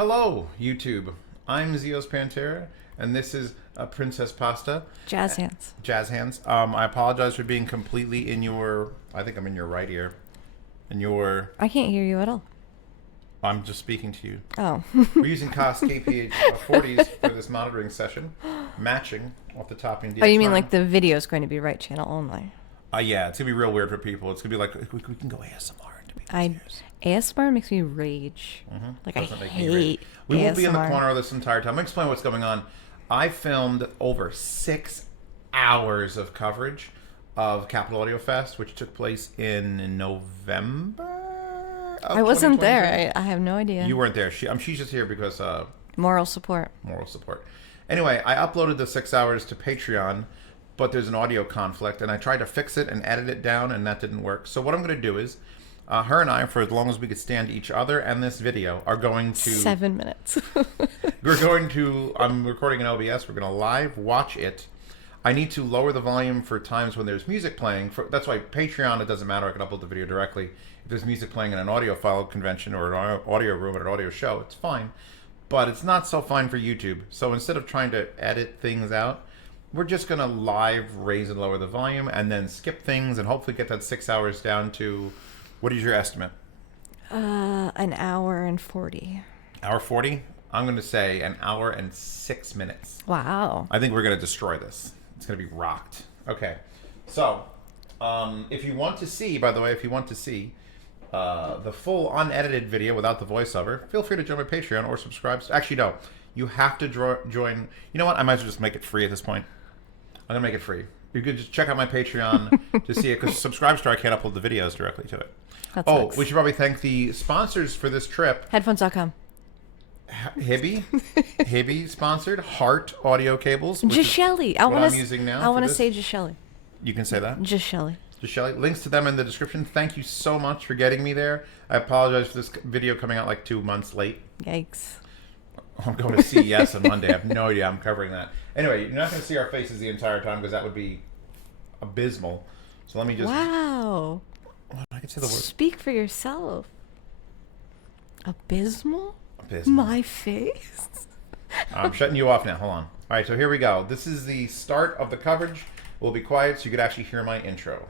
Hello, YouTube. I'm Zeospantera, and this is Princess Pasta. Jazz hands. Jazz hands. I apologize for being completely in your... I think I'm in your right ear. In your... I can't hear you at all. I'm just speaking to you. Oh. We're using COS KPH 40s for this monitoring session, matching off the top in DX9. Oh, you mean like the video is going to be right channel only? Yeah, it's going to be real weird for people. It's going to be like, we can go ASMR into people's ears. ASMR makes me rage. Mm-hmm. Like, Doesn't I make me rage. hate We ASMR. will be in the corner this entire time. Let me explain what's going on. I filmed over 6 hours of coverage of Capital Audiofest, which took place in November of I wasn't 2023. there. I have no idea. You weren't there. She's just here because... Moral support. Moral support. Anyway, I uploaded the 6 hours to Patreon, but there's an audio conflict, and I tried to fix it and edit it down, and that didn't work. So what I'm going to do is... her and I, for as long as we could stand each other and this video, are going to... 7 minutes. I'm recording in OBS. We're going to live watch it. I need to lower the volume for times when there's music playing. That's why Patreon, it doesn't matter. I can upload the video directly. If there's music playing in an audiophile convention or an audio room at an audio show, it's fine. But it's not so fine for YouTube. So instead of trying to edit things out, we're just going to live raise and lower the volume and then skip things and hopefully get that 6 hours down to... What is your estimate? An hour and 40. Hour 40? I'm going to say an hour and 6 minutes. Wow. I think we're going to destroy this. It's going to be rocked. Okay. So, if you want to see, by the way, the full unedited video without the voiceover, feel free to join my Patreon or subscribe. Actually, no. You have to join. You know what? I might as well just make it free at this point. I'm going to make it free. You could just check out my Patreon to see it, because Subscribestar, I can't upload the videos directly to it. That Oh, sucks. we should probably thank the sponsors for this trip. Headphones.com. Hibby sponsored Heart audio cables. Just Shelly. I'm using now. I want to this. say just Shelly. You can say that. Just Shelly. Just Shelly. Links to them in the description. Thank you so much for getting me there. I apologize for this video coming out like 2 months late. Yikes. I'm going to CES on Monday. I have no idea I'm covering that. Anyway, you're not going to see our faces the entire time because that would be abysmal. So let me just... Wow. I can say the word. Speak for yourself. Abysmal? Abysmal. My face? I'm shutting you off now. Hold on. All right, so here we go. This is the start of the coverage. We'll be quiet so you could actually hear my intro.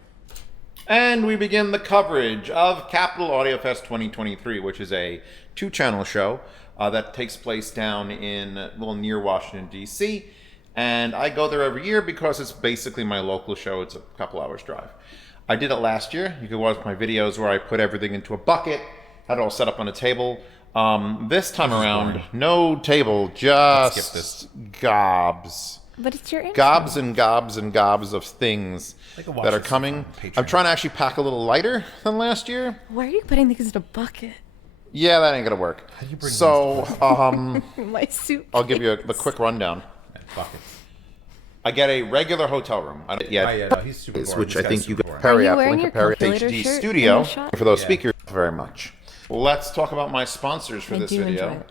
And we begin the coverage of Capital Audiofest 2023, which is a 2-channel show that takes place down in, well, near Washington, D.C. And I go there every year because it's basically my local show. It's a couple hours drive. I did it last year. You can watch my videos where I put everything into a bucket, had it all set up on a table. This time around, no table, just skip this. But it's your intro. Gobs and gobs and gobs of things that are coming. I'm trying to actually pack a little lighter than last year. Why are you putting things in a bucket? Yeah, that ain't gonna work. My suitcase. I'll give you the quick rundown. Buckets. I get a regular hotel room. No, he's super bored. Which I think you could Are Perry you up, wearing link your a Perry calculator HD shirt studio in the shot? for those Yeah. speakers very much. Let's talk about my sponsors for I this do enjoy video. it.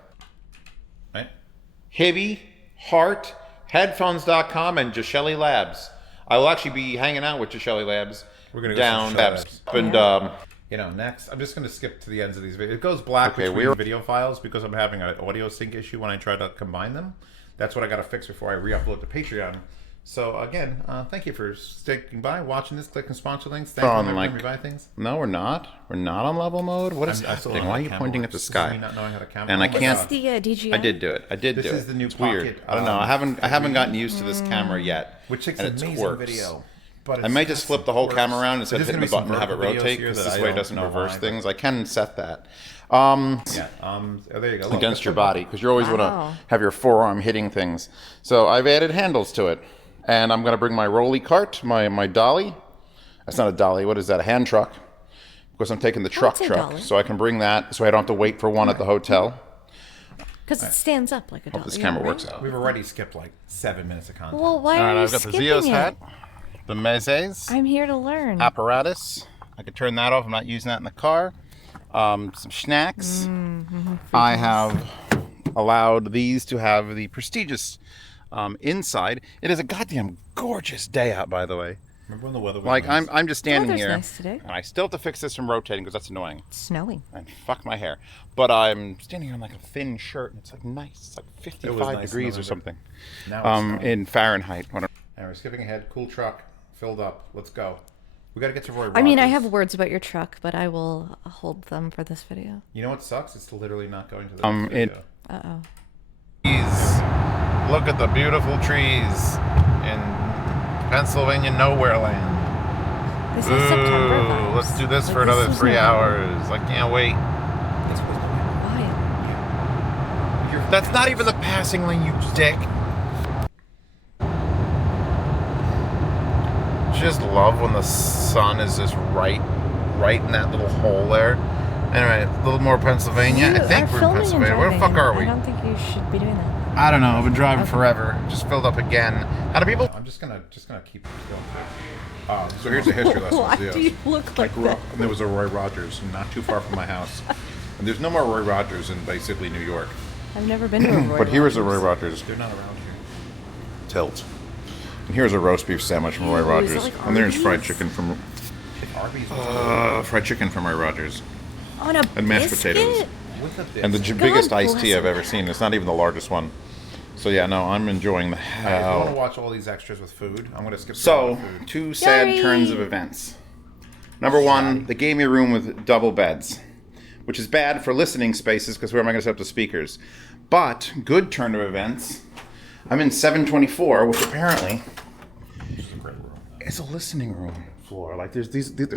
Right? Hibby, Heart, Headphones.com, and Jashelli Labs. I will actually be hanging out with Jashelli Labs. We're gonna go down Labs. And next, I'm just gonna skip to the ends of these videos. It goes black between video files because I'm having an audio sync issue when I try to combine them. That's what I gotta fix before I re-upload to Patreon. So again, thank you for sticking by, watching this, clicking sponsor links. Thank you for letting me buy things. No, we're not. We're not on level mode. What is happening? Why are you pointing at the sky? Not knowing how to camera. And I can't. Is this the DJI? I did do it. This is the new It's weird. pocket, I don't know. I haven't gotten used to this camera yet. Which takes and an it amazing works. video. But I might just flip the whole camera around instead of hitting the There's gonna button and be have it some rotate, vertical videos because here this that way I it doesn't don't know reverse why, things. I can set that. there you go. Look, Against your body, because you always want to have your forearm hitting things. So I've added handles to it. And I'm going to bring my rolly cart, my dolly. That's not a dolly. What is that? A hand truck. Because I'm taking the truck. Dolly. So I can bring that so I don't have to wait for one at the hotel. Because it stands up like a dolly. Hope this camera works out. We've already skipped like 7 minutes of content. Well, why are you I've got the skipping Zeos it? hat, the Mezes I'm here to learn. apparatus. I could turn that off. I'm not using that in the car. Some snacks. I have allowed these to have the prestigious inside. It is a goddamn gorgeous day out, by the way. Remember when the weather was Like nice? I'm just standing Weather's here, nice today. and I still have to fix this from rotating because that's annoying. It's snowing. And fuck my hair. But I'm standing here in like a thin shirt, and it's like nice. It's like 55 nice degrees in or something. Now it's snowing. In Fahrenheit. And we're skipping ahead. Cool truck. Filled up. Let's go. We got to get to Roy Rogers. I mean, I have words about your truck, but I will hold them for this video. You know what sucks? It's literally not going to the next video. Uh-oh. Look at the beautiful trees in Pennsylvania nowhere land. This is September vibes. Let's do this Like, for another was 3 November. hours. I can't wait. Why? That's not even the passing lane, you dick. Just love when the sun is just right in that little hole there. Anyway, a little more Pennsylvania. I think we're in Pennsylvania. Where the fuck are we? I don't think you should be doing that. I don't know. I've been driving forever. Just filled up again. How do people? I'm just gonna keep going. So here's a history lesson. Why with do Zeos. you look I like grew that? up, and there was a Roy Rogers not too far from my house. And there's no more Roy Rogers in basically New York. I've never been to a Roy But here is a Rogers. Roy Rogers They're not around here. tilt. And here's a roast beef sandwich from Roy Ooh, is it Rogers. like And there's fried Arby's? chicken from Arby's fried chicken from Roy Rogers. On a And mashed biscuit? potatoes. with a bit. And the God biggest iced bless tea I've him. ever seen. It's not even the largest one. So yeah, no, I'm enjoying the If you want to hell. watch all these extras with food, I'm gonna skip. So, through all the food. two sad Yay! turns of events. Number one, they gave me a room with double beds, which is bad for listening spaces because where am I going to set up the speakers? But good turn of events. I'm in 724, which apparently This is a great room. is a listening room floor. Like there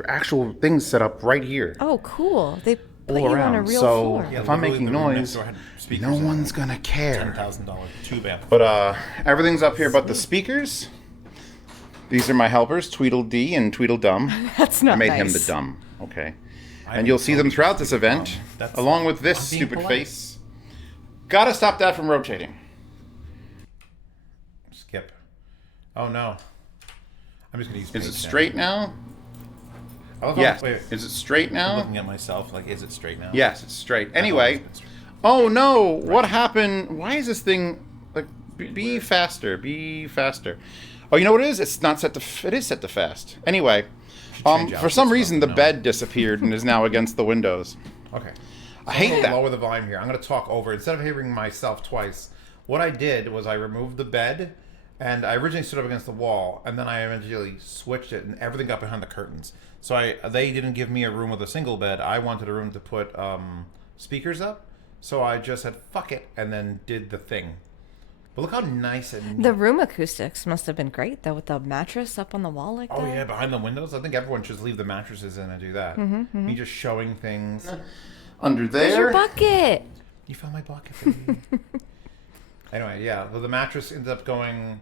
are actual things set up right here. Oh, cool. They put all you around. on a real So floor. Yeah, if I'm literally making the room next noise, door had speakers no in it. one's gonna care. $10,000 tube amp. But everything's up here but the speakers. These are my helpers, Tweedle D and Tweedle Dumb. That's not I made nice. him the dumb. Okay. I And you'll see them throughout this event, That's- along with this I'm being stupid polite. face. Gotta stop that from rotating. Skip. Oh no. I'm just gonna use. Is paint it straight now? I love how- Yes. Wait, Is it straight I'm now? looking at myself. Like, is it straight now? Yes, it's straight. I've Anyway. always been straight. Oh no! What happened? Why is this thing like? Be faster. Be faster. Oh, you know what it is? It's not set to. It is set to fast. Anyway, change for some outputs, reason the no. bed disappeared and is now against the windows. Okay. I So hate I'm gonna that. Lower the volume here. I'm going to talk over instead of hearing myself twice. What I did was I removed the bed, and I originally stood up against the wall, and then I eventually switched it, and everything got behind the curtains. So they didn't give me a room with a single bed. I wanted a room to put speakers up, so I just said fuck it, and then did the thing. But look how nice and The room acoustics must have been great, though, with the mattress up on the wall like oh that. yeah, behind the windows. I think everyone should leave the mattresses in and do that. Me just showing things. Under Where's your there. bucket? You found my bucket, baby. Anyway, yeah. Well, the mattress ended up going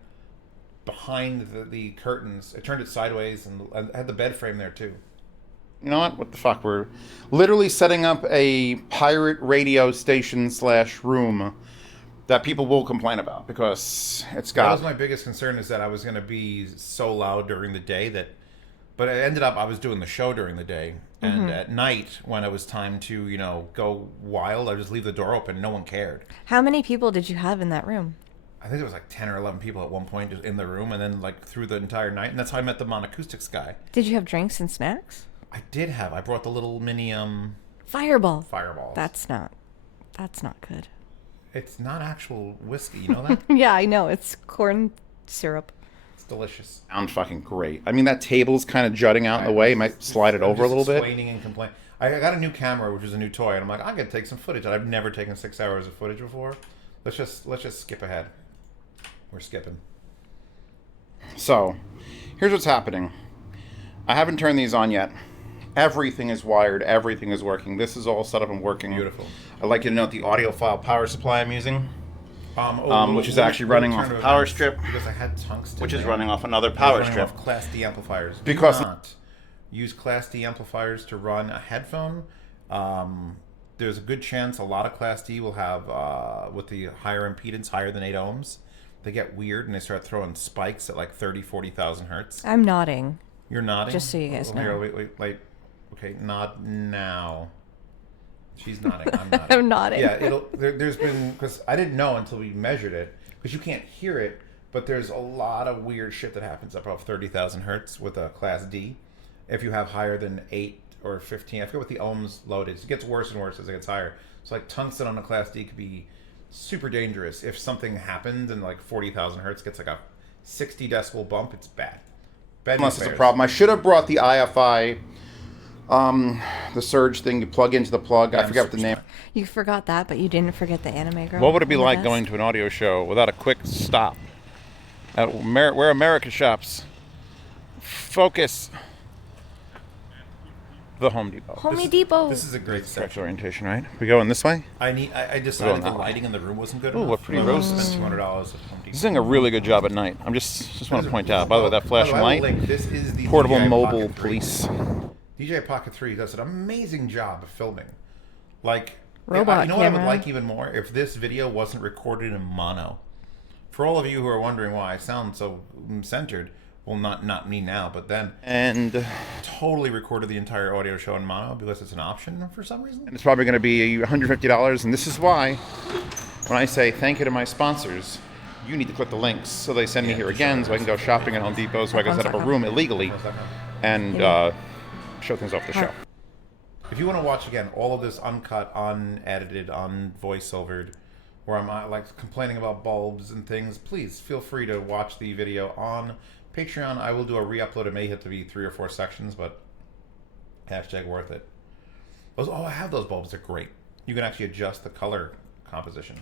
behind the curtains. It turned it sideways and had the bed frame there too. You know what the fuck? We're literally setting up a pirate radio station / room that people will complain about because it's That got. was my biggest concern, is that I was going to be so loud during the day but it ended up I was doing the show during the day, and at night when it was time to go wild, I just leave the door open. No one cared. How many people did you have in that room? I think there was like 10 or 11 people at one point just in the room, and then like through the entire night, and that's how I met the Acoustics guy. Did you have drinks and snacks? I did have. I brought the little mini Fireball. fireballs. That's not good. It's not actual whiskey, you know that? Yeah, I know. It's corn syrup. It's delicious. Sound fucking great. I mean, that table's kind of jutting out in the way. You might slide it over a little bit. Explaining and complaining. I got a new camera, which is a new toy, and I'm like, I'm gonna take some footage. I've never taken 6 hours of footage before. Let's just skip ahead. We're skipping. So, here's what's happening. I haven't turned these on yet. Everything is wired. Everything is working. This is all set up and working. Beautiful. I'd like you to note the Audiophile power supply I'm using, which is little actually running off turn a of power events, strip, because I had tungsten. which is there. running off another It's power running strip. off Class D amplifiers. Because- Do not use Class D amplifiers to run a headphone. There's a good chance a lot of Class D will have, with the higher impedance, higher than 8 ohms, they get weird and they start throwing spikes at like 30, 40,000 hertz. I'm nodding. You're nodding? Just so you guys Here, know. wait. Okay, nod now. She's nodding. I'm nodding. I'm nodding. Yeah, there's been, because I didn't know until we measured it, because you can't hear it, But there's a lot of weird shit that happens up above 30,000 hertz with a Class D. If you have higher than 8 or 15, I forget what the ohms load is. It gets worse and worse as it gets higher. So like tungsten on a Class D could be super dangerous. If something happens and like 40,000 hertz gets like a 60 decibel bump, it's bad. Unless it's a problem. I should have brought the IFI, the surge thing you plug into the plug. I forgot what the name. You forgot that, but you didn't forget the anime girl. What would it be on the like desk. going to an audio show without a quick stop? At where America shops. Focus. The Home Depot. Home Depot. This is a great Correct section. orientation, right? We going this way? I decided the that way. lighting in the room wasn't good Ooh, enough. what pretty I'm gonna roses. spend $200 at Home Depot. This is doing a really good job at night. I'm just want to point out. By the way, that flashing light, This is the portable DJI mobile Pocket 3. police. DJI Pocket 3 does an amazing job of filming. Like, Robot you know what I would camera. like even more? If this video wasn't recorded in mono. For all of you who are wondering why I sound so centered, well, not me now, but then And totally recorded the entire audio show in mono because it's an option for some reason. it's probably going to be $150. And this is why, when I say thank you to my sponsors, you need to click the links so they send me here again so I can go shopping at Home Depot so I can set up a room illegally and show things off the show. If you want to watch again all of this uncut, unedited, unvoiceovered, where I'm like complaining about bulbs and things, please feel free to watch the video on Patreon. I will do a re-upload. It may have to be 3 or 4 sections, but hashtag worth it. I have those bulbs. They're great. You can actually adjust the color composition.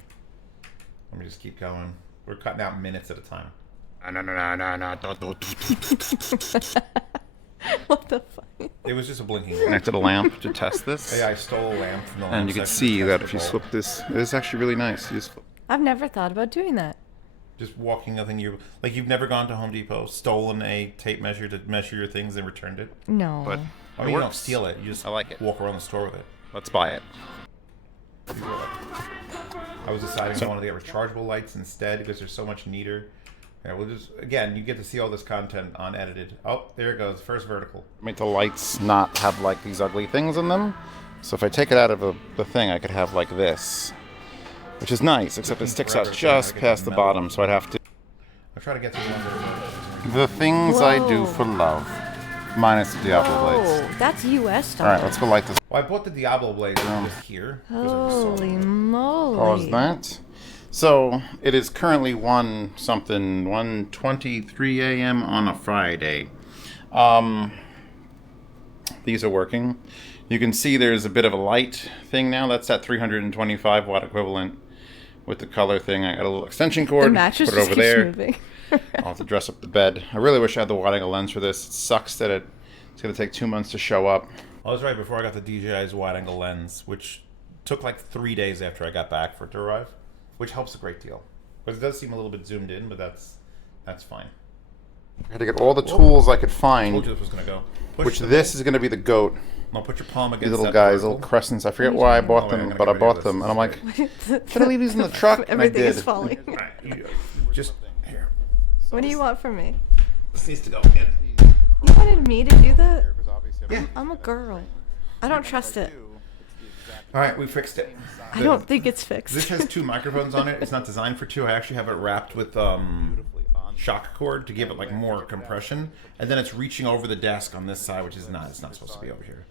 Let me just keep going. We're cutting out minutes at a time. What the fuck? It was just a blinking light. Connected a lamp to test this. Yeah, I stole a lamp from the lamp And you can section, see that tested if you the bulb. flip this, it is actually really nice. You just flip. I've never thought about doing that. Just walking nothing. You've never gone to Home Depot, stolen a tape measure to measure your things and returned it. No. But I mean, you don't steal it. You just I like it. walk around the store with it. Let's buy it. I was deciding I wanted to get rechargeable lights instead because they're so much neater. Yeah, we'll just again, you get to see all this content unedited. Oh, there it goes. First vertical. Make the lights not have like these ugly things in them. So if I take it out of the thing, I could have like this, which is nice, except it sticks out just past the bottom, so I'd have to. I'll try to get to the one The things I do Whoa. for love, minus the Diablo blades. Oh, that's US All right, style. let's go light this. Well, I bought the Diablo blades just here. because I just saw Holy them. moly. Pause that. So it is currently 1:23 a.m. on a Friday. These are working. You can see there's a bit of a light thing now. That's that 325 watt equivalent with the color thing. I got a little extension cord. The mattress put it just over keeps there. moving. I'll have to dress up the bed. I really wish I had the wide angle lens for this. It sucks that it's going to take 2 months to show up. I was right before I got the DJI's wide-angle lens, which took like 3 days after I got back for it to arrive, which helps a great deal. Because it does seem a little bit zoomed in, but that's fine. I had to get all the tools I could I told find, you this was going to go. Push which the this is going to be the goat. No, put your palm against These little that guys, vertical. little crescents. I forget why I bought Oh, wait, I'm them, gonna but get I rid of bought this. them. And I'm like, Should should I leave these in the truck? And I Everything did. is falling. Alright, you just here. What do you want from me? This needs to go in. You wanted me to do that? Yeah. I'm a girl. I don't trust it. All right, we fixed it. I don't think it's fixed. This has 2 microphones on it. It's not designed for 2. I actually have it wrapped with shock cord to give it like more compression, and then it's reaching over the desk on this side, which is not. It's not supposed to be over here.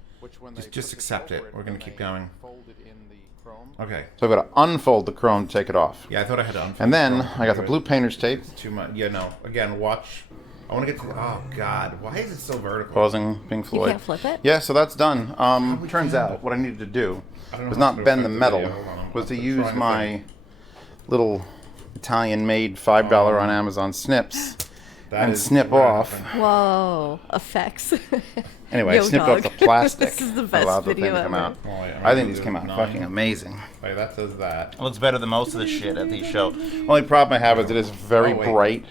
Just accept it. We're gonna keep going. Okay. So I've got to unfold the chrome to take it off. Yeah, I thought I had to unfold. And then the I got the blue painter's tape. Too much. Yeah, no. Again, watch. I want to get to. Oh God, why is it so vertical? Pausing Pink You Floyd. can't flip it? Yeah, so that's done. Turns out what I needed to do don't was know how not to bend the affect the metal, video. Hold on, was to I'm use trying to my little Italian-made $5 on Amazon snips That and is snip what off. happened. Whoa. Effects. Anyway, I Yo, snipped dog. off the plastic. This is the that best allowed the thing video to come ever. out. Oh, yeah, I I'm think gonna these do came out 9. fucking amazing. Wait, that says that. It looks better than most of the shit at these shows. Only problem I have is it is very Oh, wait. bright.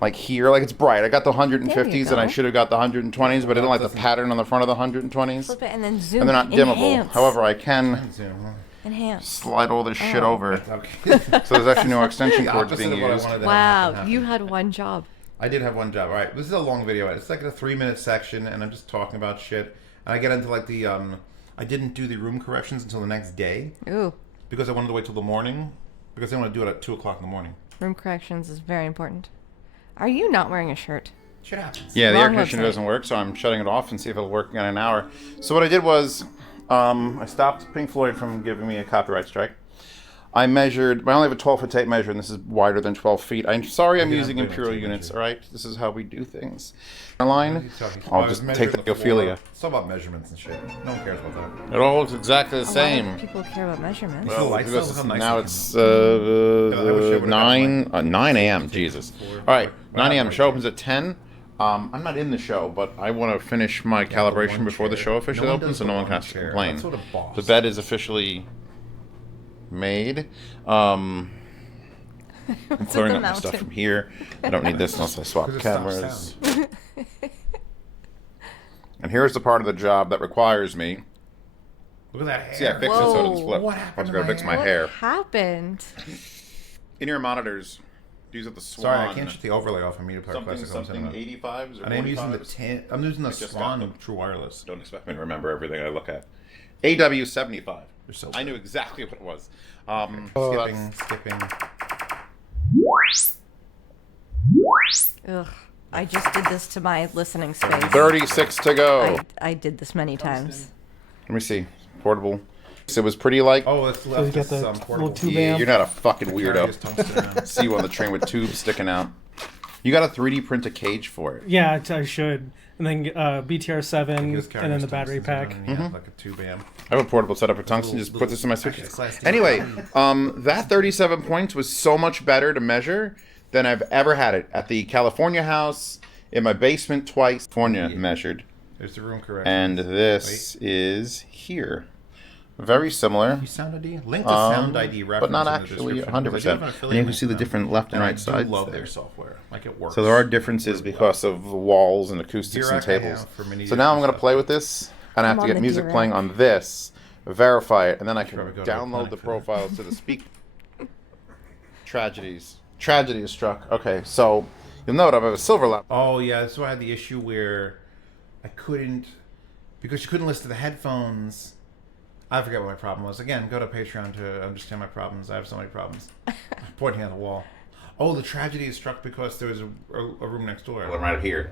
Like here, like it's bright. I got the 150s and I go. should have got the 120s, but I didn't like the doesn't- pattern on the front of the 120s. Flip it and then zoom. And they're not dimmable. Enhance. However, I can Zoom, huh? Enhance. slide all this shit Oh. over. Okay. So there's actually no extension The cords opposite being of what I used. wanted to have Wow. happen. You had one job. I did have one job. All right, this is a long video. It's like a 3-minute section, and I'm just talking about shit. And I get into like the I didn't do the room corrections until the next day Ooh. because I wanted to wait till the morning because I didn't want to do it at 2 o'clock in the morning. Room corrections is very important. Are you not wearing a shirt? Shit happens. Yeah, the air Wrong conditioner website. doesn't work, so I'm shutting it off and see if it'll work in an hour. So what I did was, I stopped Pink Floyd from giving me a copyright strike. I measured, I only have a 12-foot tape measure, and this is wider than 12 feet. I'm sorry I'm using imperial units, all right? This is how we do things. Line, I'll just take the Ophelia. It's all about measurements and shit. No one cares about that. It all looks exactly the A lot same. of people care about measurements. Well, lights because up, how nice now it it's I wish I would've 9 a.m. Jesus. All right, 9 a.m. Wow. Show opens at 10. I'm not in the show, but I want to finish my calibration one before the chair. show officially No one opens, does so the no one one has to chair. complain. That's what a boss The bed is officially made. I'm clearing up my stuff mountain? from here. I don't need this unless I swap 'Cause it stops cameras. sound. And here's the part of the job that requires me. Look at that hair. See, I fixed it so it doesn't Whoa. flip. What I happened was to going to my fix my hair? hair. What happened? In-ear monitors. Use it the Swan. Sorry, I can't shut the overlay off for me to play Something, classic home something, cinema. 85s or And I'm using the 45s? I'm using the I just got Swan them. True Wireless. Don't expect me to remember everything I look at. AW75. You're so I good. knew exactly what it was. Skipping. Ugh. I just did this to my listening space. 36 to go. I did this many times. Let me see. Portable. So it was pretty like. Oh, it's you left got this the portable. little tube Yeah, amp. you're not a fucking Carry his weirdo. tungsten around. See you on the train with tubes sticking out. You got to 3D print a cage for it. Yeah, I should. And then BTR7, Just carry and then his the battery tungstens pack. around, yeah, like a tube amp. I have a portable setup for tungsten. Just put this in my Actually, switches. Class D. Anyway, that 37 points was so much better to measure than I've ever had it at the California house, in my basement twice. California measured, There's the room correction. and this is here. Very similar, You sound ID? Link to sound ID reference but not in the actually description, 100%. because I do have an And affiliate you can link see the to them. different left and And right I do sides love there. their software. Like, it works. So there are differences because of the walls and acoustics and Dirac I tables. have for many So now I'm going different to play stuff. with this, and I have I'm to on get the music Dirac. playing on this, verify it, and then I can Probably go to a download clinic the for that. profiles to the speak. Tragedies. Tragedy is struck. Okay, so you'll note I have a silver lap. Oh, yeah, so I had the issue where I couldn't, because you couldn't listen to the headphones. I forget what my problem was. Again, go to Patreon to understand my problems. I have so many problems. I'm pointing at the wall. Oh, the tragedy is struck because there was a room next door. I'm right here.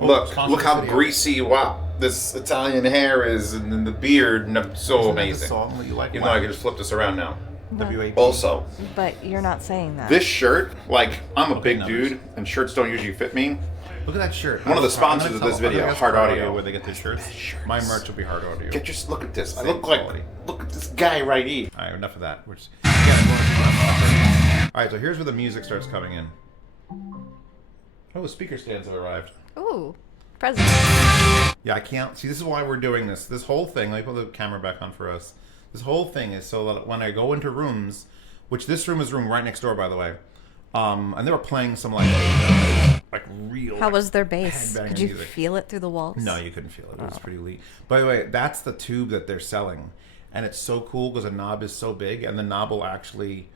Oh, Look sponsor how video. greasy, wow, this Italian hair is, and then the beard, and it's so Isn't that the amazing. song that you like? Even though I can just flip this around now. WAP. Also, But you're not saying that. this shirt, like, I'm a big numbers. dude, and shirts don't usually fit me. Look at that shirt. One of the I'm gonna sponsors of tell- this video, I'm gonna ask Hard Audio. where they get their shirts. My merch will be Hard Audio. Just look at this. I Same look like, quality. look at this guy right here. All right, enough of that. We're just, all right, so here's where the music starts coming in. Oh, the speaker stands have arrived. Ooh, present. Yeah, I can't see. This is why we're doing this. This whole thing. Let me put the camera back on for us. This whole thing is so that when I go into rooms, which this room is room right next door, by the way, and they were playing some like real. How was their bass? headbanging Could you music. feel it through the walls? No, you couldn't feel it. It was pretty lean. By the way, that's the tube that they're selling, and it's so cool because the knob is so big, and the knob will actually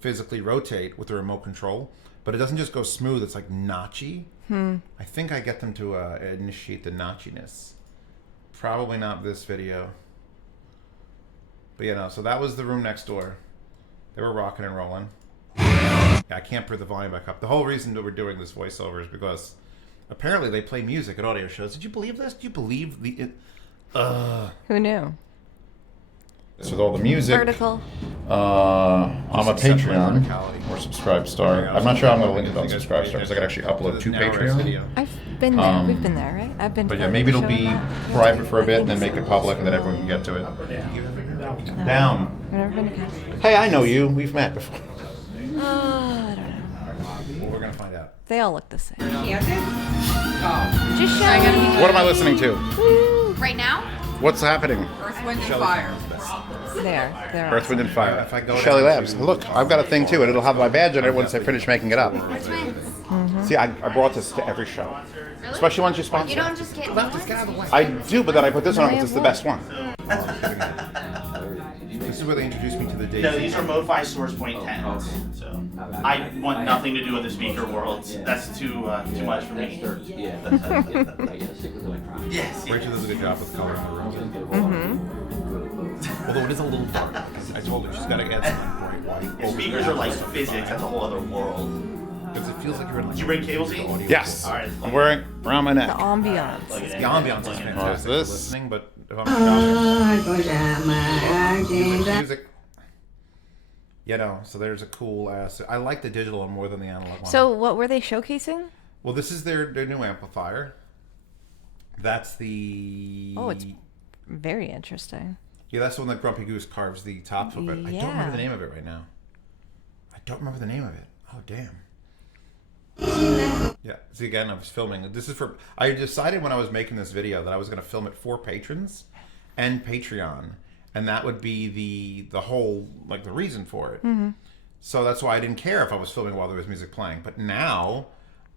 physically rotate with the remote control. But it doesn't just go smooth; it's like notchy. I think I get them to initiate the notchiness. Probably not this video. But yeah, no. So that was the room next door. They were rocking and rolling. Yeah, I can't put the volume back up. The whole reason that we're doing this voiceover is because apparently they play music at audio shows. Did you believe this? Do you believe the? Who knew? This with all the music. Vertical. I'm a Patreon Patreon or Subscribe Star. I'm not sure I'm going to link it on Subscribe Star because I could actually upload to Patreon. I've been there. We've been there, right? I've been. But to yeah, the maybe it'll show be and that. private for a bit and then make it public and then everyone can get to it. Down. I've never been to Canada. Hey, I know you. We've met before. I don't know. Well, we're gonna find out. They all look the same. Kansas? Just I gotta be What am I listening to? right now? What's happening? Earth, Wind, and Fire. there. Earth, Wind, and Fire. If I go Shelly down Labs. to- Look, I've got a thing too, and it'll have my badge on it once I finish making it up. Which one? See, I brought this to every show, especially ones you sponsor. You don't just get new ones? I do, but then I put this on because it's the best one. This is where they introduced me to the No, Daisy. these are MoFi Source Point 10s. So I want nothing to do with the speaker worlds. That's too much for me. Yes. Rachel does a good job with color in the room. Although it is a little dark. I told her she's got to add some bright white. Your speakers are like physics. That's a whole other world. Because it feels like you're in like... Did you bring cables in? Yes. All right. I'm wearing around my The neck. ambiance. Plug it in. The ambiance is Plug it in. fantastic for this? listening, but if I'm music... You know, so there's a cool ass... I like the digital one more than the analog one. So what were they showcasing? Well, this is their new amplifier. That's the... Oh, it's very interesting. Yeah, that's the one that Grumpy Goose carves the top of it. I don't remember the name of it right now. I don't remember the name of it. Oh, damn. Yeah, see, again, I was filming. This is for... I decided when I was making this video that I was going to film it for patrons and Patreon. And that would be the whole, like, the reason for it. Mm-hmm. So that's why I didn't care if I was filming while there was music playing. But now,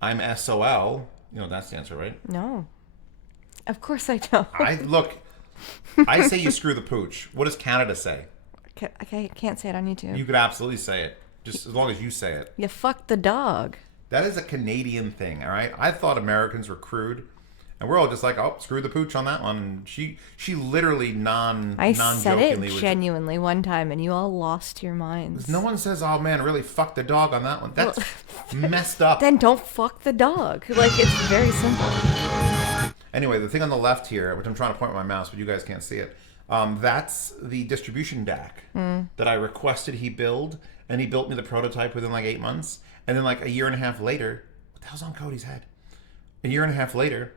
I'm SOL. You know what that stands for, right? No. Of course I don't. I say you screw the pooch. What does Canada say? I can't say it on YouTube. You could absolutely say it. Just as long as you say it. You fucked the dog. That is a Canadian thing, all right? I thought Americans were crude. And we're all just like, oh, screw the pooch on that one. And she literally I said it non-jokingly genuinely one time, and you all lost your minds. No one says, oh, man, really fuck the dog on that one. That's messed up. Then don't fuck the dog. Like, it's very simple. Anyway, the thing on the left here, which I'm trying to point with my mouse, but you guys can't see it, that's the distribution DAC that I requested he build, and he built me the prototype within like 8 months. And then like a year and a half later, what the hell's on Cody's head? A year and a half later...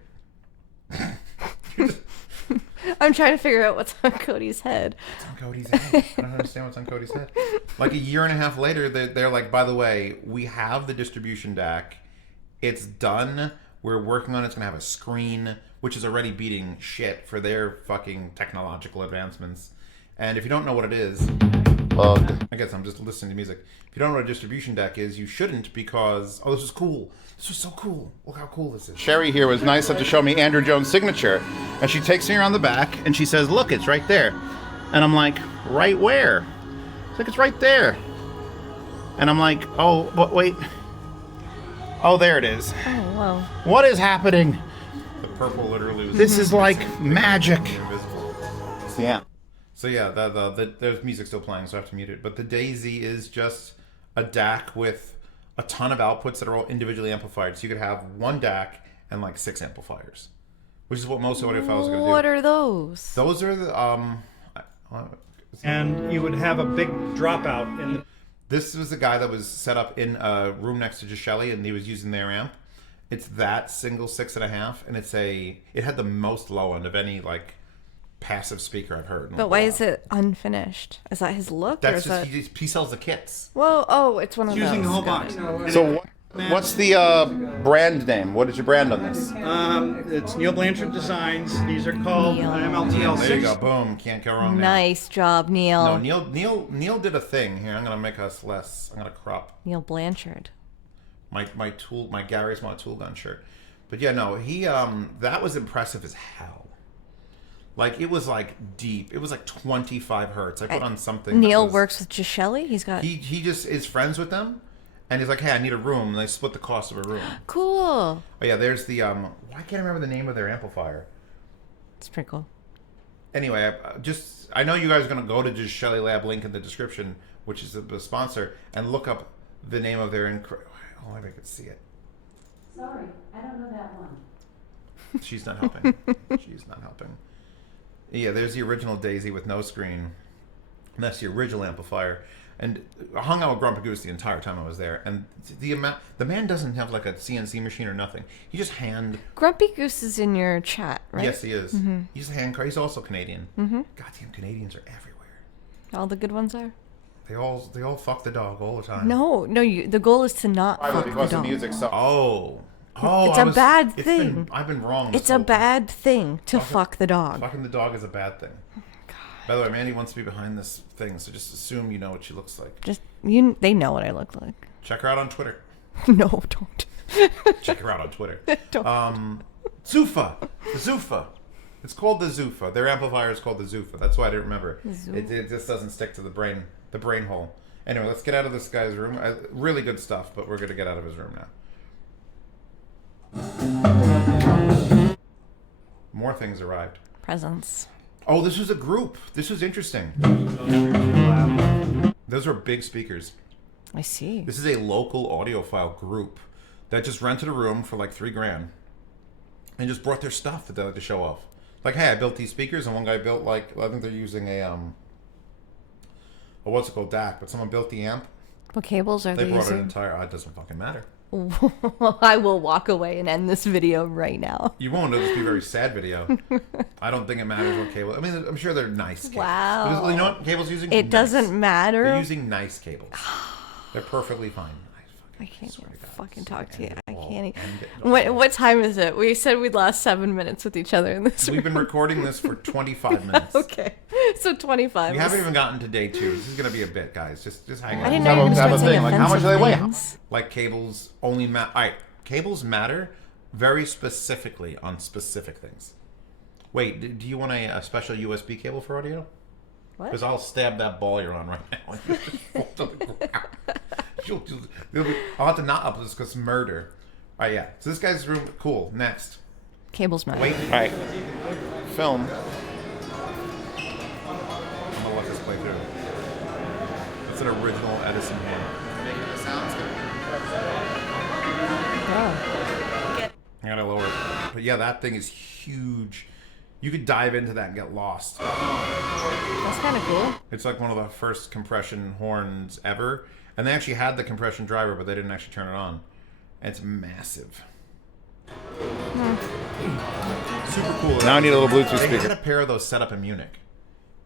I'm trying to figure out what's on Cody's head. What's on Cody's head? I don't understand what's on Cody's head. Like a year and a half later, they're like, by the way, we have the distribution DAC. It's done. We're working on it. It's going to have a screen, which is already beating shit for their fucking technological advancements. And if you don't know what it is, I guess I'm just listening to music. If you don't know what a distribution DAC is, you shouldn't because, oh, this is cool. This was so cool. Look how cool this is. Sherry here was nice enough to show me Andrew Jones' signature. And she takes me around the back and she says, look, it's right there. And I'm like, right where? It's like, it's right there. And I'm like, oh, but wait. Oh, there it is. Oh, whoa. What is happening? The purple literally was... This is like magic. Invisible. Yeah. So yeah, there's music still playing, so I have to mute it. But the Daisy is just a DAC with a ton of outputs that are all individually amplified. So you could have one DAC and like 6 amplifiers, which is what most audiophiles are going to do. What are those? Those are the And you would have a big dropout in the... This was the guy that was set up in a room next to Gishelli, and he was using their amp. It's that single 6.5, and it had the most low end of any like passive speaker I've heard. But why is it unfinished? Is that his look? That's or is just he sells the kits. Whoa, oh, it's one of those. Using the whole Got box. it. So what's the brand name? What is your brand on this? It's Neil Blanchard Designs. These are called Neil. MLTL6. There you go, boom, can't go wrong. Nice job, Neil. No, Neil did a thing here. I'm gonna make us less. I'm gonna crop Neil Blanchard. my Gary Small tool gun shirt. But yeah, no, he that was impressive as hell. Like it was like deep. It was like 25 hertz. I put on something. Neil works with Gishelli. He's got He just is friends with them, and he's like, hey, I need a room, and they split the cost of a room. cool. Oh yeah, there's the why can't I remember the name of their amplifier? It's pretty cool. Anyway, I know you guys are gonna go to just Shelly Lab, link in the description, which is the sponsor, and look up the name of their oh, if I could see it. Sorry, I don't know that one. She's not helping. She's not helping. Yeah, there's the original Daisy with no screen. And that's the original amplifier. And I hung out with Grumpy Goose the entire time I was there. And the man doesn't have like a CNC machine or nothing. He just Grumpy Goose is in your chat, right? Yes, he is. Mm-hmm. He's he's also Canadian. Mm-hmm. Goddamn Canadians are everywhere. All the good ones are. They all fuck the dog all the time. No, the goal is to not fuck the dog. Music, so Oh, it's a bad thing. I've been wrong. It's a bad thing to fuck the dog. Fucking the dog is a bad thing. By the way, Mandy wants to be behind this thing, so just assume you know what she looks like. They know what I look like. Check her out on Twitter. No, don't. Check her out on Twitter. Don't. Zuffa. The Zuffa. It's called the Zuffa. Their amplifier is called the Zuffa. That's why I didn't remember. It just doesn't stick to the brain hole. Anyway, let's get out of this guy's room. Really good stuff, but we're going to get out of his room now. More things arrived. Presents. Oh, this was a group. This was interesting. Those are big speakers. I see. This is a local audiophile group that just rented a room for like $3,000 and just brought their stuff that they like to show off. Like, hey, I built these speakers, and one guy built like, I think they're using a what's it called, DAC, but someone built the amp. What cables are They they brought using? an entire. It doesn't fucking matter. I will walk away and end this video right now. You won't. It'll just be a very sad video. I don't think it matters what cable. I mean, I'm sure they're nice cables. Wow. Because, you know what cables using? It Nice. doesn't matter. They're using nice cables. They're perfectly fine. I can't swear to God, fucking it's talk like to you. end I it all, can't. end it all. What time is it? We said we'd last 7 minutes with each other in this. We've been recording this for 25 minutes. Okay, so 25. We haven't even gotten to day 2. This is gonna be a bit, guys. Just hang on. I didn't know you were going to Have a start saying thing, like, how much offensive do they weigh? things. Like cables only matter. All right, cables matter very specifically on specific things. Wait, do you want a special USB cable for audio? What? Because I'll stab that ball you're on right now. Just fall to the ground. I'll have to not up this because murder. All right, yeah. So this guy's room, cool. Next. Cables matter. Wait. All right. Film. I'm gonna let this play through. It's an original Edison horn. Oh. I gotta lower it. But yeah, that thing is huge. You could dive into that and get lost. That's kind of cool. It's like one of the first compression horns ever. And they actually had the compression driver, but they didn't actually turn it on. And it's massive. Super cool. Now I need a little Bluetooth They had speaker. a pair of those set up in Munich.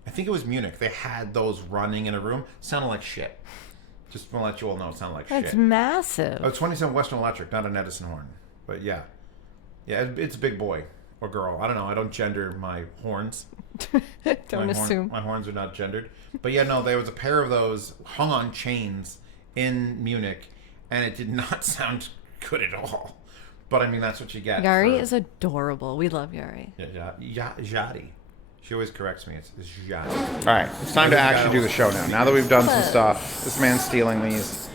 I think it was Munich. They had those running in a room. Sounded like shit. Just want to let you all know it sounded like That's shit. massive. Oh, 27 Western Electric, not an Edison horn. But yeah. Yeah, it's a big boy or girl. I don't know. I don't gender my horns. Don't assume. My horns are not gendered. But yeah, no, there was a pair of those hung on chains in Munich, and it did not sound good at all. But I mean, that's what you get. Yari for- is adorable. We love Yari. Jadi. She always corrects me. It's Jadi. All right, it's time to actually do the show now. Now that we've done some stuff, this man's stealing these.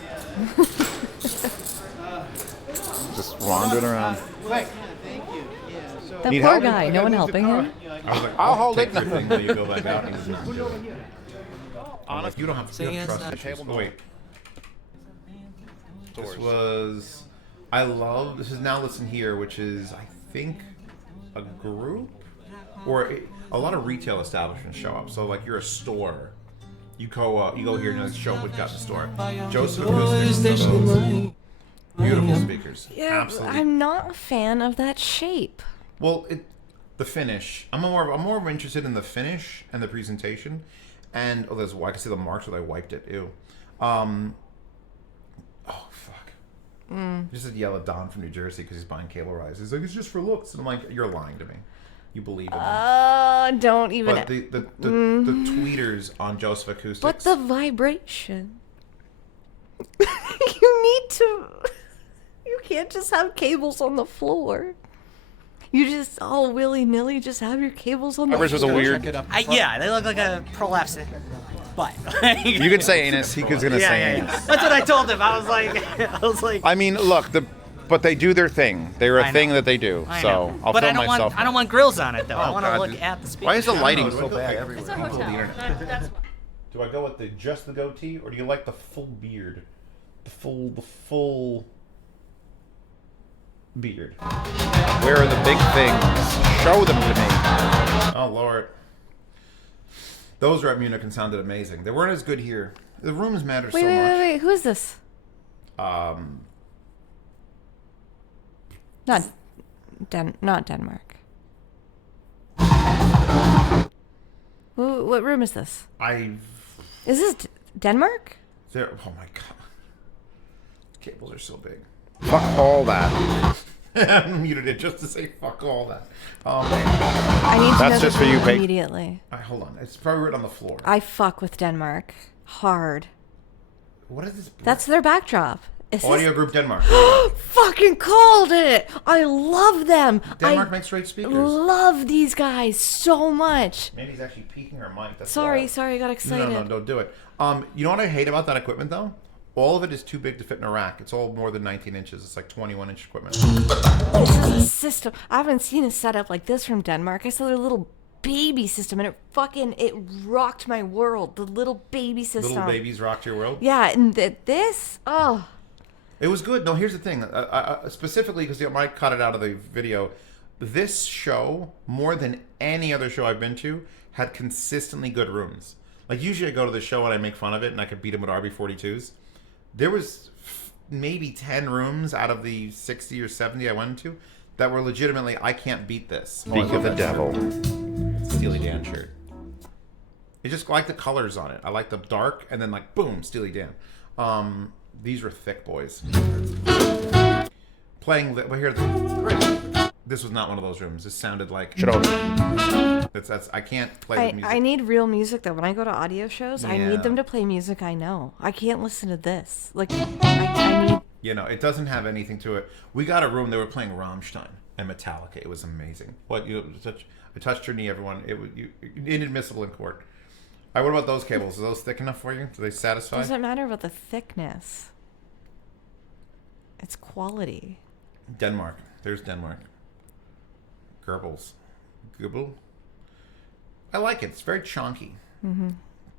Just wandering around. That Need poor help? guy. No one helping him. I was like, I'll hold take it. your thing while you go back out. And he's like, I'm like, you don't have to trust issues. Oh, wait. This was... This is Now Listen Here, which is, I think, a group? Or a lot of retail establishments show up. So, like, you're a store. You go here and you show up what you got in the store. Joseph Acoustics. Beautiful speakers. Yeah, Absolutely. I'm not a fan of that shape. Well, the finish. I'm more interested in the finish and the presentation. And I can see the marks where they wiped it. Ew. Oh fuck. Just yell at Don from New Jersey because he's buying cable rise. He's like, it's just for looks, and I'm like, you're lying to me. You believe in me. Don't even. But the tweeters on Joseph Acoustics. But the vibration. You need to. You can't just have cables on the floor. You just all willy nilly just have your cables on the Ours was a floor. weird. Yeah, they look like a prolapse butt. You could say anus. He was gonna say anus. That's what I told him. I was like, I mean, look, but they do their thing. They're a I thing know. that they do. I So know. I'll But film myself. I don't want grills on it though. I want to God, look dude. at the speaker. Why is the lighting Do I so go- bad I- everywhere? I Google the internet. Do I go with just the goatee, or do you like the full beard? The full beard. Where are the big things? Show them to me. Oh Lord. Those were at Munich and sounded amazing. They weren't as good here. The rooms matter so much. Wait. Who is this? Not Denmark. What room is this? Is this Denmark? Oh my god. Cables are so big. Fuck all that. I muted it just to say fuck all that. I need to That's know just the for you, room Paige. immediately. All right, hold on. It's probably written on the floor. I fuck with Denmark hard. What is this? That's their backdrop. Is Audio this... Group Denmark. Fucking called it! I love them. Denmark I makes great speakers. love these guys so much. Maybe he's actually peeking her mic. That's Sorry, wild. I got excited. No, don't do it. You know what I hate about that equipment though? All of it is too big to fit in a rack. It's all more than 19 inches. It's like 21-inch equipment. This is a system. I haven't seen a setup like this from Denmark. I saw their little baby system, and it rocked my world. The little baby system. Little babies rocked your world? Yeah, and this, oh. It was good. No, here's the thing. Specifically, because I cut it out of the video, this show, more than any other show I've been to, had consistently good rooms. Like, usually I go to the show and I make fun of it, and I could beat them with RB42s. There was maybe 10 rooms out of the 60 or 70 I went to that were legitimately, I can't beat this. Speak of the devil. Steely Dan shirt. I just like the colors on it. I like the dark, and then like, boom, Steely Dan. These were thick boys. Playing, here, this was not one of those rooms. This sounded like... That's I can't play the music. I need real music, though. When I go to audio shows, I Yeah. need them to play music I know. I can't listen to this. Like, I need... You know, it doesn't have anything to it. We got a room, they were playing Rammstein and Metallica. It was amazing. What, I touched your knee, everyone. It was inadmissible in court. All right, what about those cables? Are those thick enough for you? Do they satisfy? Doesn't matter about the thickness. It's quality. Denmark. There's Denmark. Goebbels. I like it. It's very chunky. Mm-hmm.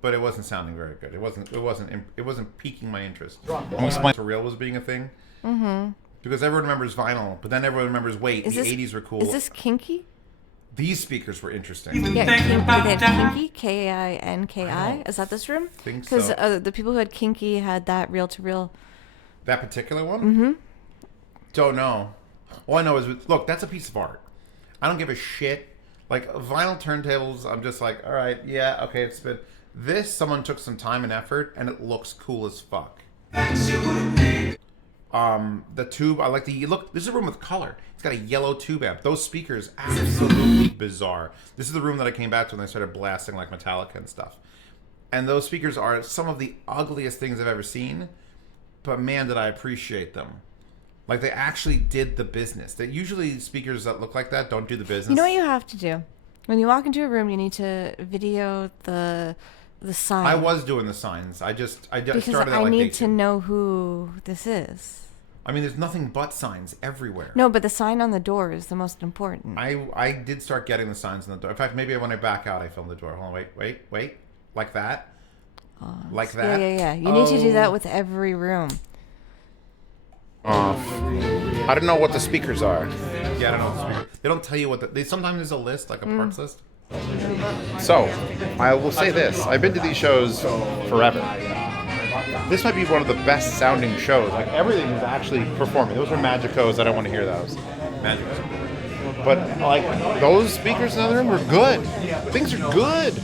But it wasn't sounding very good. It wasn't piquing my interest. I'm explaining surreal was being a thing. Mm-hmm. Because everyone remembers vinyl, but then everyone remembers, wait, the 80s were cool. Is this kinky? These speakers were interesting. Yeah, they had kinky, K-I-N-K-I. Is that this room? I think Because so. the people who had kinky had that reel-to-reel. That particular one? Mm-hmm. Don't know. All I know is, look, that's a piece of art. I don't give a shit. Like, vinyl turntables, I'm just like, all right, yeah, okay, it's been... This, someone took some time and effort, and it looks cool as fuck. The tube, I like the... Look, this is a room with color. It's got a yellow tube amp. Those speakers, absolutely bizarre. This is the room that I came back to when they started blasting, like, Metallica and stuff. And those speakers are some of the ugliest things I've ever seen, but man, did I appreciate them. Like, they actually did the business. That usually speakers that look like that don't do the business. You know what you have to do? When you walk into a room, you need to video the sign. I was doing the signs. I started because out I like need to know who this is. I mean, there's nothing but signs everywhere. No, but the sign on the door is the most important. I did start getting the signs on the door. In fact, maybe when I back out, I filmed the door. Hold on, wait. Like that? Like that? Yeah. You need to do that with every room. I don't know what the speakers are. Yeah, I don't know what the speaker. They don't tell you what sometimes there's a list, like a parts list. So, I will say this. I've been to these shows forever. This might be one of the best sounding shows. Like, everything is actually performing. Those are Magicos. I don't want to hear those. Magic. But, like, those speakers in the other room were good. Things are good.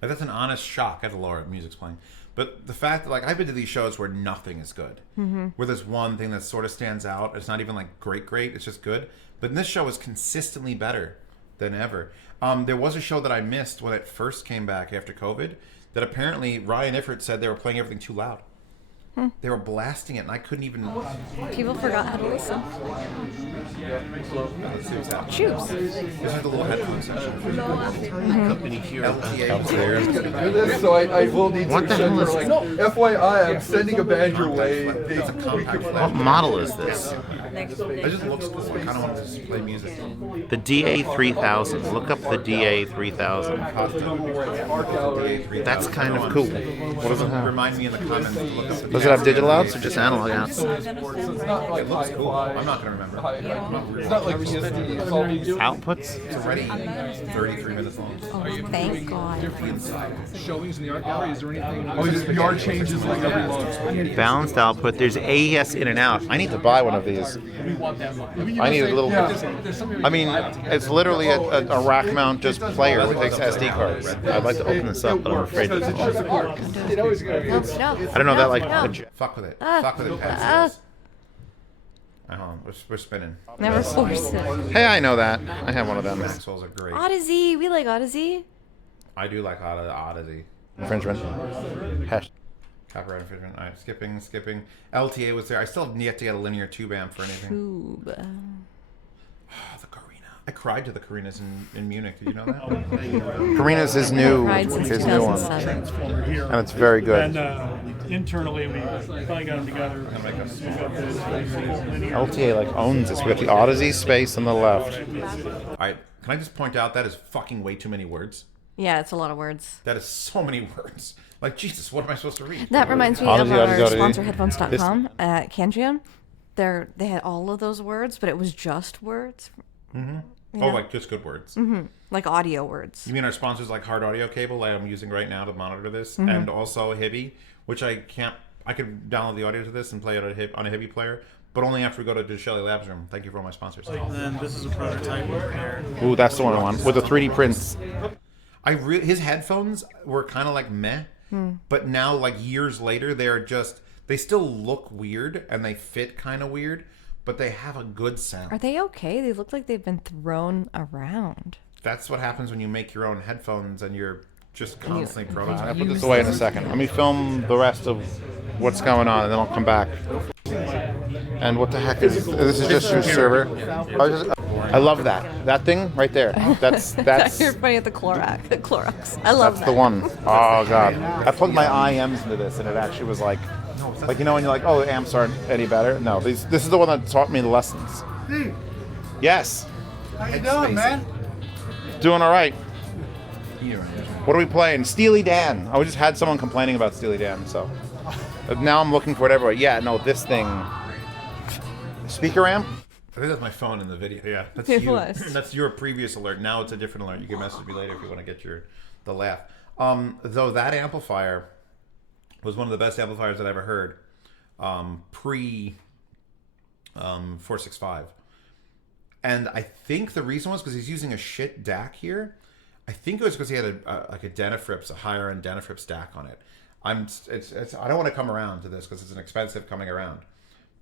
Like, that's an honest shock at the lower music's playing. But the fact that, like, I've been to these shows where nothing is good. Mm-hmm. Where there's one thing that sort of stands out. It's not even, like, great. It's just good. But this show is consistently better than ever. There was a show that I missed when it first came back after COVID that apparently Ryan Ifford said they were playing everything too loud. They were blasting it, and I couldn't even... People forgot how to listen. Let's see what's happening. Choose. This is the little headphone section. LTA. So I will need to send her, like, FYI, I'm sending a band your way. It's a compact What flash. model is this? It just looks cool. I kind of want to just play music. The DA3000. Look up the DA3000. That's kind of cool. What does it have? Remind me in the comments to look up the Does it have digital outs or just analog outs? It looks cool. I'm not going to remember. It's not like PSD. It's all these. Outputs? It's already 33 minutes long. Oh, thank God. Showings in the art gallery. Is there anything? Oh, just yard changes like every month. Balanced output. There's AES in and out. I need to buy one of these. I need a little... I mean, it's literally a rack mount just player that takes SD cards. I'd like to open this up, but I'm afraid to. I don't know that like... Fuck with it. Fuck with it, Pat says. Hold on. We're spinning. Never force it. Hey, I know that. I have one of them. Maxwell's are great. Odyssey. We like Odyssey. I do like Odyssey. Infringement. Hash. Copyright infringement. All right, skipping. LTA was there. I still have yet to get a linear tube amp for anything. Tube. The Carina. I cried to the Carinas in Munich. Did you know that? Carina's his new Cried since one. 2007. And it's very good. And internally, we finally got them together. LTA like owns this. We got the Odyssey space on the left. All right, Can I just point out that is fucking way too many words? Yeah, it's a lot of words. That is so many words. Like, Jesus, what am I supposed to read? That reminds me of our sponsor, Headphones.com at Cantrium. They had all of those words, but it was just words. Oh, like just good words. Like audio words. You mean our sponsors like Hard Audio Cable, like I'm using right now to monitor this, and also Hibby, which I could download the audio to this and play it on a Hibby player, but only after we go to the Shelly Labs room. Thank you for all my sponsors. And then this is a prototype over here. Ooh, that's the one I want with the 3D prints. His headphones were kind of like meh, but now like years later they still look weird and they fit kind of weird, but they have a good sound. Are they okay? They look like they've been thrown around. That's what happens when you make your own headphones and you're just constantly prototyping. I'll put this away in a second. Let me film the rest of what's going on, and then I'll come back. And what the heck is this? Is just your server? I love that. That thing right there. That's You're funny at the Clorox. I love that's that. the one. Oh god. I plugged my IMs into this, and it actually was like you know when you're like, oh, the amps aren't any better. No, this is the one that taught me the lessons. Yes. How you doing, man? Doing all right. What are we playing? Steely Dan. I just had someone complaining about Steely Dan, so now I'm looking for it everywhere. Yeah, no, this thing. Speaker amp? I think that's my phone in the video. Yeah, that's It you. was. That's your previous alert. Now it's a different alert. You can message me later if you want to get the laugh. Though that amplifier was one of the best amplifiers that I ever heard. Pre 465. And I think the reason was because he's using a shit DAC here. I think it was because he had a Denafrips, a higher end Denafrips DAC on it. I don't want to come around to this because it's an expensive coming around.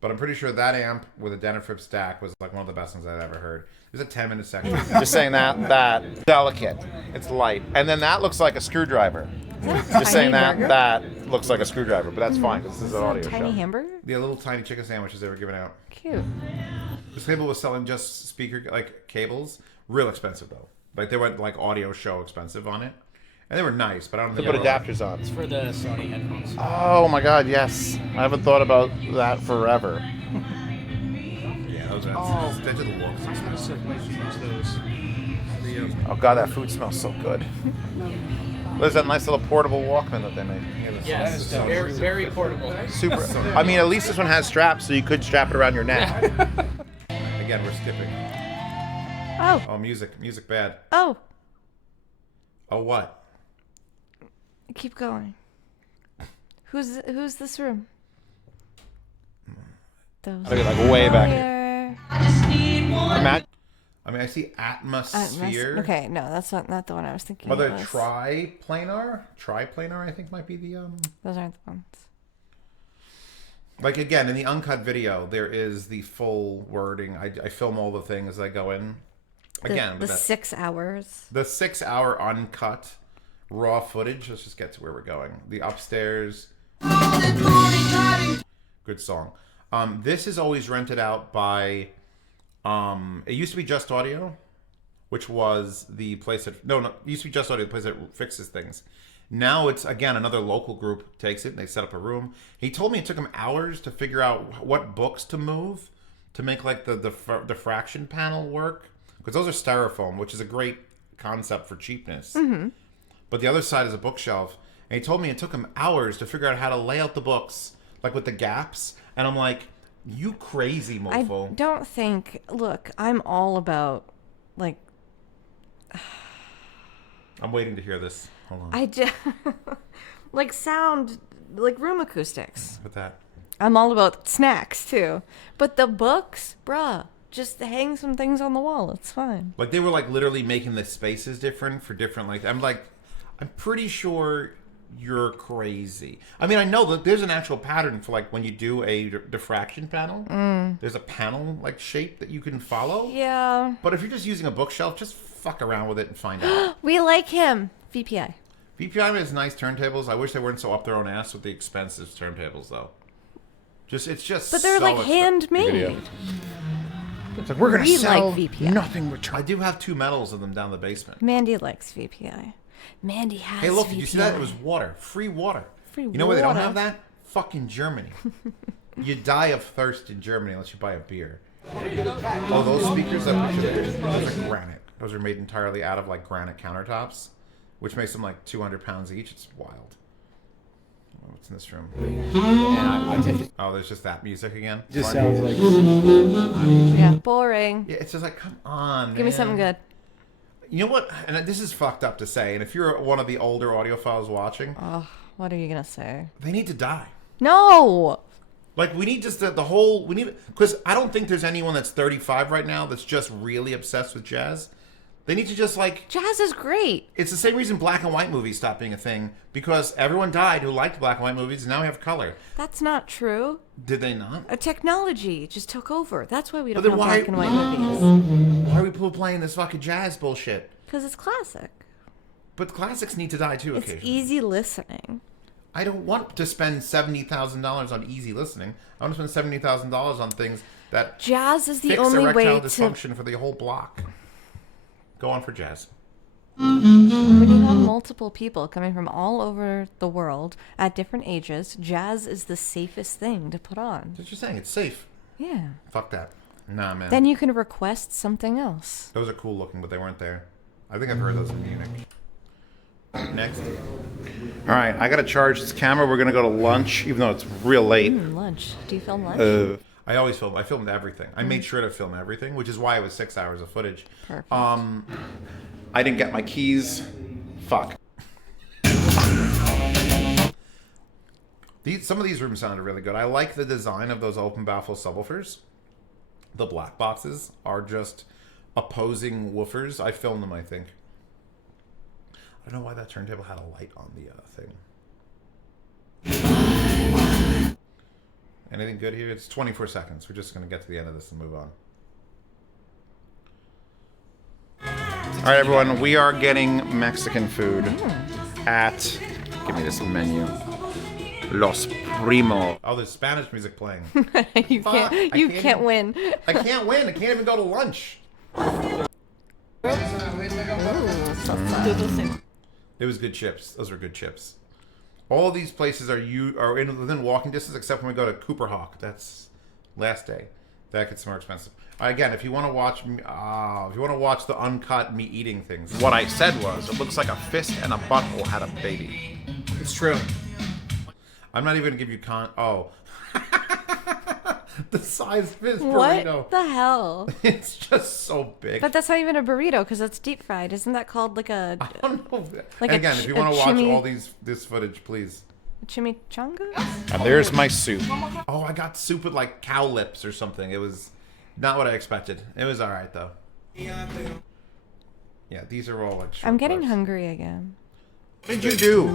But I'm pretty sure that amp with a Denafrips DAC was like one of the best things I've ever heard. There's a 10-minute section. Just saying that delicate. It's light. And then that looks like a screwdriver. Just saying that looks like a screwdriver, but that's fine because this is an audio Tiny show. hamburger? The little tiny chicken sandwiches they were giving out. Cute. This table was selling just speaker cables, real expensive though. Like they went like audio show expensive on it, and they were nice, but I don't think To put adapters on. For the Sony headphones. Oh my god, yes. I haven't thought about that forever. Yeah, those are digital looks. Oh god, that food smells so good. There's that nice little portable Walkman that they made. Yes, very, very portable. Super. I mean, at least this one has straps, so you could strap it around your neck. Again, we're skipping. Oh. Oh, music bad. Oh. Oh, what? Keep going. Who's this room? Those I'll be like way back here. I mean, I see atmosphere. Okay, no, that's not the one I was thinking. Whether it was. triplanar, I think might be the Those aren't the ones. Like again, in the uncut video, there is the full wording. I film all the things as I go in. Again, the 6 hours. The 6 hour uncut raw footage. Let's just get to where we're going. The upstairs. Good song. This is always rented out by. It used to be Just Audio, which was the place that it used to be Just Audio, the place that fixes things. Now it's again another local group takes it and they set up a room. He told me it took him hours to figure out what books to move to make like the diffraction panel work, because those are styrofoam, which is a great concept for cheapness. Mm-hmm. But the other side is a bookshelf, and he told me it took him hours to figure out how to lay out the books, like with the gaps. And I'm like, you crazy mofo. I don't think. Look, I'm all about like. I'm waiting to hear this. Hold on. I just like sound, like room acoustics. With that. I'm all about snacks too, but the books, bruh, just hang some things on the wall. It's fine. Like they were like literally making the spaces different for different. Like I'm pretty sure you're crazy. I mean, I know that there's an actual pattern for like when you do a diffraction panel. There's a panel like shape that you can follow. Yeah. But if you're just using a bookshelf, just fuck around with it and find out. We like him. VPI. VPI has nice turntables. I wish they weren't so up their own ass with the expensive turntables though. It's just. But they're so like handmade. It's like we're gonna sell like VPI. nothing but I do have 2 medals of them down the basement. Mandy likes VPI. Mandy has. Hey, look! VPI. Did you see that? It was water, free water. Free You know where they don't water. have that? Fucking Germany. You die of thirst in Germany unless you buy a beer. Oh, those speakers that those are granite. Those are made entirely out of like granite countertops, which makes them like 200 pounds each. It's wild. What's in this room? Oh, there's just that music again. Just sounds like. Yeah, boring. Yeah, it's just like, come on, Give me something good. You know what? And this is fucked up to say. And if you're one of the older audiophiles watching, What are you gonna say? they need to die. No. Like, we need just the whole, we need, because I don't think there's anyone that's 35 right now that's just really obsessed with jazz. They need to just like, Jazz is great. it's the same reason black and white movies stopped being a thing, because everyone died who liked black and white movies, and now we have color. That's not true. Did they not? A technology just took over. That's why we don't then have why- black and white movies. Why are we people playing this fucking jazz bullshit? Because it's classic. But classics need to die too It's occasionally. easy listening. I don't want to spend $70,000 on easy listening. I want to spend $70,000 on things that Jazz is the fix only way erectile to... dysfunction for the whole block. Go on for jazz. When you have multiple people coming from all over the world at different ages, jazz is the safest thing to put on. That's what you're saying. It's safe. Yeah. Fuck that. Nah, man. Then you can request something else. Those are cool looking, but they weren't there. I think I've heard those in Munich. Next. All right, I gotta charge this camera. We're gonna go to lunch, even though it's real late. Lunch. Do you film lunch? I always film. I filmed everything. I made sure to film everything, which is why it was 6 hours of footage. Perfect. I didn't get my keys. Fuck. Some of these rooms sounded really good. I like the design of those open baffle subwoofers. The black boxes are just opposing woofers. I filmed them, I think. I don't know why that turntable had a light on the thing. Anything good here? It's 24 seconds. We're just going to get to the end of this and move on. All right, everyone. We are getting Mexican food at... Give me this menu. Los Primo. Oh, there's Spanish music playing. You can't win. I can't win. I can't even go to lunch. It was good chips. Those were good chips. All these places are within walking distance, except when we go to Cooper Hawk. That's last day. That gets more expensive. Again, if you want to watch, the uncut me eating things. What I said was, it looks like a fist and a butthole had a baby. It's true. I'm not even gonna give you the size fist What burrito. the hell? It's just so big. But that's not even a burrito because it's deep fried. Isn't that called like a... I don't know. Like and again, if you want to watch all this footage, please. chimichanga? And there's my soup. Oh, I got soup with like cow lips or something. It was not what I expected. It was all right though. Yeah, these are all like. I'm getting clips. hungry again. What did you do?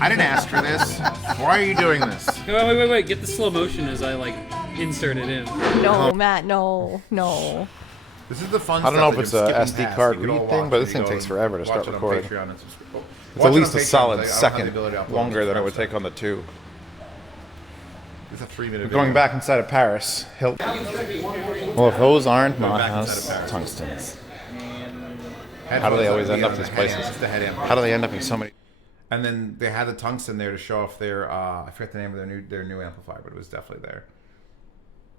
I didn't ask for this. Why are you doing this? Wait. Get the slow motion as I like insert it in. No, Matt, no. This is the fun. I don't know if stuff it's that a you're skipping SD past. card You could all read thing, watch but it. this You thing go takes and forever to watch start it on recording. Patreon and subscribe. It's Watch at it least on a Patreon, solid I don't have the second ability to upload longer it than it to would the take on the 2. It's a 3-minute video. Going back inside of Paris. Well, if those aren't Going my back house inside of Paris. tungstens. Headphones How do they always that end up the these head places? amp. It's the head amp. How do they end up in so many? And then they had the tungsten there to show off their I forget the name of their new amplifier, but it was definitely there.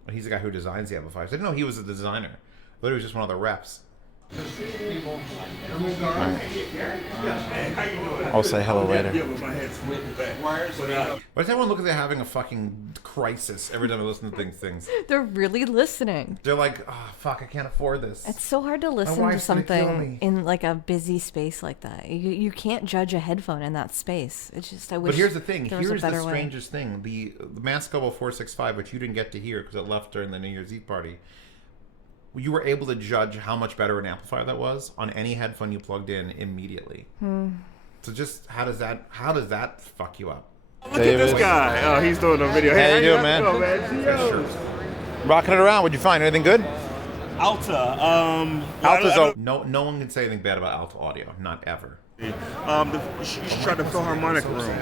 And he's the guy who designs the amplifiers. I didn't know he was a designer. I thought he was just one of the reps. I'll say hello later. Why does everyone look like they're having a fucking crisis every time they listen to things? They're really listening. They're like, oh, fuck, I can't afford this. It's so hard to listen to wife's gonna kill me. something in like a busy space like that. You can't judge a headphone in that space. It's just I wish. But here's the thing. there was a Here's the better way. strangest thing. The Mascobo 465, which you didn't get to hear because it left during the New Year's Eve party, you were able to judge how much better an amplifier that was on any headphone you plugged in immediately. So just how does that fuck you up? Look at this guy. Oh, he's doing a video. Hey, how you doing, man? Yo. Rocking it around. What'd you find? Anything good? Alta. Alta's No one can say anything bad about Alta Audio. Not ever. She's trying to Philharmonic room.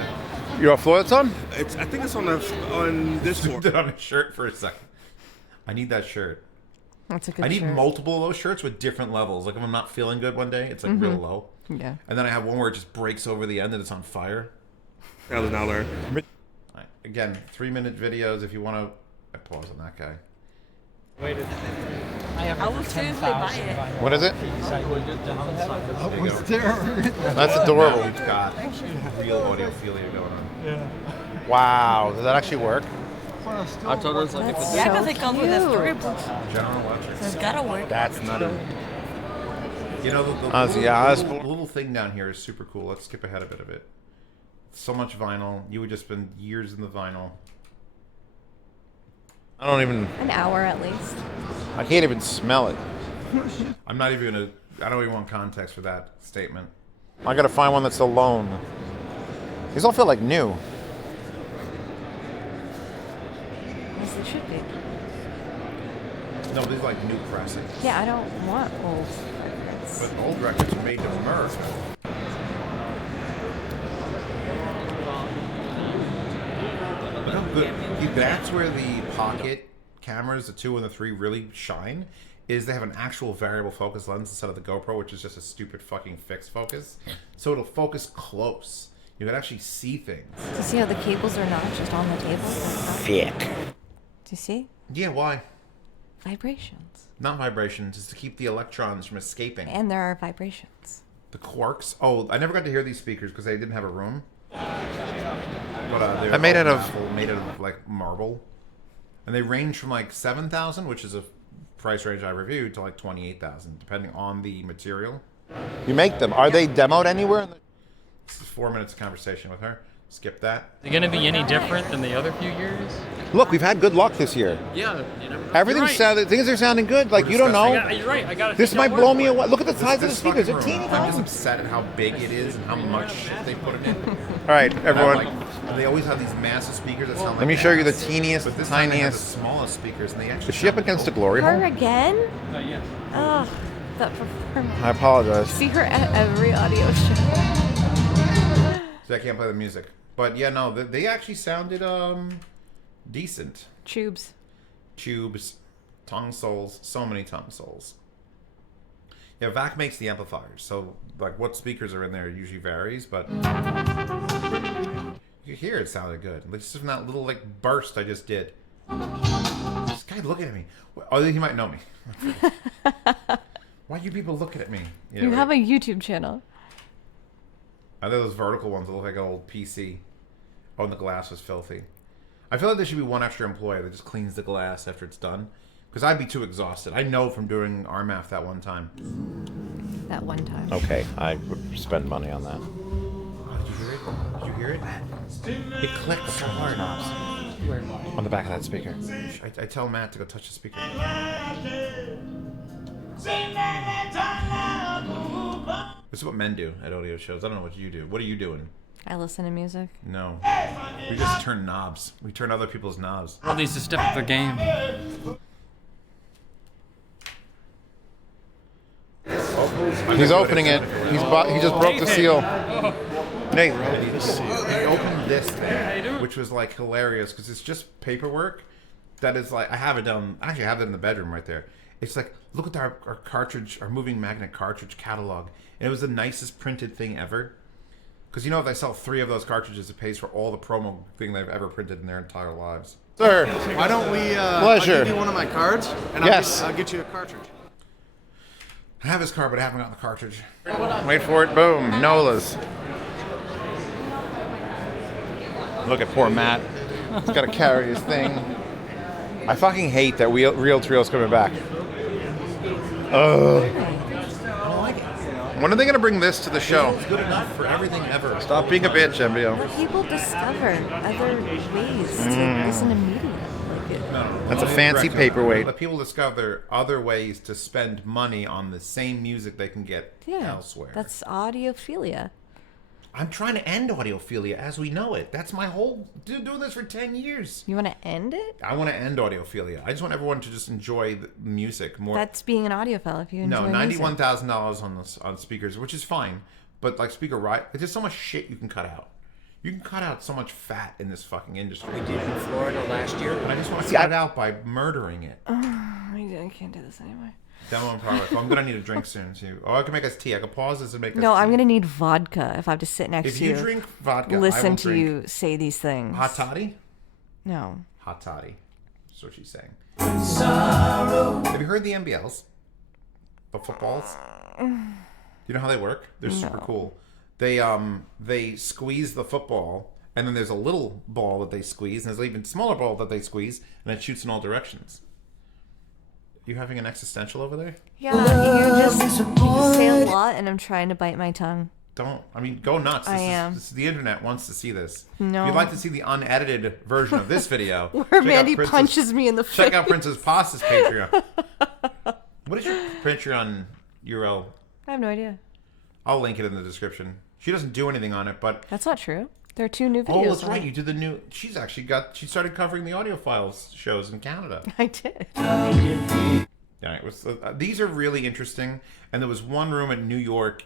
You off floor that's on? I think it's on this floor. Put on a shirt for a second. I need that shirt. That's a good I need shirt. multiple of those shirts with different levels. Like if I'm not feeling good one day, it's like real low. Yeah. And then I have one where it just breaks over the end and it's on fire. $1,000. Right. Again, 3-minute videos if you want to. I pause on that guy. Wait. I will seriously buy it. What is it? Was there? That's adorable. We've got real audiophilia going on. Yeah. Wow. Does that actually work? I told her it's like That's if so it's cute. It comes with a General Electric. So it's gotta work. That's nutty. You know, the little thing down here is super cool. Let's skip ahead a bit of it. So much vinyl. You would just spend years in the vinyl. I don't even. An hour at least. I can't even smell it. I'm not even gonna. I don't even want context for that statement. I gotta find one that's alone. These all feel like new. Yes, it should be. No, these are like new pressing. Yeah, I don't want old records. But old records are made to merge. Look how good. That's where the pocket cameras, the 2 and the 3, really shine. Is they have an actual variable focus lens instead of the GoPro, which is just a stupid fucking fixed focus. So it'll focus close. You can actually see things. Do you see how the cables are not just on the table? Thick. Do you see? Yeah, why? Vibrations. Not vibrations, it's to keep the electrons from escaping. And there are vibrations. The quarks. Oh, I never got to hear these speakers because they didn't have a room. But I made it of like marble, and they range from like 7,000, which is a price range I reviewed, to like 28,000, depending on the material. You make them. Are they demoed anywhere? This is 4 minutes of conversation with her. Skip that. Is it gonna be any different than the other few years? Look, we've had good luck this year. Yeah, you know. Everything's sounding. Things are sounding good. Like you don't know. You're right. I got it. This might blow me away. Look at the size of the speakers. They're fucking teeny room. I'm just tiny. upset at how big it is and how much shit they put in. All right, everyone. They always have these massive speakers that sound like Let me show you the gas. teeniest, But this time they have the tiniest. smallest speakers, and they actually. Is she up sound against the cool. glory Her hole? again? Yes. Ugh, that performance. I apologize. See her at every audio show. So I can't play the music. But yeah, no, they actually sounded decent. Tubes. Tubes, tongue soles, so many tongue soles. Yeah, VAC makes the amplifiers, so like what speakers are in there usually varies, but you hear it sounded good. Just from that little like burst I just did. This guy looking at me. Oh, he might know me. Why are you people looking at me? Yeah, You right. have a YouTube channel. Are there those vertical ones that look like an old PC? Oh, and the glass was filthy. I feel like there should be one extra employee that just cleans the glass after it's done. Because I'd be too exhausted. I know from doing RMAF that one time. That one time. Okay, I would spend money on that. Oh, did you hear it? Did you hear it? It clicked so hard. On the back of that speaker. I tell Matt to go touch the speaker. This is what men do at audio shows. I don't know what you do. What are you doing? I listen to music. No. We just turn knobs. We turn other people's knobs. All needs to step up their game. He's opening it. He just broke the seal. Nate. He opened this thing, which was like hilarious because it's just paperwork that is like, I have it down, actually I have it in the bedroom right there. It's like, look at our cartridge, our moving magnet cartridge catalog. And it was the nicest printed thing ever. Because you know, if they sell 3 of those cartridges, it pays for all the promo thing they've ever printed in their entire lives. Sir. Why don't we Pleasure. I'll give you one of my cards, and Yes. I'll get you a cartridge. I have his card, but I haven't gotten the cartridge. Wait for it. Boom. Nola's. Look at poor Matt. He's got to carry his thing. I fucking hate that Real Trio's coming back. Ugh. When are they going to bring this to the show? It's good enough for everything ever. Stop being a bitch, MBO. But people discover other ways to listen to media. That's a fancy paperweight. But people discover other ways to spend money on the same music they can get Yeah, elsewhere. that's audiophilia. I'm trying to end audiophilia as we know it. That's my whole doing this for 10 years. You want to end it? I want to end audiophilia. I just want everyone to just enjoy the music more. That's being an audiophile if you enjoy No, music. $91,000 on speakers, which is fine. But like speaker right, there's so much shit you can cut out. You can cut out so much fat in this fucking industry. We did in Florida last year. But I just want to cut it out by murdering it. I can't do this anymore. Demo in progress. Well, I'm gonna need a drink soon too. Oh, I can make us tea. I can pause this and make us No, tea. I'm gonna need vodka if I have to sit next If to you you. drink vodka, I listen will to drink you say these things. hot toddy. No. Hot toddy. That's what she's saying. Have you heard the NBLs? The footballs? You know how they work? They're super cool. They squeeze the football, and then there's a little ball that they squeeze, and there's an even smaller ball that they squeeze, and it shoots in all directions. You having an existential over there? Yeah, you say a lot, and I'm trying to bite my tongue. Go nuts. I am. The internet wants to see this. No. If you'd like to see the unedited version of this video, where Mandy punches me in the face. Check out Princess Pasta's Patreon. What is your Patreon URL? I have no idea. I'll link it in the description. She doesn't do anything on it, but... That's not true. There are 2 new videos. Oh, that's right. You did the new... She started covering the Audiophiles shows in Canada. I did. Yeah, these are really interesting. And there was one room in New York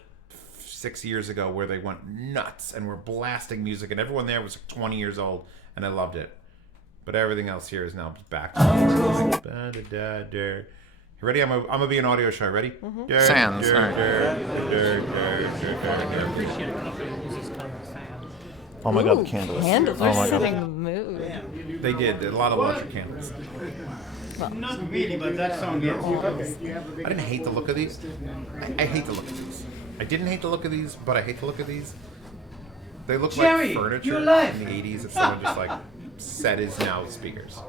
6 years ago where they went nuts and were blasting music, and everyone there was like 20 years old, and I loved it. But everything else here is now back to... You ready? I'm gonna be an audio show. Ready? Mm-hmm. Sans. Oh my god, the candles. Candles Oh are my setting god. the mood. They did. A lot of electric candles. Not really, but that song is. I didn't hate the look of these. I hate the look of these. I didn't hate the look of these, but I hate the look of these. They look like furniture in the 80s that someone just like set is now speakers.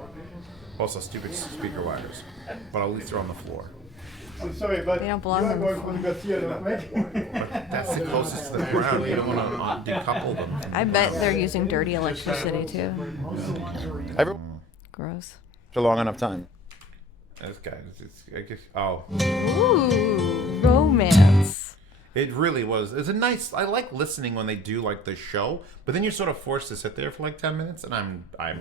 Also stupid speaker wires. But I'll at least throw on the floor. I'm sorry, but they don't belong on the floor. But that's the closest to the ground. You don't want to decouple them. I bet they're using dirty electricity too. Gross. For a long enough time. This guy, oh. Ooh, romance. It really was. It's a nice. I like listening when they do like the show, but then you're sort of forced to sit there for like 10 minutes, and I'm a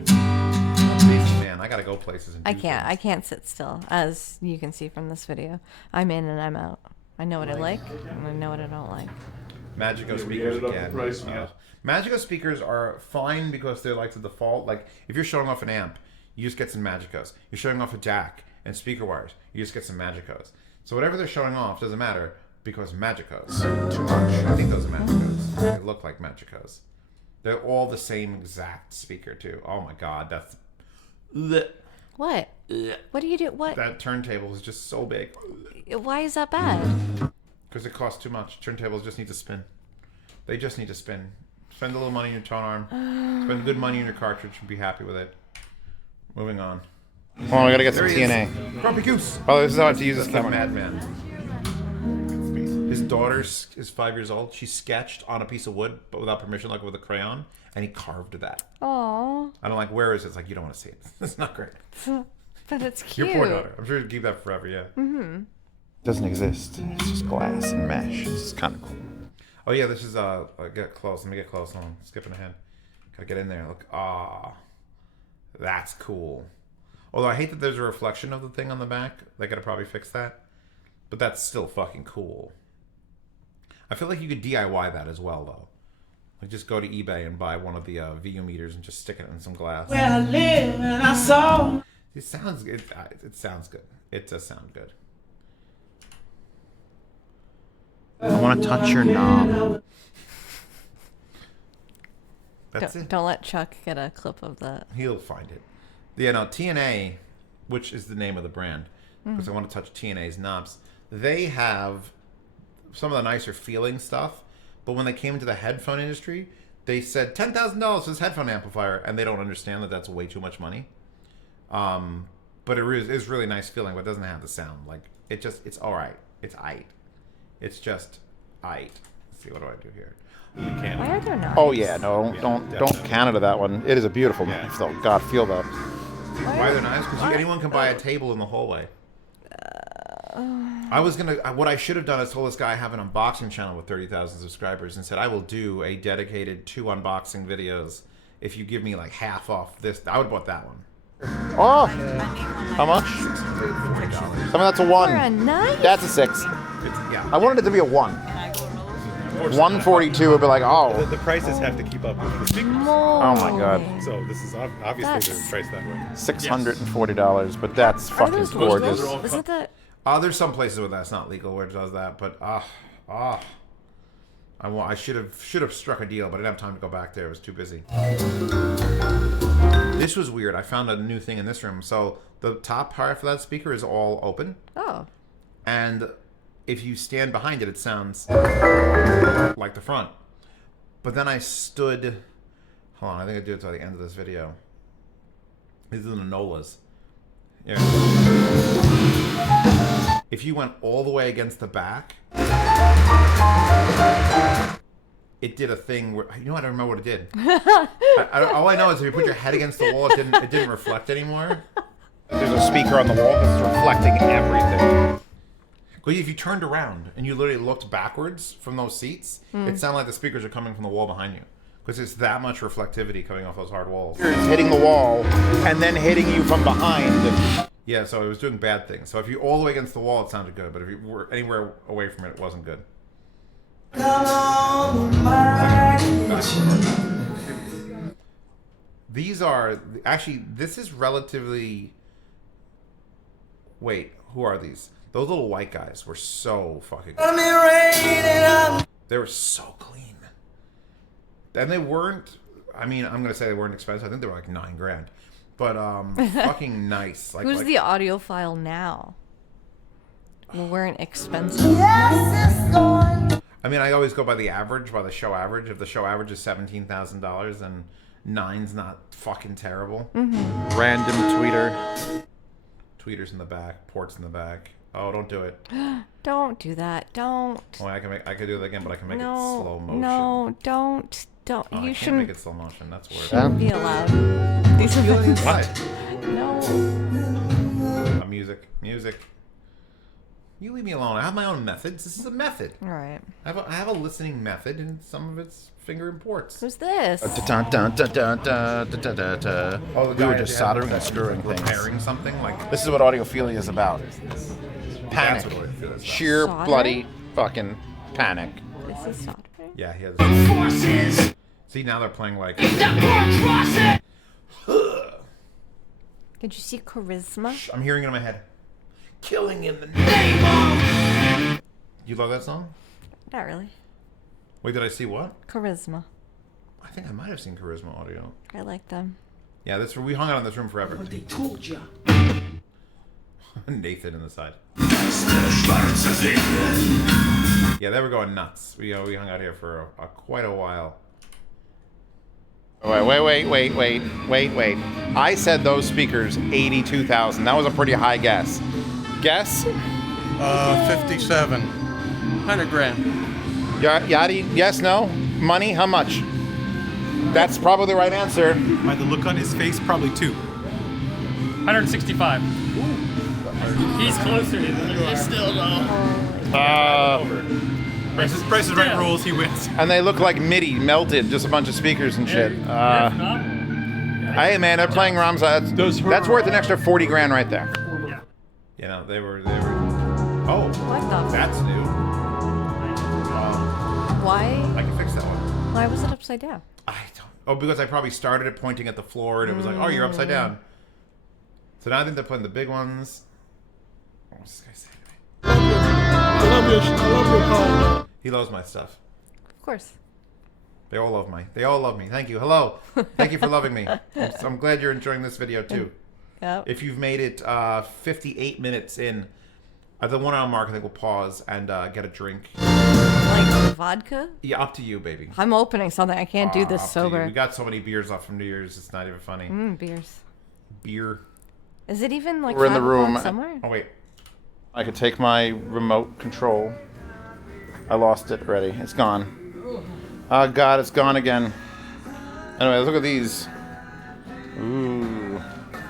busy man. I gotta go places. And I can't sit still, as you can see from this video. I'm in and I'm out. I know what I like, and I know what I don't like. Magico speakers again. Magico speakers are fine because they're like the default. Like if you're showing off an amp, you just get some Magicos. You're showing off a jack and speaker wires, you just get some Magicos. So whatever they're showing off doesn't matter because Magicos. Too much. I think those are Magicos. They look like Magicos. They're all the same exact speaker too. Oh my god, that's... What? What do you do? What? That turntable is just so big. Why is that bad? Because it costs too much. Turntables just need to spin. They just need to spin. Spend a little money on your tone arm. Spend good money on your cartridge and be happy with it. Moving on. Oh, I gotta get some TNA. Grumpy Goose. Oh, this is how to use this camera. Madman. His daughter is 5 years old. She sketched on a piece of wood, but without permission, like with a crayon, and he carved that. Aww. I don't like, where is it? It's like, you don't want to see it. It's not great. But it's cute. Your poor daughter. I'm sure you'd keep that forever, yeah. Mm-hmm. Doesn't exist. It's just glass and mesh. It's just kind of cool. Oh yeah, this is get close. Let me get close. Hold on. Skipping ahead. Gotta get in there. Look. That's cool. Although I hate that there's a reflection of the thing on the back. They gotta probably fix that. But that's still fucking cool. I feel like you could DIY that as well, though. Like just go to eBay and buy one of the VU meters and just stick it in some glass. Where I live and I saw. It sounds good. It sounds good. It does sound good. I want to touch your knob. That's it. Don't let Chuck get a clip of that. He'll find it. Yeah, no, TNA, which is the name of the brand, because I want to touch TNA's knobs. They have some of the nicer feeling stuff, but when they came into the headphone industry, they said $10,000 for this headphone amplifier, and they don't understand that that's way too much money. But it is really nice feeling, but it doesn't have the sound. Like it's all right. It's aight. It's just aight. Let's see, what do I do here? Why are there not? Oh yeah, no, don't Canada that one. It is a beautiful knife, though. God, feel that. Why are they nice? Because anyone can buy a table in the hallway. What I should have done is told this guy I have an unboxing channel with 30,000 subscribers and said I will do a dedicated 2 unboxing videos if you give me like half off this. I would have bought that one. Oh, how much? $40. I mean, that's a 1. For a knife? That's a 6. Yeah. I wanted it to be a 1. 142 would be like, oh. The prices have to keep up with the speakers. Oh my god. So this is obviously they're priced that way. $640, but that's fucking gorgeous. Isn't that? There's some places where that's not legal where it does that, but I should have struck a deal, but I didn't have time to go back there. I was too busy. This was weird. I found a new thing in this room. So the top part of that speaker is all open. Oh. And if you stand behind it, it sounds like the front. But then I stood... Hold on, I think I'll do it till the end of this video. These are the Nolas. Yeah. If you went all the way against the back, it did a thing where... You know what? I don't remember what it did. All I know is if you put your head against the wall, it didn't reflect anymore. There's a speaker on the wall that's reflecting everything. But if you turned around and you literally looked backwards from those seats, it sounded like the speakers are coming from the wall behind you. Because there's that much reflectivity coming off those hard walls. It's hitting the wall and then hitting you from behind. Yeah, so it was doing bad things. So if you all the way against the wall, it sounded good. But if you were anywhere away from it, it wasn't good. These are... Actually, this is relatively... Wait, who are these? Those little white guys were so fucking good. They were so clean. And they weren't... I mean, I'm going to say they weren't expensive. I think they were like $9,000. But fucking nice. Who's the audiophile now? Well, weren't expensive. I mean, I always go by the average, by the show average. If the show average is $17,000, then 9's not fucking terrible. Random tweeter. Tweeters in the back, ports in the back. Oh, don't do it. Don't do that. Don't. Oh, I could do it again, but I can make it slow motion. No, don't. Oh, You I shouldn't. can't make it slow motion. That's weird. Shouldn't be allowed. These are things. What? No. Music. You leave me alone. I have my own methods. This is a method. All right. I have a listening method, and some of it's finger and ports. Who's this? Oh, the we were just soldering and screwing things. Repairing something like. This is what audiophilia is about. Panic. That's what audiophilia is Sheer about. bloody fucking panic. This is soldering. Yeah, he has. See, now they're playing like. Did you see charisma? I'm hearing it in my head. Killing in the name of. You love that song? Not really. Wait, did I see what? Charisma. I think I might have seen Charisma Audio. I like them. Yeah, we hung out in this room forever. They told you. Nathan in the side. Yeah, they were going nuts. We hung out here for quite a while. Wait. I said those speakers, 82,000. That was a pretty high guess. Guess? 57. 100 grand. Yachty, yes, no? Money, how much? That's probably the right answer. By the look on his face, probably 2. 165. He's closer than you are. Still though. Price is Right rules, he wins. And they look like MIDI, melted, just a bunch of speakers and shit. Hey man, they're playing Ramza. That's worth an extra 40 grand right there. You know, they were. Oh, What the? that's new. Why? I can fix that one. Why was it upside down? I don't. Oh, because I probably started it pointing at the floor, and it was like, oh, you're upside down. So now I think they're playing the big ones. What's this guy saying to me? I love your call. He loves my stuff. Of course. They all love me. They all love me. Thank you. Hello. Thank you for loving me. I'm glad you're enjoying this video too. Yep. If you've made it 58 minutes in, at the 1 hour mark, I think we'll pause and get a drink. Like vodka? Yeah, up to you, baby. I'm opening something. I can't do this Up to you. sober. We got so many beers left from New Year's. It's not even funny. Beers. Beer. Is it even like We're in the 5 o'clock room. somewhere? Oh wait. I could take my remote control. I lost it already. It's gone. Oh God, it's gone again. Anyway, look at these. Ooh.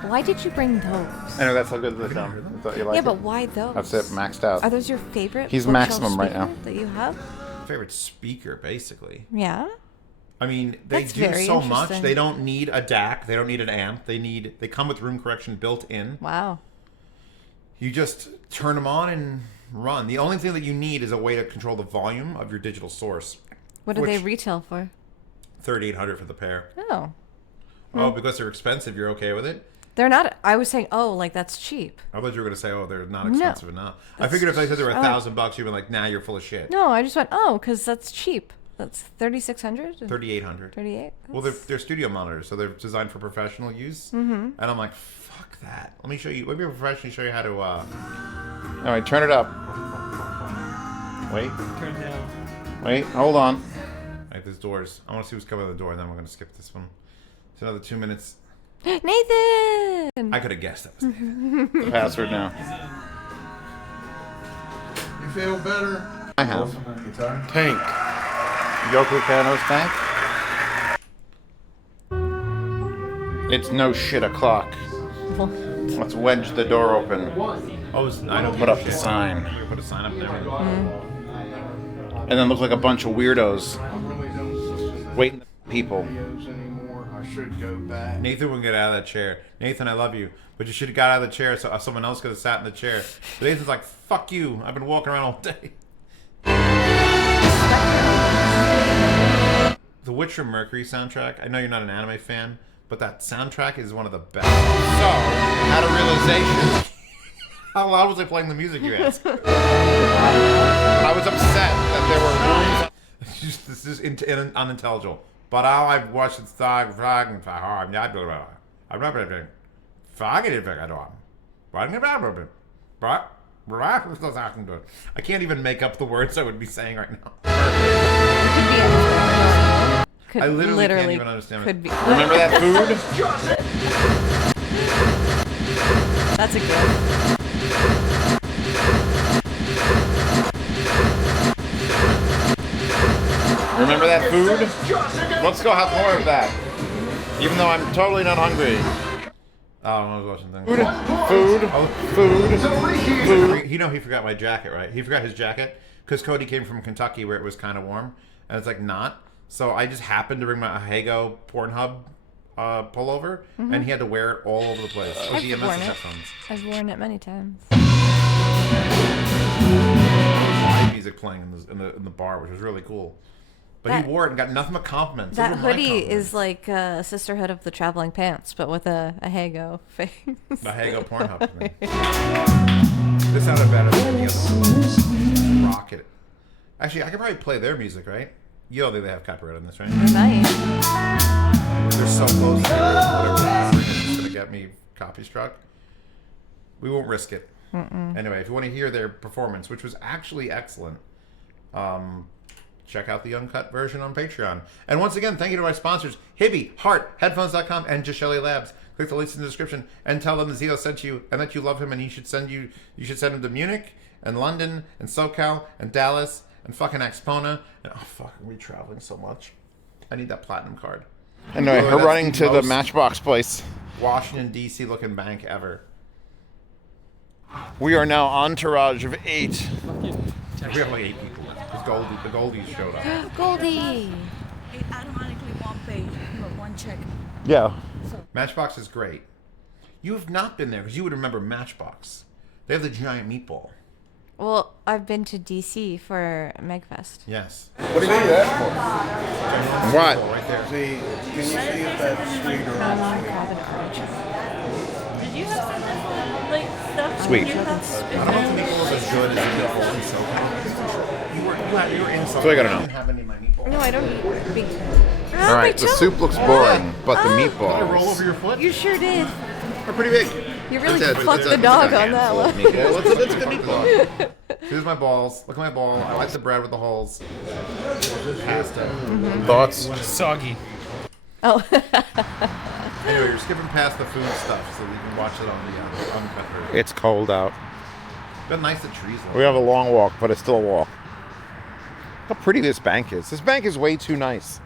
Why did you bring those? Anyway, that's how good they sound. I thought you liked Yeah, it. but why those? That's it, maxed out. Are those your favorite? He's bookshelf maximum right now. speaker that you have? Favorite speaker, basically. Yeah. I mean, they That's do very so much. interesting. They don't need a DAC. They don't need an amp. They come with room correction built in. Wow. You just turn them on and run. The only thing that you need is a way to control the volume of your digital source. What do they retail for? $3,800 for the pair. Oh. Oh, because they're expensive, you're okay with it? They're not. I was saying, oh, like that's cheap. I thought you were going to say, oh, they're not expensive enough. I figured if I said they were $1,000, you'd be like, nah, you're full of shit. No, I just went, oh, because that's cheap. That's 3600. 3800. 38. Well, they're studio monitors, so they're designed for professional use. Mm-hmm. And I'm like, fuck that. Let me show you. Let me professionally show you how to. All right, turn it up. Wait. Turn down. Wait, hold on. All right, there's doors. I want to see who's coming to the door, and then we're going to skip this one. It's another 2 minutes. Nathan! I could have guessed that was Nathan. The password now. You feel better? I have. Tank. Yoko Kano's tank. It's no shit o'clock. Let's wedge the door open. Oh, I don't Put up the sign. We put a sign up there. And then look like a bunch of weirdos waiting for people. I should go back. Nathan wouldn't get out of that chair. Nathan, I love you, but you should have got out of the chair so someone else could have sat in the chair. But Nathan's like, fuck you. I've been walking around all day. The Witcher Mercury soundtrack. I know you're not an anime fan, but that soundtrack is one of the best. So, had a realization. How loud was I playing the music, you ask? I was upset that there were rooms. This is unintelligible. But now I've watched it I can't even make up the words I would be saying right now. I literally can't even understand it. Remember that food? That's a good. Remember that food? Let's go have more of that. Even though I'm totally not hungry. Oh, I was watching things. Food. You know he forgot my jacket, right? He forgot his jacket because Cody came from Kentucky where it was kind of warm, and it's like not. So I just happened to bring my Ahego Pornhub pullover, and he had to wear it all over the place. I've worn it. I've worn it many times. Live music playing in the bar, which was really cool. But he wore it and got nothing but compliments. That hoodie is like a sisterhood of the traveling pants, but with a Ahego face. The Ahego Pornhub thing. This sounded better than the other one. Rocket. Actually, I could probably play their music, right? You don't think they have copyright on this, right? They might. They're so close to whatever it's going to get me copy struck. We won't risk it. Anyway, if you want to hear their performance, which was actually excellent, check out the uncut version on Patreon. And once again, thank you to my sponsors, Hibby, Heart, Headphones.com, and Jashelli Labs. Click the links in the description and tell them that Zeo sent you and that you love him and you should send him to Munich and London and SoCal and Dallas and fucking Axpona. And oh fuck, we're traveling so much. I need that platinum card. Anyway, we're running to the Matchbox place. Washington, D.C. looking bank ever. We are now entourage of 8. We have like 8 people. The Goldies showed up. Goldie! It automatically one page, but one check. Yeah. Matchbox is great. You have not been there because you would remember Matchbox. They have the giant meatball. Well, I've been to DC for Megfest. Yes. What do you do that for? What? Right there. See, can you see if that's sweet or unsweet? Did you have something like stuff? Sweet. I don't know if the meatball is as good as the meatballs in SoCal. You were in SoCal. So I gotta know. I didn't have any of my meatballs. No, I don't eat big. All right, the soup looks boring, but the Did I roll meatballs. over your foot? You sure did. They're pretty big. You really It's a- fucked it's a- the dog it's a on that handful one. of meatballs. It's a good meatball. Here's my balls. Look at my ball. I like the bread with the holes. Pasta. Thoughts? Soggy. Oh. Anyway, you're skipping past the food stuff so we can watch it on the uncut version. It's cold out. But nice the trees look. We have a long walk, but it's still a walk. How pretty this bank is. This bank is way too nice.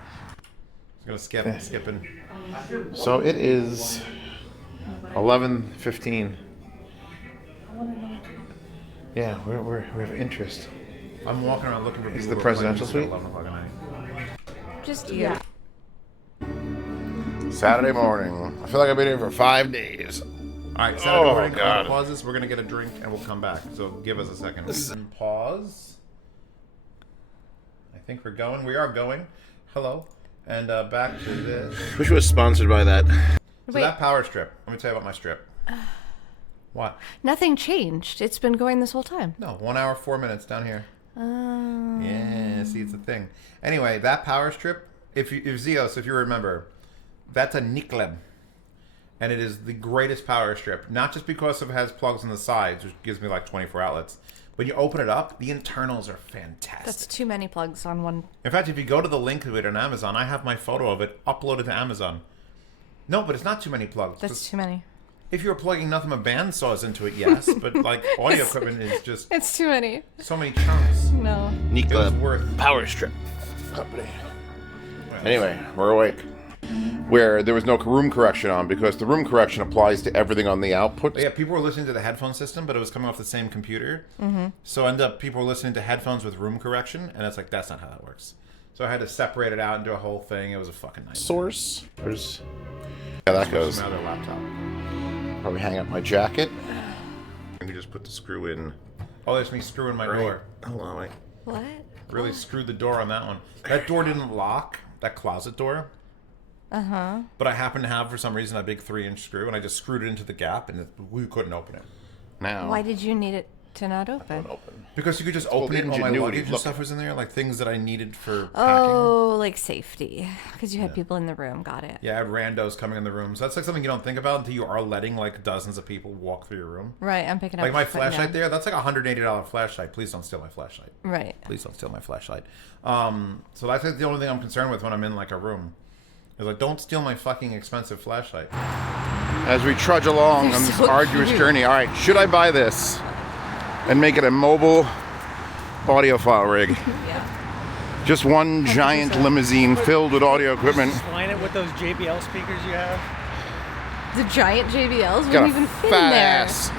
Just gonna skipping. So it is 11:15. Yeah, we have interest. I'm walking around looking for people. Is the who are presidential playing suite? at 11 o'clock at night. Just, yeah. Saturday morning. I feel like I've been here for 5 days. All right, Saturday morning. God. Pause this. We're gonna get a drink and we'll come back. So give us a second. And pause. I think we're going. We are going. Hello. And back to this. Wish it was sponsored by that. So Wait. that power strip. Let me tell you about my strip. What? Nothing changed. It's been going this whole time. No, 1 hour, 4 minutes down here. Yeah, see, it's a thing. Anyway, that power strip, if Zeos, if you remember, that's a Nikleb. And it is the greatest power strip. Not just because it has plugs on the sides, which gives me like 24 outlets. When you open it up, the internals are fantastic. That's too many plugs on one. In fact, if you go to the link to it on Amazon, I have my photo of it uploaded to Amazon. No, but it's not too many plugs. That's too many. If you're plugging nothing but bandsaws into it, yes. But like audio equipment is just... It's too many. So many chunks. No. Nikleb Power Strip Company. Anyway, we're awake. Where there was no room correction on, because the room correction applies to everything on the output. Yeah, people were listening to the headphone system, but it was coming off the same computer. Mm-hmm. So end up people were listening to headphones with room correction, and it's like, that's not how that works. So I had to separate it out and do a whole thing. It was a fucking nightmare. Source. There's... Yeah, that goes. Another laptop. Probably hang up my jacket. You can just put the screw in. Oh, there's me screwing my door. Hold on, wait. What? Really screwed the door on that one. That door didn't lock. That closet door. Uh-huh. But I happen to have, for some reason, a big 3-inch screw, and I just screwed it into the gap, and we couldn't open it. Now. Why did you need it to not open? Because you could just open it, and all my luggage and stuff was in there, like things that I needed for packing. Oh, like safety. Because you had people in the room. Got it. Yeah, I had randos coming in the room. So that's like something you don't think about until you are letting like dozens of people walk through your room. Right, I'm picking up. Like my flashlight there, that's like a $180 flashlight. Please don't steal my flashlight. Right. Please don't steal my flashlight. So that's like the only thing I'm concerned with when I'm in like a room. Is like, don't steal my fucking expensive flashlight. As we trudge along on this arduous journey, all right, should I buy this and make it a mobile audiophile rig? Yeah. Just one giant limousine filled with audio equipment. Line it with those JBL speakers you have. The giant JBLs Got wouldn't a even fit fat in there. ass.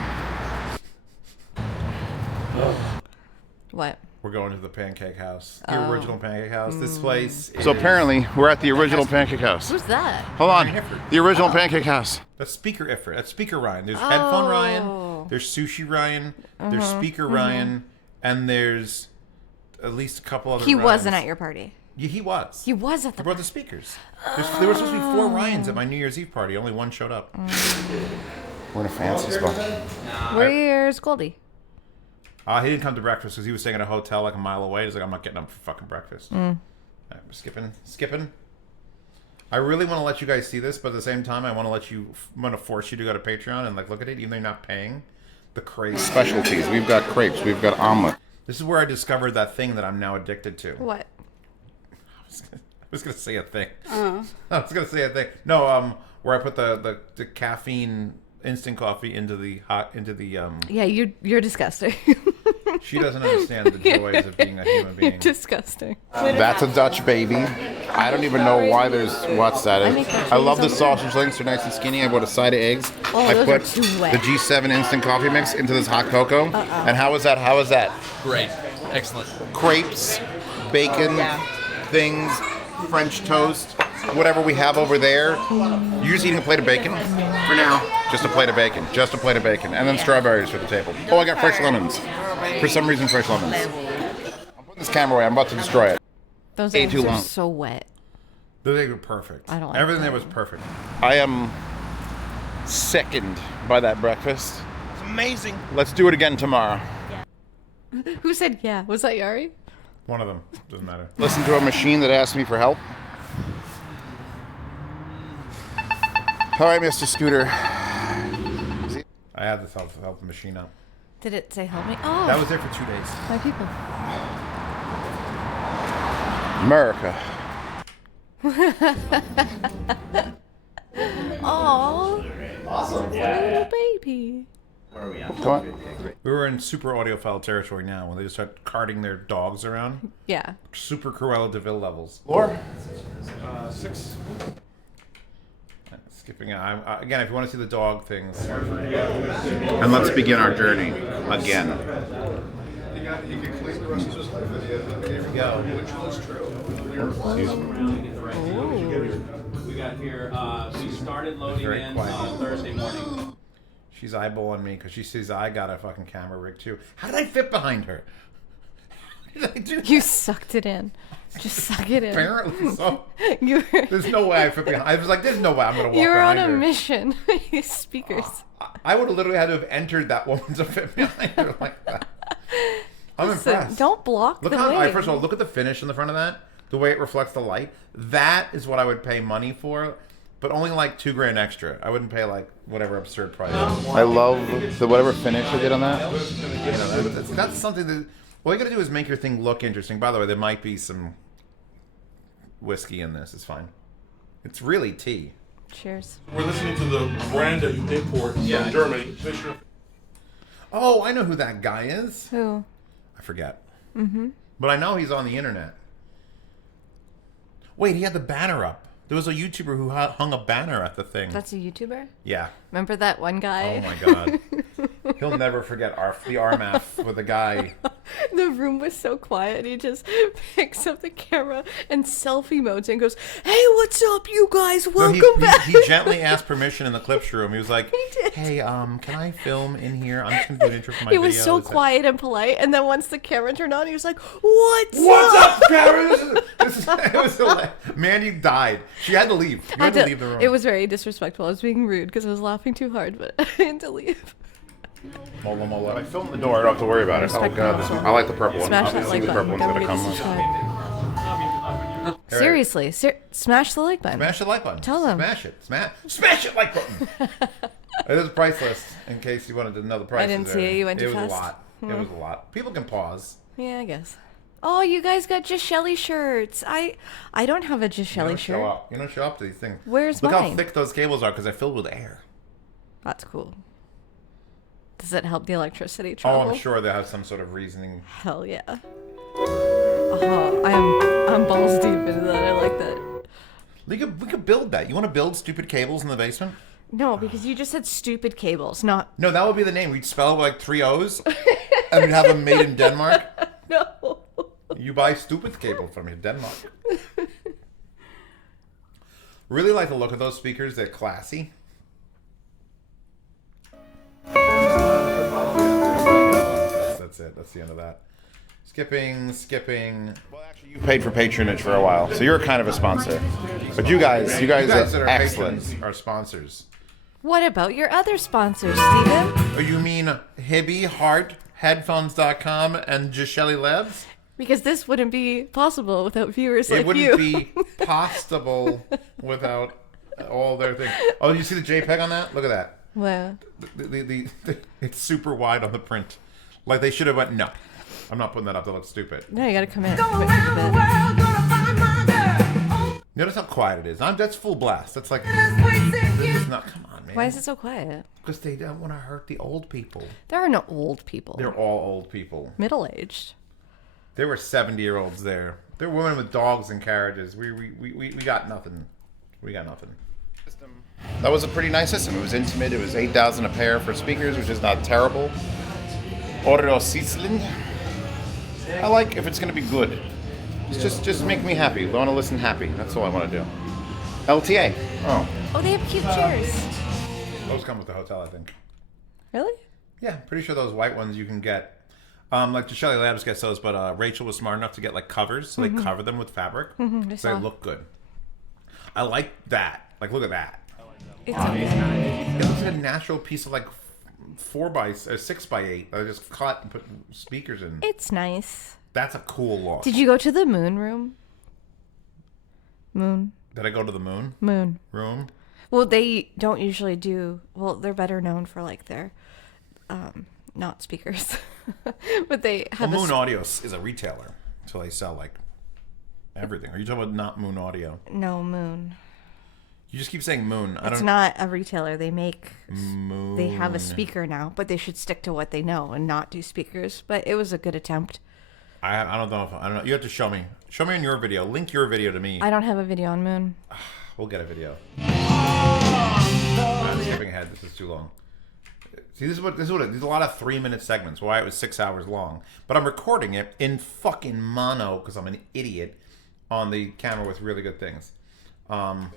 What? We're going to the Pancake House. The original Pancake House. This place is... So apparently, we're at the original Pancake House. Who's that? Hold on. The original Pancake House. That's Speaker Ifrit. That's Speaker Ryan. There's Headphone Ryan. There's Sushi Ryan. There's Speaker Ryan. And there's at least a couple other He Ryans. wasn't at your party. Yeah, he was. He was at the He brought the speakers. There were supposed to be 4 Ryans at my New Year's Eve party. Only one showed up. We're in a fancy spot. Where's Goldie? He didn't come to breakfast because he was staying at a hotel like a mile away. He's like, I'm not getting up for fucking breakfast. All right, we're skipping. I really want to let you guys see this, but at the same time, I'm going to force you to go to Patreon and like look at it, even though you're not paying. The crepes. Specialties. We've got crepes. We've got omelet. This is where I discovered that thing that I'm now addicted to. What? I was gonna say a thing. I was gonna say a thing. No, where I put the caffeine instant coffee into the Yeah, you're disgusting. She doesn't understand the joys of being a human being. You're disgusting. That's a Dutch baby. I don't even know why there's what's that is. I love the sausage links. They're nice and skinny. I bought a side of eggs. I those put are too wet. the G7 instant coffee mix into this hot cocoa. And how was that? How was that? Great. Excellent. Crepes, bacon, things, French toast, whatever we have over there. You're just eating a plate of bacon? For now. Just a plate of bacon. Just a plate of bacon. And then strawberries for the table. Oh, I got fresh lemons. For some reason, fresh lemons. I'm putting this camera away. I'm about to destroy it. Those Way eggs too are long. so wet. Those eggs were perfect. I don't like Everything that. there was perfect. I am sickened by that breakfast. It's amazing. Let's do it again tomorrow. Who said yeah? Was that Yari? One of them. Doesn't matter. Listen to a machine that asked me for help. All right, Mr. Scooter. I had to help the machine out. Did it say help me? Oh, That was there for 2 days. my people. America. Oh, awesome! Little baby. Come on. We were in super audiophile territory now when they just start carting their dogs around. Yeah. Super Cruella de Vil levels. Floor? 6. Skipping out. Again, if you want to see the dog things. And let's begin our journey again. You can clean the rest of this life at the end of the game. Go. Which was true. We got here, we started loading Very in quiet. Thursday morning. She's eyeballing me because she sees I got a fucking camera rig too. How did I fit behind her? How did I do that? You sucked it in. Just suck it in. Apparently so. You were, There's no way I fit behind. I was like, there's no way I'm gonna walk you were on behind a her. mission. Speakers. I would have literally had to have entered that woman to fit behind her like that. I'm Listen, impressed. don't block Look the how, way. first of all, look at the finish in the front of that. The way it reflects the light. That is what I would pay money for, but only like $2,000 extra. I wouldn't pay like whatever absurd price. I love the whatever finish they did on that. You know, that's something that all you gotta do is make your thing look interesting. By the way, there might be some whiskey in this. It's fine. It's really tea. Cheers. We're listening to the brand that you import from Germany. Fisher. Oh, I know who that guy is. Who? I forget. Mm-hmm. But I know he's on the internet. Wait, he had the banner up. There was a YouTuber who hung a banner at the thing. That's a YouTuber? Yeah. Remember that one guy? Oh my god. He'll never forget the RMAF with the guy. The room was so quiet. He just picks up the camera and selfie modes and goes, "Hey, what's up, you guys? Welcome back." He gently asked permission in the clips room. He was like, "Hey, can I film in here? I'm just gonna do an intro for my He video." was so quiet and polite, and then once the camera turned on, he was like, What's up, Karen? It was hilarious. Mandy died. She had to leave. You had to leave the room. It was very disrespectful. I was being rude because I was laughing too hard, but I had to leave. I filmed The door, I don't have to worry about it. Oh god, I like the purple one. Smash that Obviously, like the purple button. one's Don't gonna forget come. to subscribe. Seriously, smash the like button. Smash the like button. Tell them. Smash it. Smash it like button. There's a price list in case you wanted to know the prices. I didn't see it. You went too fast. It was a lot. It was a lot. People can pause. Yeah, I guess. Oh, you guys got Just Shelly shirts. I don't have a Just Shelly shirt. You don't show up to these things. Where's Look mine? how thick those cables are because they're filled with air. That's cool. Does it help the electricity travel? Oh, I'm sure they have some sort of reasoning. Hell yeah. Oh, I'm balls deep into that. I like that. We could build that. You want to build stupid cables in the basement? No, because you just said stupid cables, not... No, that would be the name. We'd spell it with like 3 O's, and we'd have them made in Denmark. No. You buy stupid cable from me, Denmark. Really like the look of those speakers. They're classy. That's it. That's the end of that. Skipping. Well, actually, you paid for patronage for a while, so you're kind of a sponsor. But you guys that are excellent. Patrons are sponsors. What about your other sponsors, Steven? Oh, you mean Hibby, Heart, Headphones.com, and Gishelli Labs? Because this wouldn't be possible without viewers like you. It wouldn't be possible without all their things. Oh, you see the JPEG on that? Look at that. Wow. It's super wide on the print. Like they should have went, no. I'm not putting that up. That looks stupid. No, you gotta come in. Notice how quiet it is. That's full blast. That's like, it's not, come on, man. Why is it so quiet? Because they don't want to hurt the old people. There are no old people. They're all old people. Middle-aged. There were 70-year-olds there. There were women with dogs and carriages. We got nothing. We got nothing. That was a pretty nice system. It was intimate. It was $8,000 a pair for speakers, which is not terrible. Audiofile. I like if it's going to be good. Just make me happy. I want to listen happy. That's all I want to do. LTA. Oh, they have cute chairs. those come with the hotel, I think. Really? Yeah, pretty sure those white ones you can get. Like Gishelli Labs gets those, but Rachel was smart enough to get like covers, so they cover them with fabric, so they look good. I like that. Like, look at that. It's amazing. It looks like a natural piece of like 6x8. I just cut and put speakers in. It's nice. That's a cool look. Did you go to the moon room? Moon. Did I go to the moon? Moon. Room? Well, they don't usually do... Well, they're better known for, like, their... not speakers. But they have Moon Audio is a retailer. So they sell, like, everything. Are you talking about not Moon Audio? No, Moon. You just keep saying Moon. It's not a retailer. They make... Moon. They have a speaker now, but they should stick to what they know and not do speakers. But it was a good attempt. I don't know. You have to show me. Show me in your video. Link your video to me. I don't have a video on Moon. We'll get a video. I'm skipping ahead. This is too long. See, this is what there's a lot of 3-minute segments. Why it was 6 hours long, but I'm recording it in fucking mono because I'm an idiot on the camera with really good things. All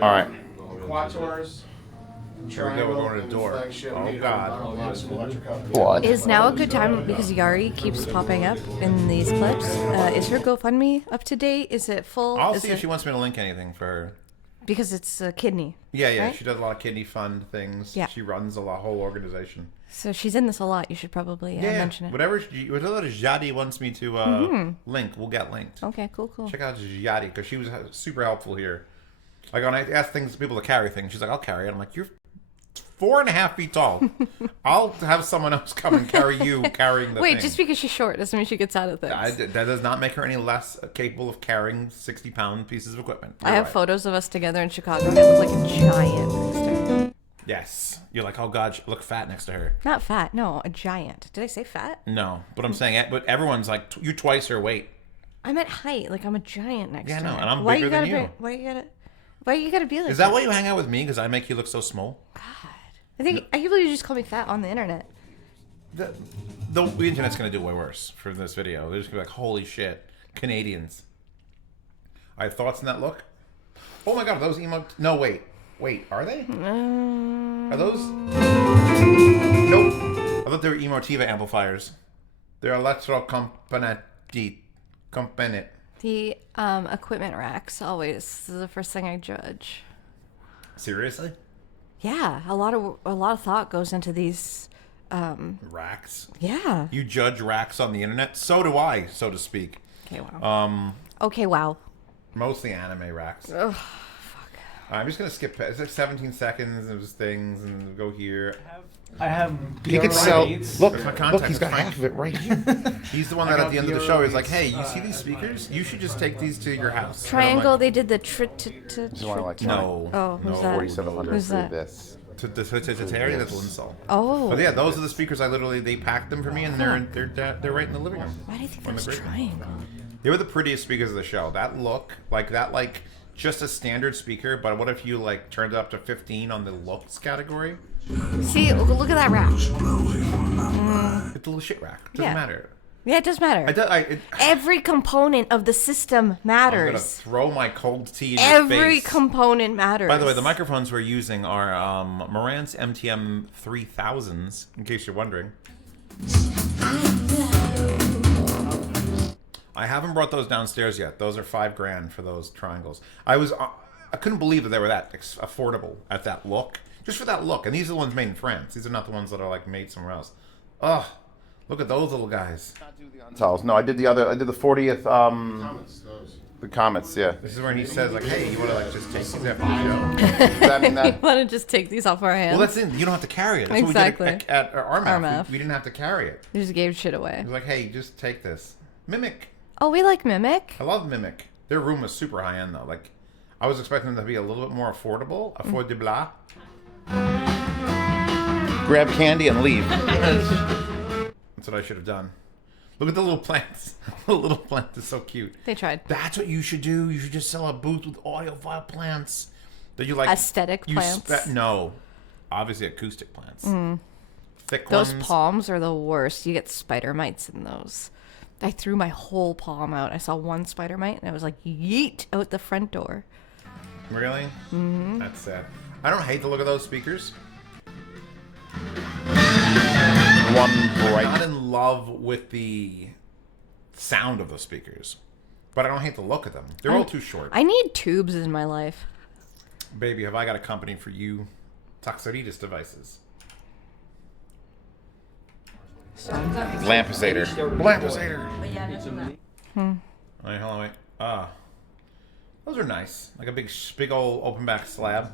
right. Quators. Here we go. We're going to the door. Oh God. What? Is now a good time because Yari keeps popping up in these clips? Is her GoFundMe up to date? Is it full? I'll see if she wants me to link anything for her. Because it's a kidney. Yeah. Right? She does a lot of kidney fund things. Yeah. She runs a whole organization. So she's in this a lot. You should probably mention it. Whatever Jadi wants me to link, we'll get linked. Okay, cool. Check out Jadi because she was super helpful here. Like when I ask people to carry things, she's like, "I'll carry it." I'm like, "You're 4.5 feet tall. I'll have someone else come and carry you carrying the thing." Wait, just because she's short doesn't mean she gets out of things. That does not make her any less capable of carrying 60-pound pieces of equipment. I have photos of us together in Chicago, and I look like a giant next to her. Yes. You're like, oh God, you look fat next to her. Not fat, no, a giant. Did I say fat? No, but I'm saying, but everyone's like, you're twice her weight. I meant height, like I'm a giant next to her. Yeah, no, and I'm bigger than you. Why you gotta be like that? Is that why you hang out with me? Because I make you look so small? God. I can't believe you just call me fat on the internet. The internet's going to do way worse for this video. They're just going to be like, holy shit, Canadians. I have thoughts on that look? Oh my God, are those emo... No, wait, are they? Are those... Nope. I thought they were Emotiva amplifiers. They're electrocomponenti. The equipment racks always is the first thing I judge. Seriously? Yeah, a lot of thought goes into these racks. Yeah. You judge racks on the internet? So do I, so to speak. Okay, wow. Okay, wow. Mostly anime racks. Ugh, fuck. I'm just gonna skip. It's like 17 seconds of things and go here. I have. He could sell. Look, he's got half of it right here. He's the one that at the end of the show is like, "Hey, you see these speakers? You should just take these to your house." Triangle. They did the No. Oh, who's that? 4,700 Who's for that? this. To Terry, that's Linsall. Oh. But yeah, those are the speakers. They packed them for me, and they're right in the living room. Why do you think that was Triangle? They were the prettiest speakers of the show. That look, just a standard speaker. But what if you turned it up to 15 on the looks category? See, look at that rack. It's a little shit rack. Doesn't matter. Yeah, it does matter. Every component of the system matters. I'm gonna throw my cold tea in your face. Every component matters. By the way, the microphones we're using are Marantz MTM 3000s, in case you're wondering. I haven't brought those downstairs yet. Those are $5,000 for those triangles. I couldn't believe that they were that affordable at that look. Just for that look. And these are the ones made in France. These are not the ones that are made somewhere else. Ugh. Look at those little guys. No, I did the 40th. The Comets, yeah. This is where he says, hey, you want to just take these after the show? You want to just take these off our hands? Well, that's it. You don't have to carry it. That's exactly. what we did at RMF. We didn't have to carry it. We just gave shit away. It was like, hey, just take this. Mimic. Oh, we like Mimic. I love Mimic. Their room was super high end though. I was expecting them to be a little bit more affordable. Affordable. Grab candy and leave. That's what I should have done. Look at the little plants. The little plant is so cute. They tried. That's what you should do. You should just sell a booth with audiophile plants. That you aesthetic plants? No. Obviously acoustic plants. Thick those ones. palms are the worst. You get spider mites in those. I threw my whole palm out. I saw one spider mite and I was like, yeet, out the front door. Really? Mm-hmm. That's sad. I don't hate the look of those speakers. I'm not in love with the sound of those speakers, but I don't hate the look of them. They're all too short. I need tubes in my life. Baby, have I got a company for you? Toxaritis devices. Lampisator. Alright, hold on, wait. Those are nice. Like a big old open back slab.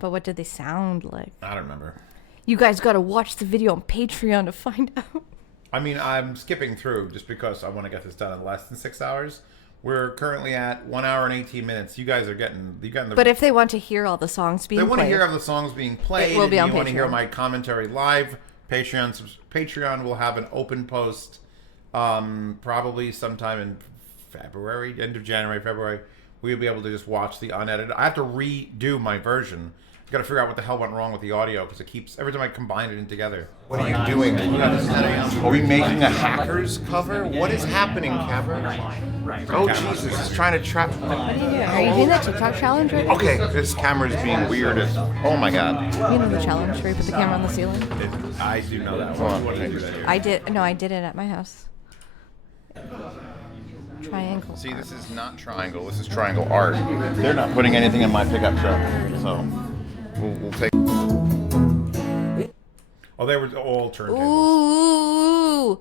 But what did they sound like? I don't remember. You guys gotta watch the video on Patreon to find out. I mean, I'm skipping through just because I want to get this done in less than 6 hours. We're currently at 1 hour and 18 minutes. You guys are getting the. But if they want to hear all the songs being played, they want to hear all the songs being played. It will be on Patreon. You want to hear my commentary live. Patreon will have an open post, probably sometime in February, end of January, February. We'll be able to just watch the unedited. I have to redo my version. I've got to figure out what the hell went wrong with the audio because it keeps every time I combine it in together. What are you doing? Are we making a hackers cover? What is happening, Kevin? Oh Jesus! It's trying to trap. What are you doing? Are you doing that TikTok challenge right now? Okay, this camera's being weird as. Oh my God. You know the challenge where you put the camera on the ceiling? I do know that one. What did I do that here? I did. No, I did it at my house. Triangle. See, this is not triangle. This is triangle art. They're not putting anything in my pickup truck, so we'll take. Oh, they were all turntables. Ooh.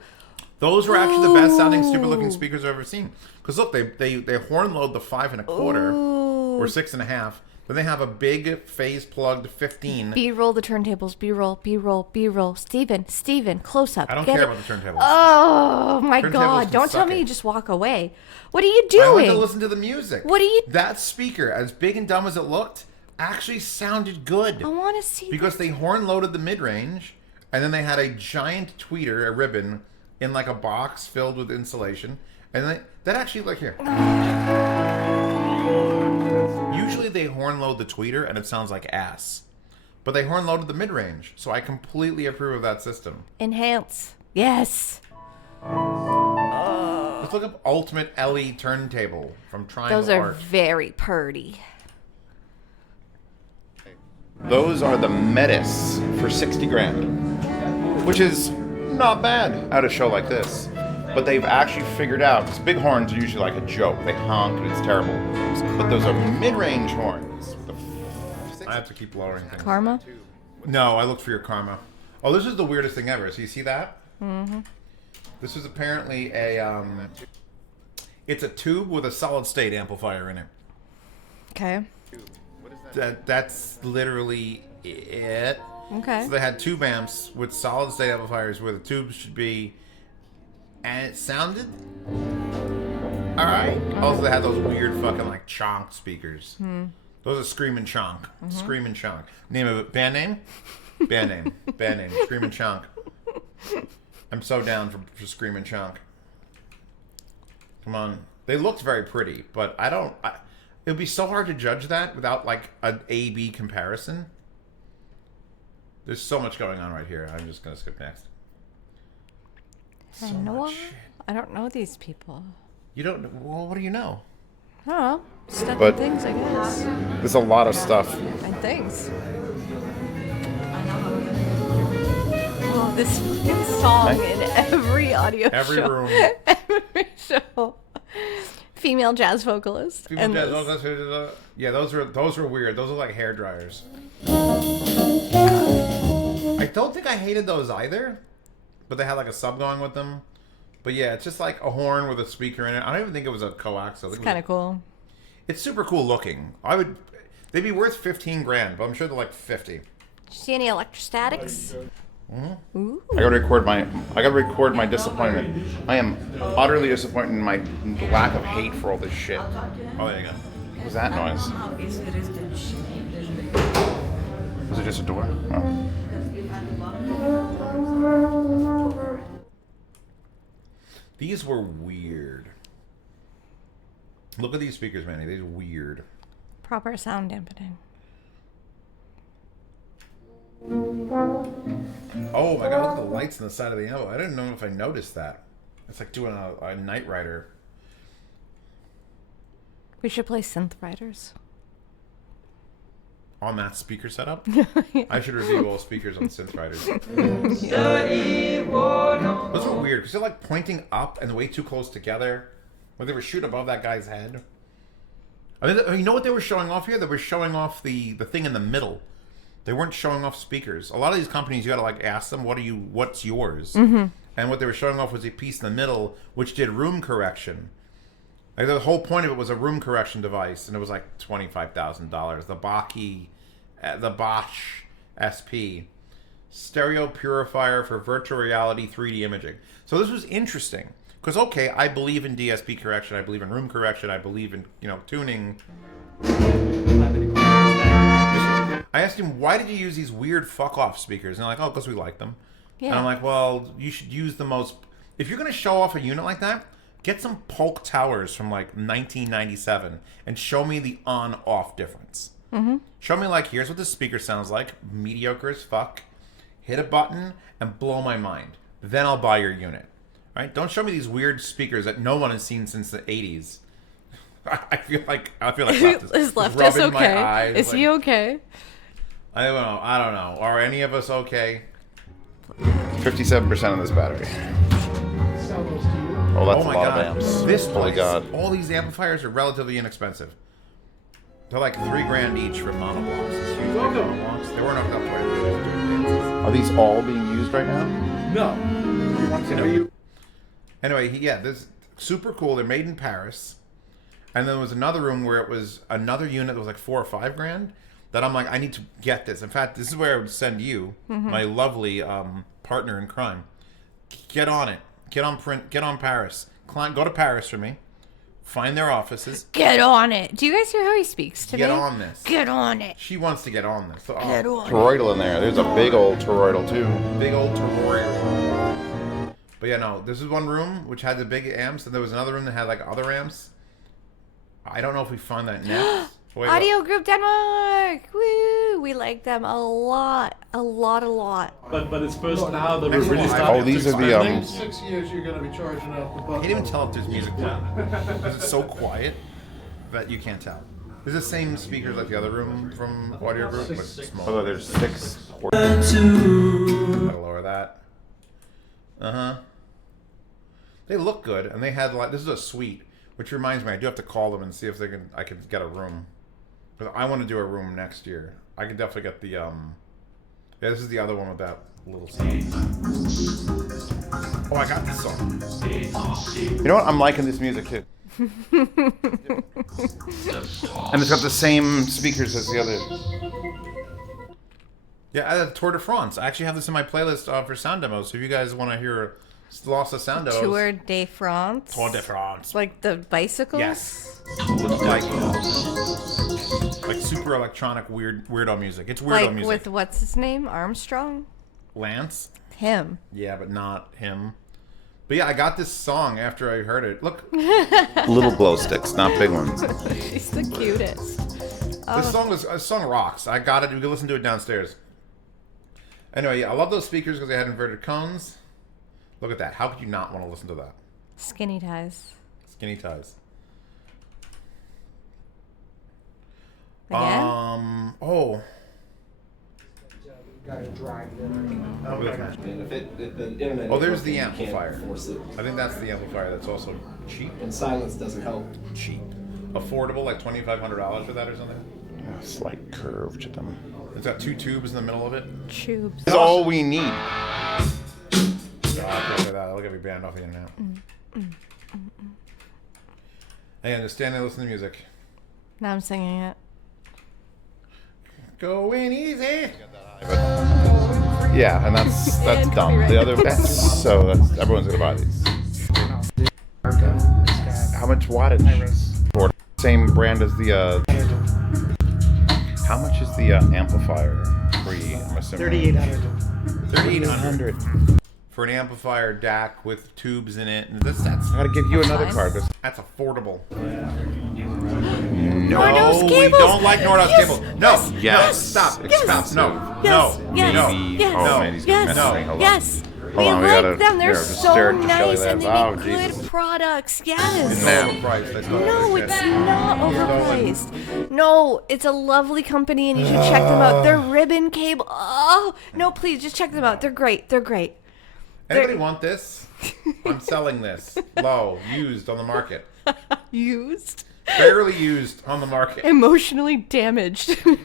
Those were actually the best sounding, stupid looking speakers I've ever seen. Because look, they horn load the 5 1/4 or 6 1/2. Then they have a big phase plugged 15. B-roll the turntables. B-roll, B-roll, B-roll. Steven, close up. I don't care about the turntables. Oh my Turntables God! can Don't tell suck me it. you just walk away. What are you doing? I went to listen to the music. What are you? That speaker, as big and dumb as it looked, actually sounded good. I want to see. Because they horn loaded the mid range, and then they had a giant tweeter, a ribbon, in like a box filled with insulation, and that actually like here. Usually they horn load the tweeter and it sounds like ass, but they horn loaded the mid range, so I completely approve of that system. Enhance. Yes. Let's look up Ultimate LE Turntable from Triangle Those are Art. very purty. Those are the Metis for 60 grand, which is not bad at a show like this. But they've actually figured out, because big horns are usually like a joke. They honk and it's terrible. But those are mid-range horns. I have to keep lowering things. Karma? No, I looked for your karma. Oh, this is the weirdest thing ever. So you see that? Mm-hmm. This is apparently a, it's a tube with a solid state amplifier in it. Okay. That's literally it. Okay. So they had tube amps with solid state amplifiers where the tubes should be, and it sounded alright. Also, they had those weird fucking like chonk speakers. Those are Screamin' Chonk. Screamin' Chonk. Name of it? Band name? Band name. Band name. Screamin' Chonk. I'm so down for Screamin' Chonk. Come on. They looked very pretty, but it would be so hard to judge that without like an A-B comparison. There's so much going on right here. I'm just going to skip next. So I don't know these people. You don't know? Well, what do you know? I don't know. Stuff But- and things, I guess. There's a lot of stuff. And things. Oh, this song in every audio Every show. room. Every show. Female jazz vocalist. Female and jazz this. vocalist. Yeah, those were weird. Those are like hair dryers. I don't think I hated those either, but they had like a sub going with them. But yeah, it's just like a horn with a speaker in it. I don't even think it was a coaxial. It's kind of cool. It's super cool looking. They'd be worth 15 grand, but I'm sure they're like 50. Did you see any electrostatics? Ooh. I gotta record my disappointment. I am utterly disappointed in my lack of hate for all this shit. Oh, there you go. What was that noise? Was it just a door? Oh. These were weird. Look at these speakers, Manny. These are weird. Proper sound dampening. Oh my god, look at the lights on the side of the ammo. I didn't know if I noticed that. It's like doing a Knight Rider. We should play Synth Riders. On that speaker setup? I should review all speakers on Synth Riders. Those are weird, because they're like pointing up and way too close together. Like they were shooting above that guy's head. I mean, you know what they were showing off here? They were showing off the thing in the middle. They weren't showing off speakers. A lot of these companies, you gotta like ask them, what's yours? Mm-hmm. And what they were showing off was a piece in the middle, which did room correction. Like the whole point of it was a room correction device, and it was like $25,000. The Bosch SP stereo purifier for virtual reality 3D imaging. So this was interesting because okay, I believe in DSP correction, I believe in room correction, I believe in tuning. I asked him, why did you use these weird fuck off speakers? And they're like, oh, because we like them. Yeah. And I'm like, well, you should use the most. If you're gonna show off a unit like that, get some Polk Towers from like 1997 and show me the on-off difference. Mm-hmm. Show me like, here's what the speaker sounds like, mediocre as fuck. Hit a button and blow my mind. Then I'll buy your unit. Right? Don't show me these weird speakers that no one has seen since the 80s. I feel like leftist. Is leftist rubbing my okay? eyes, Is he okay? I don't know. Are any of us okay? 57% of this battery. Oh, that's Oh my a lot god. of amps. This Holy place, god. all these amplifiers are relatively inexpensive. They're like $3,000 each for monoblocks. These huge big monoblocks. They weren't hooked up to it. Are these all being used right now? No. You want to know you? Anyway, yeah, this is super cool. They're made in Paris. And then there was another room where it was another unit that was like $4,000 or $5,000 that I'm like, I need to get this. In fact, this is where I would send you, my lovely partner in crime. Get on it. Get on Paris. Go to Paris for me. Find their offices. Get on it. Do you guys hear how he speaks today? Get on this. Get on it. She wants to get on this. So, Get on Toroidal in there. There's a big old toroidal too. Big old toroidal. But yeah, no. This is one room which had the big amps, and there was another room that had like other amps. I don't know if we find that next. Wait, Audio Group Denmark! Woo! We like them a lot. A lot. But it's first now that we're Next really one. starting. Oh, these are the In 6 years, you're going to be charging out the I butt. can't even tell if there's music playing. Because it's so quiet that you can't tell. There's the same speakers like the other room from Audio Group, but small. Oh, there's 6. Gotta lower that. They look good, and they had like this is a suite, which reminds me I do have to call them and see if I can get a room. But I want to do a room next year. I can definitely get the yeah, this is the other one with that little song. Oh, I got this song. You know what? I'm liking this music too. And it's got the same speakers as the other. Yeah, I had Tour de France. I actually have this in my playlist for sound demos. So if you guys want to hear lots of sound demos. Tour de France. Tour de France. Like the bicycles? Yes. Like super electronic weirdo music. It's weirdo like music. with what's his name? Armstrong? Lance? Him. Yeah, but not him. But yeah, I got this song after I heard it. Look. Little glow sticks, not big ones. She's the cutest. This song rocks. I got it. We can listen to it downstairs. Anyway, yeah, I love those speakers because they had inverted cones. Look at that. How could you not want to listen to that? Skinny ties. Skinny ties. Again? Oh. Oh, there's the amplifier. I think that's the amplifier that's also cheap. And silence doesn't help. Cheap. Affordable, like $2,500 for that or something? Slight curve to them. It's got 2 tubes in the middle of it. Tubes. That's all we need. Look at that. Look at me banned off the internet. Again, just stand there and listen to music. Now I'm singing it. Going easy. Yeah, and that's dumb. The other everyone's gonna buy these. How much wattage? Or same brand as the how much is the amplifier free? I'm assuming 3,800. For an amplifier DAC with tubes in it. And that's I gotta give you another card. That's affordable. No, we don't like Nordos cable. No, Yes. no, stop. Yes. Stop. No, Yes. no, Yes. no, Yes. Oh, man, he's Yes. messing. Hold on. Yes. Hold We on, we like gotta- them. They're here, just so stare at the nice Shelly and they Labs. Oh, make good Jesus. products. Yes. Now. No, it's not overpriced. No, it's a lovely company and you should check them out. They're ribbon cable. Oh, no, please just check them out. They're great. They're great. Anybody want this? I'm selling this. Low, used on the market. Used? Barely used on the market. Emotionally damaged. And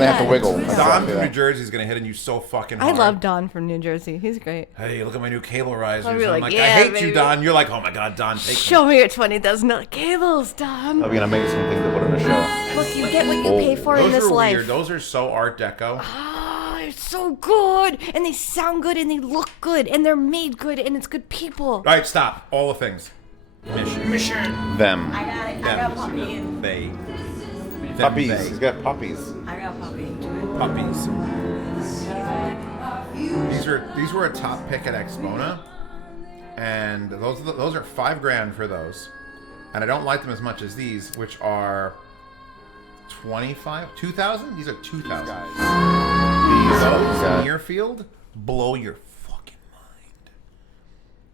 they have to wiggle. Don from New Jersey is going to hit on you so fucking I hard. love Don from New Jersey. He's great. Hey, look at my new cable risers. I'll be I'm like, like, yeah, I hate baby. you, Don. You're like, oh my God, Don, take Show me your $20,000 cables, Don. I'm gonna make something to put in a show. Look, you get what you pay for in Those this are life. weird. Those are so Art Deco. Ah, they're so good, and they sound good, and they look good, and they're made good, and it's good people. All right, stop. All the things. Mission. Them. I got it. I got puppy. They. Them, Puppies. they. He's got puppies. I got puppy. Puppies. These were a top pick at Expona, and those are $5,000 for those, and I don't like them as much as these, which are 2,000. These are 2,000. These near field blow your fucking mind.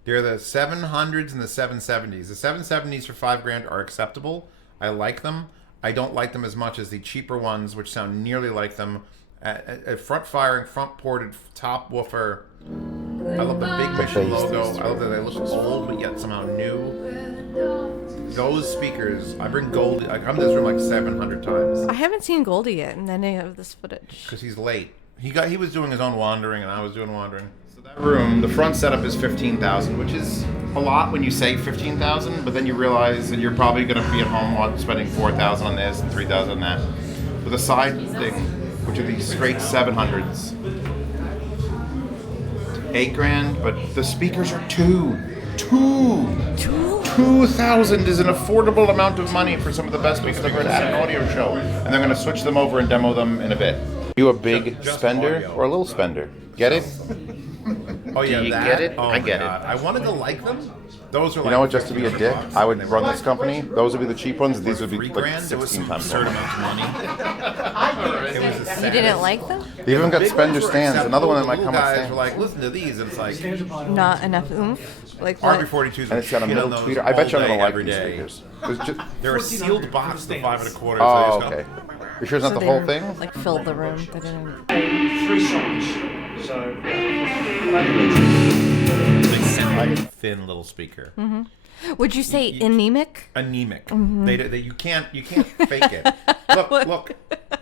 They're the 700s and the 770s. The 770s for $5,000 are acceptable. I like them. I don't like them as much as the cheaper ones, which sound nearly like them. A front firing, front ported top woofer I love the big Mission logo. I love that they look old but yet somehow new. Those speakers, I bring Goldie. I come to this room like 700 times. I haven't seen Goldie yet in any of this footage. Because he's late. He was doing his own wandering and I was doing wandering. So that room, the front setup is 15,000, which is a lot when you say 15,000, but then you realize that you're probably going to be at home spending 4,000 on this and 3,000 on that. With a side thing, which are these straight 700s. 8 grand, but the speakers are 2,000 is an affordable amount of money for some of the best speakers I've heard at an audio show. And they're going to switch them over and demo them in a bit. You a big spender or a little spender? Get it? Oh yeah, Do you that? get it? Oh I get God. I wanted to like them. Those are You know what, just to be a dick, I would run this company. Those would be the cheap ones. These would be like $3,000. 16 times Absurd more. amounts of money. It was the You didn't like them? They even got spender stands. Another one that might the come little with guys were stands. like, listen to these, and it's like Not enough oomph? Like what? RB42s. And it's got a middle tweeter. I bet you I don't like these speakers. They're a sealed box, the 5 1/4. Oh, okay. You sure it's not So the whole they, thing? Like filled the room. They didn't. 3 songs. So. Like thin little speaker. Mm-hmm. Would you say anemic? Anemic. Mhm. They you can't fake it. Look,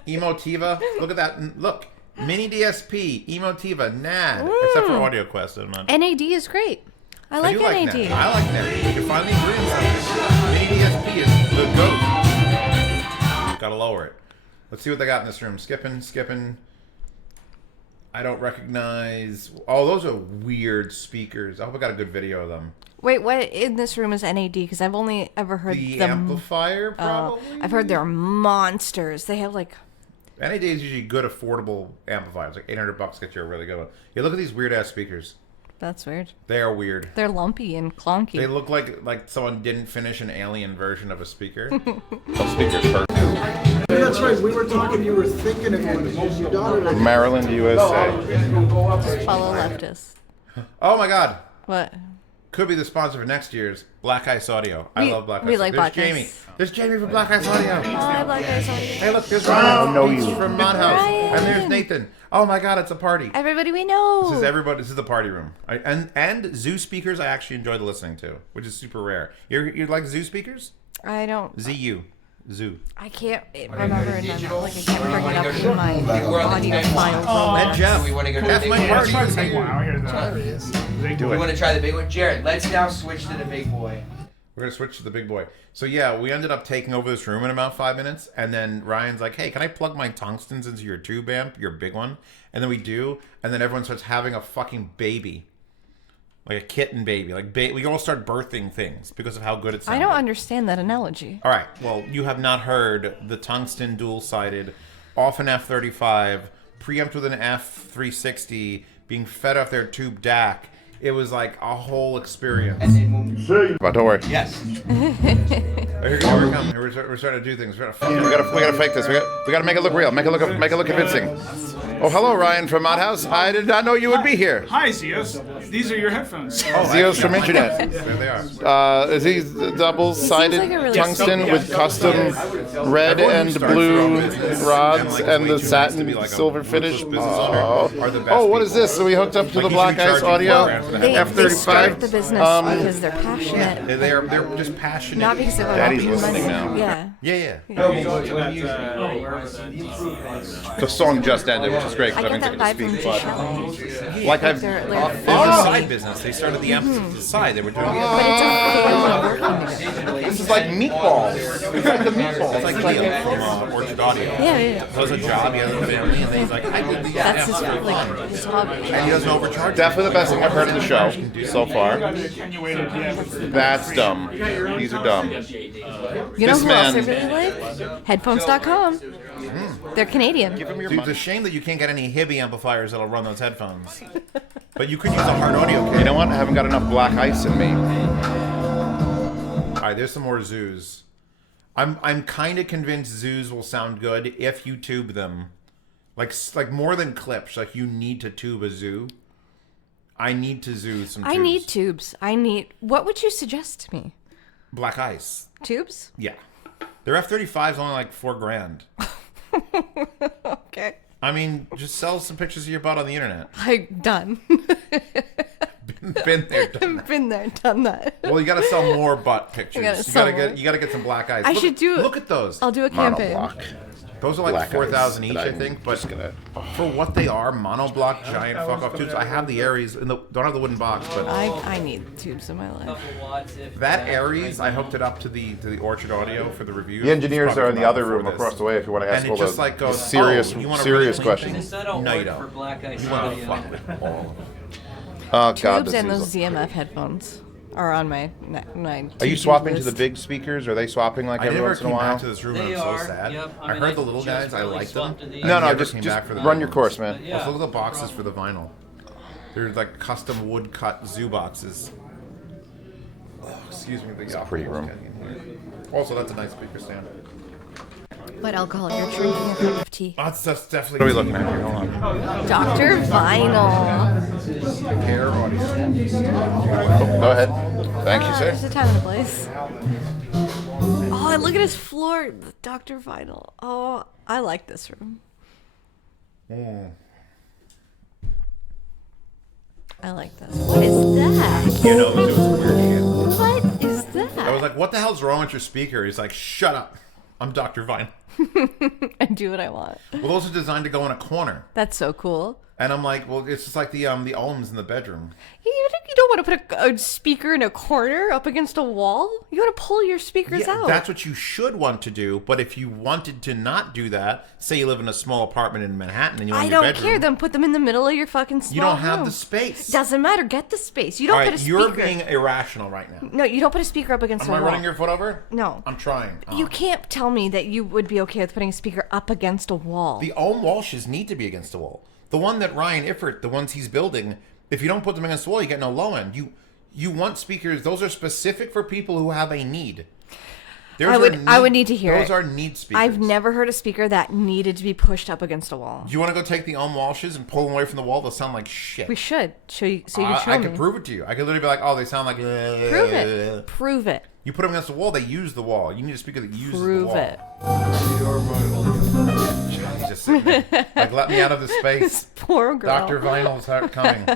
Emotiva. Look at that. Look, Mini DSP, Emotiva, NAD. Except for Audiofest, I'm not. NAD is great. I like do NAD. NAD. I like NAD. You're finally agreeing something. Mini DSP is the GOAT. Gotta lower it. Let's see what they got in this room. Skipping. I don't recognize. Oh, those are weird speakers. I hope I got a good video of them. Wait, what in this room is NAD? Because I've only ever heard The them. amplifier, probably? I've heard they're monsters. They have like. NAD is usually good, affordable amplifiers. Like $800 gets you a really good one. Yeah, look at these weird ass speakers. That's weird. They are weird. They're lumpy and clunky. They look like someone didn't finish an alien version of a speaker. Those speakers hurt. Yeah, that's right. We were talking. You were thinking of your daughter. Maryland, USA. Just follow leftists. Oh my God. What? Could be the sponsor for next year's Black Ice Audio. I love Black Ice. We like There's Black Jamie. Ice. There's Jamie from Black Ice Audio. Hi, Black Ice Audio. Hey, look, there's I Ryan. know He's you. from Monhouse. Ryan. And there's Nathan. Oh my God, it's a party. Everybody we know. This is everybody. This is the party room. And Zoo speakers. I actually enjoyed listening to, which is super rare. You like Zoo speakers? I don't. ZU. Zoo. I can't remember it. Like I can't bring it up in my audio files. And Jeff. That's my party. We want to try the big one. Jared, let's now switch to the big boy. We're going to switch to the big boy. So yeah, we ended up taking over this room in about 5 minutes. And then Ryan's like, hey, can I plug my tungstens into your tube amp, your big one? And then we do. And then everyone starts having a fucking baby. Like a kitten baby. Like we all start birthing things because of how good it sounds. I don't understand that analogy. All right. Well, you have not heard the tungsten dual-sided, off an F35, preamped with an F360, being fed off their tube DAC. It was like a whole experience. But don't worry. Yes. Here we come. We're starting to do things. We gotta fake this. We gotta make it look real. Make it look convincing. Oh, hello, Ryan from Modhouse. I did not know you would be here. Hi, Zeos. These are your headphones. Zeos from Internet. There they are. Is he double-sided like a really tungsten with custom red and blue rods and the satin silver finish? Oh, what is this? So we hooked up to the Black Ice Audio They F35. start the business because they're passionate. They're just passionate. Not because of Daddy's money. listening now. Yeah. Yeah. The song just ended, which is great I because get I that didn't vibe get from to speak. But like I've. they're It was a side business. They started the amps to the side. They were doing But it's a family working together. This is like meatballs. It's like the meatballs. It's like Neil from Orchard Audio. Yeah. Does a job. He has a family, and then he's like, I did the That's his hobby. And he doesn't overcharge. Definitely the best thing I've heard of the show so far. That's dumb. These are dumb. You know This who else I man- really like? Headphones.com. They're Canadian. Dude, it's a shame that you can't get any Hibby amplifiers that'll run those headphones. But you could use a hard audio cable. You know what? I haven't got enough black ice in me. All right, there's some more zoos. I'm kind of convinced zoos will sound good if you tube them, like more than clips. Like you need to tube a zoo. I need to zoo some. Tubes. I need tubes. What would you suggest to me? Black ice. Tubes? Yeah, their F-35's only like $4,000. Okay. I mean, just sell some pictures of your butt on the internet. Done. Been there, done that. Been there, done that. Well, you got to sell more butt pictures. You got to get some black eyes. Look at those. I'll do a campaign. Monoblock. Those are like Black 4,000 eyes each, that I think. But for what they are, monoblock giant fuck off tubes. I have the Aries. Don't have the wooden box, but I need tubes in my life. that Aries, I hooked it up to the Orchard Audio for the reviews. The engineers are in the other room across the way if you want to ask and all it just the like goes, serious, you want serious really questions. No, you don't. You want to fuck with all of them. Oh, God, Tubes and those ZMF headphones are on my Are you swapping to the big speakers? Are they swapping like every once in a while? I never came back to this room and I'm so sad. Yep. I heard the little guys, I like them. No, just run your course, man. Let's look at the boxes for the vinyl. They're like custom wood cut zoo boxes. Oh, excuse me, It's a pretty room. Also, that's a nice speaker stand. What alcohol? You're drinking a cup of tea. That's definitely. What are we looking at here? Hold on. Dr. Vinyl. Hair audio. Oh, go ahead. Thank you, sir. There's a time and a place. Oh, and look at his floor. Dr. Vinyl. Oh, I like this room. I like this. What is that? You know, it was weird shit. What is that? I was like, what the hell's wrong with your speaker? He's like, shut up. I'm Dr. Vinyl. I do what I want. Well, those are designed to go in a corner. That's so cool. And I'm like, well, it's just like the ohms in the bedroom. You don't want to put a speaker in a corner up against a wall. You want to pull your speakers out. That's what you should want to do. But if you wanted to not do that, say you live in a small apartment in Manhattan and you want your bedroom. I don't care. Then put them in the middle of your fucking small You don't have room. the space. Doesn't matter. Get the space. You don't put a speaker. You're being irrational right now. No, you don't put a speaker up against a wall. Am I running your foot over? No. I'm trying. You can't tell me that you would be okay with putting a speaker up against a wall. The ohm Walshes need to be against the wall. The one that Ryan Iffert, the ones he's building, if you don't put them against the wall, you get no low end. You want speakers. Those are specific for people who have a need. I would need to hear Those are need speakers. I've never heard a speaker that needed to be pushed up against a wall. Do you want to go take the ohm Walshes and pull them away from the wall? They'll sound like shit. We should. So you can show me. I could prove it to you. I could literally be like, oh, they sound like... Prove it. Prove it. You put them against the wall, they use the wall. You need a speaker that uses Prove the wall. He's just sitting there. Like, let me out of the space. This poor girl. Dr. Vinyl's coming.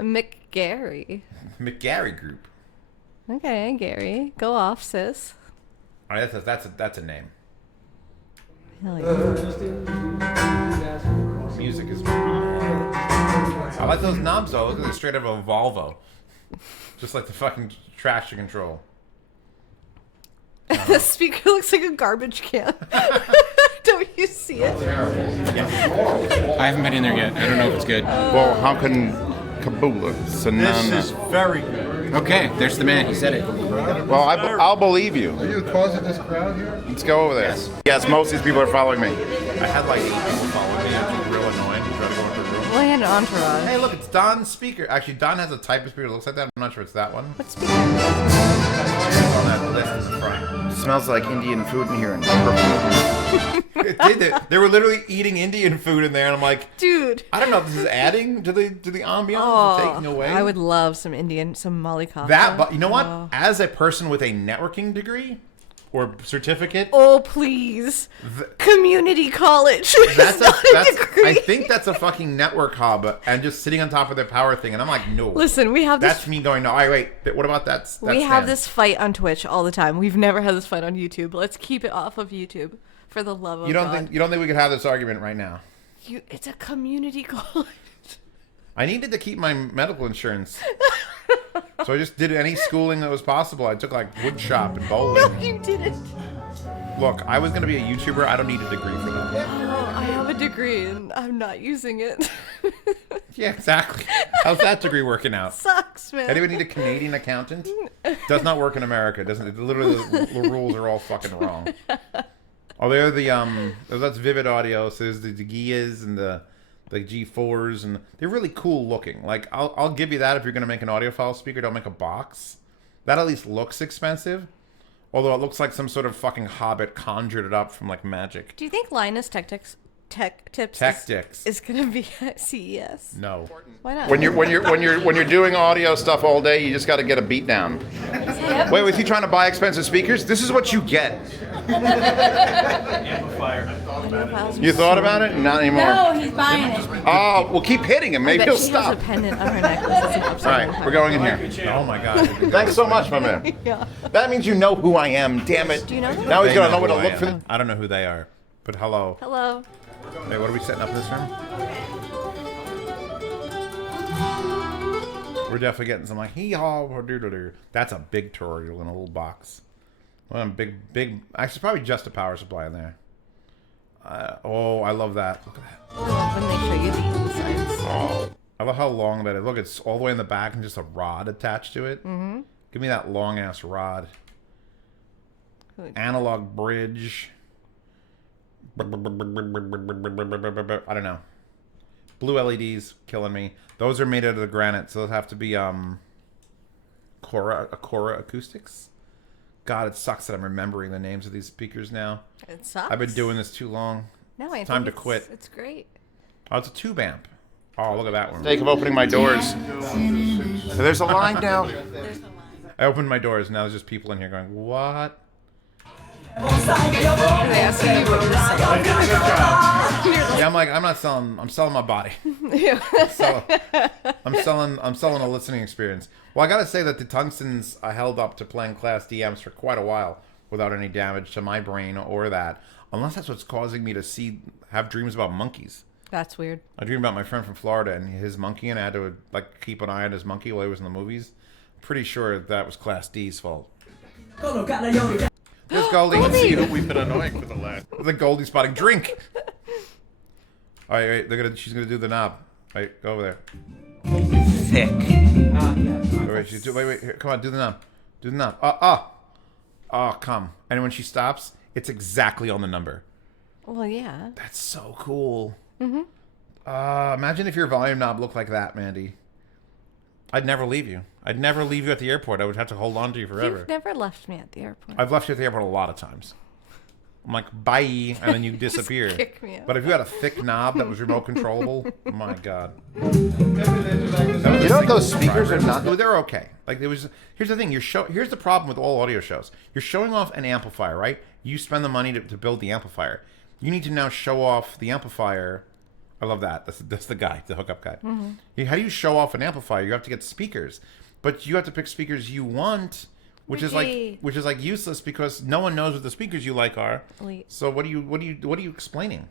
McGarry. McGarry Group. Okay, Gary. Go off, sis. All right, that's a name. Hell yeah. Music is... I like those knobs, though. Look at the straight up a Volvo. Just like the fucking traction control. The speaker looks like a garbage can. Don't you see it? I haven't been in there yet. I don't know if it's good. Well, how can Kabula? This is very good. Okay, there's the man. He said it. Well, I'll believe you. Are you causing this crowd here? Let's go over there. Yes, most of these people are following me. I had like 8 people following me. It was real annoying to try to go into the room. Well, he had an entourage. Hey, look, it's Don's speaker. Actually, Don has a type of speaker that looks like that. I'm not sure it's that one. What speaker? It's on that list is frying. It smells like Indian food in here. It did. They were literally eating Indian food in there, and I'm like, dude, I don't know if this is adding to the ambiance or taking away. I would love some Molly coffee. But you know what? As a person with a networking degree or certificate, oh please, community college. That's I think that's a fucking network hub and just sitting on top of their power thing, and I'm like, no. Listen, we have this. That's me going. No, wait. What about that? We have this fight on Twitch all the time. We've never had this fight on YouTube. Let's keep it off of YouTube. For the love of God. You don't think we could have this argument right now? It's a community college. I needed to keep my medical insurance. So I just did any schooling that was possible. I took like wood shop and bowling. No, you didn't. Look, I was going to be a YouTuber. I don't need a degree for that. Oh, I have a degree and I'm not using it. Yeah, exactly. How's that degree working out? Sucks, man. Anybody need a Canadian accountant? Does not work in America. Doesn't. Literally, the rules are all fucking wrong. Oh, they're that's Vivid Audio. So there's the Gias and the G4s, and they're really cool looking. Like, I'll give you that if you're going to make an audiophile speaker. Don't make a box. That at least looks expensive. Although it looks like some sort of fucking hobbit conjured it up from like magic. Do you think Linus Tech Tips is going to be at CES? No. Why not? When you're doing audio stuff all day, you just got to get a beat down. Wait, was he trying to buy expensive speakers? This is what you get. Amplifier. audiophiles. You thought about it? Not anymore. No, he's buying it. Oh, well, keep hitting him. Maybe I bet he'll she stop. has a pendant on her necklace. That's an All upside right, down we're going in heart. here. Oh my god. Thanks so much, my man. Yeah. That means you know who I am. Damn it. Do you know them? Now he's They gonna know where who to I look am. for them. I don't know who they are, but hello. Hello. Wait, what are we setting up in this room? We're definitely getting some like hee-haw, doo-doo-doo. That's a big tutorial in a little box. One big. Actually, probably just a power supply in there. Oh, I love that. Look at that. When they show you the insides. Oh, I love how long that is. Look, it's all the way in the back and just a rod attached to it. Mm-hmm. Give me that long ass rod. Analog bridge. I don't know. Blue LEDs killing me. Those are made out of the granite, so those have to be Cora Acoustics. God, it sucks that I'm remembering the names of these speakers now. It sucks. I've been doing this too long. No, I Time to think quit. It's great. Oh, it's a tube amp. Oh, look at that one. Mistake of opening my doors. So there's a line now. I opened my doors, and now there's just people in here going, what? Yeah, I'm like, I'm not selling. I'm selling my body. I'm selling a listening experience. Well, I gotta say that the tungstens I held up to playing Class D amps for quite a while without any damage to my brain or that. Unless that's what's causing me to have dreams about monkeys. That's weird. I dreamed about my friend from Florida and his monkey, and I had to like keep an eye on his monkey while he was in the movies. Pretty sure that was Class D's fault. There's Goldie. Goldie. See who we've been annoying for the last. The Goldie spotting. Drink. All right, wait. She's gonna do the knob. All right, go over there. Thick. Wait. Here, come on, do the knob. Do the knob. Oh, come. And when she stops, it's exactly on the number. Well, yeah. That's so cool. Mm-hmm. Imagine if your volume knob looked like that, Mandy. I'd never leave you. I'd never leave you at the airport. I would have to hold on to you forever. You've never left me at the airport. I've left you at the airport a lot of times. I'm like, bye, and then you disappear. kick me out. But if you had a thick knob that was remote controllable, my God. You know those speakers are not. They're okay. Like here's the thing. Here's the problem with all audio shows. You're showing off an amplifier, right? You spend the money to build the amplifier. You need to now show off the amplifier. I love that. That's the guy, the hookup guy. Mm-hmm. How do you show off an amplifier? You have to get speakers, but you have to pick speakers you want, which is like useless because no one knows what the speakers you like are. Wait. So what are you explaining?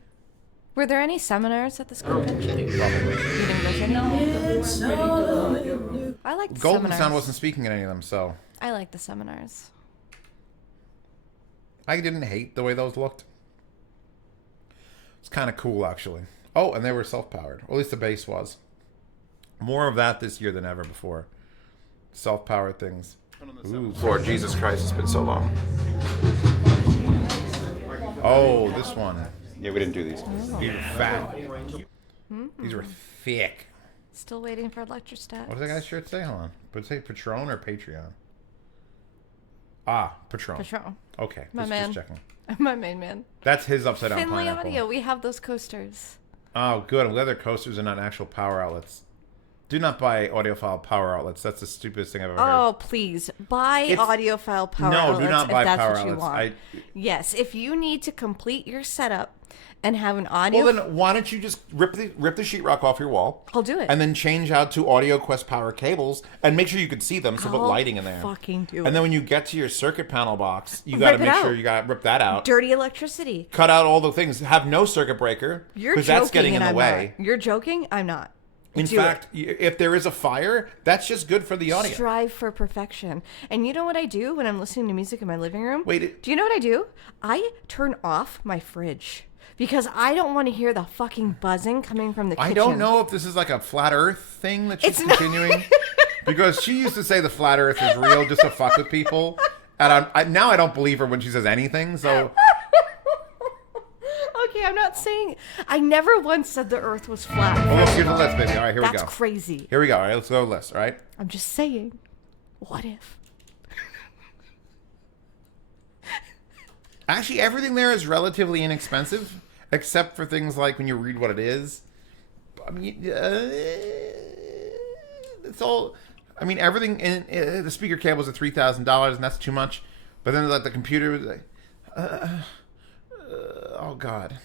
Were there any seminars at this convention? You didn't go to any? I like the Golden seminars. Sound wasn't speaking at any of them, so I like the seminars. I didn't hate the way those looked. It's kind of cool, actually. Oh, and they were self-powered. Or at least the bass was. More of that this year than ever before. Self-powered things. Ooh. Lord Jesus Christ, it's been so long. Oh, this one. Yeah, we didn't do these. These are fat. Mm-hmm. These were thick. Still waiting for electrostats. What does that guy's shirt say? Hold on. Would it say Patron or Patreon? Ah, Patron. Patron. Okay. My just man. checking. My main man. That's his upside down Finley pineapple. Audio, we have those coasters. Oh, good. I'm glad their coasters are not actual power outlets. Do not buy audiophile power outlets. That's the stupidest thing I've ever heard. Oh, please. Buy audiophile power outlets do not buy if that's power what you outlets. want. Yes, if you need to complete your setup and have an audio... Well, then why don't you just rip the sheetrock off your wall? I'll do it. And then change out to AudioQuest power cables and make sure you can see them, so put lighting in there. Fucking do And it. then when you get to your circuit panel box, you got to make sure you got to rip that out. Dirty electricity. Cut out all the things. Have no circuit breaker. You're because joking that's getting in and the I'm way. not. You're joking? I'm not. In fact, if there is a fire, that's just good for the audio. Strive for perfection. And you know what I do when I'm listening to music in my living room? Wait. Do you know what I do? I turn off my fridge. Because I don't want to hear the fucking buzzing coming from the kitchen. I don't know if this is like a flat earth thing that she's continuing. Because she used to say the flat earth is real just to fuck with people. And now I don't believe her when she says anything, so... Okay, I'm not saying... I never once said the earth was flat. Well, look, here's the list, baby. All right, here we go. That's crazy. Here we go. All right, let's go to the list, all right? I'm just saying. What if? Actually, everything there is relatively inexpensive, except for things like when you read what it is. I mean, it's all... I mean, everything... in the speaker cables are $3,000, and that's too much. But then like the computer was like... oh, God.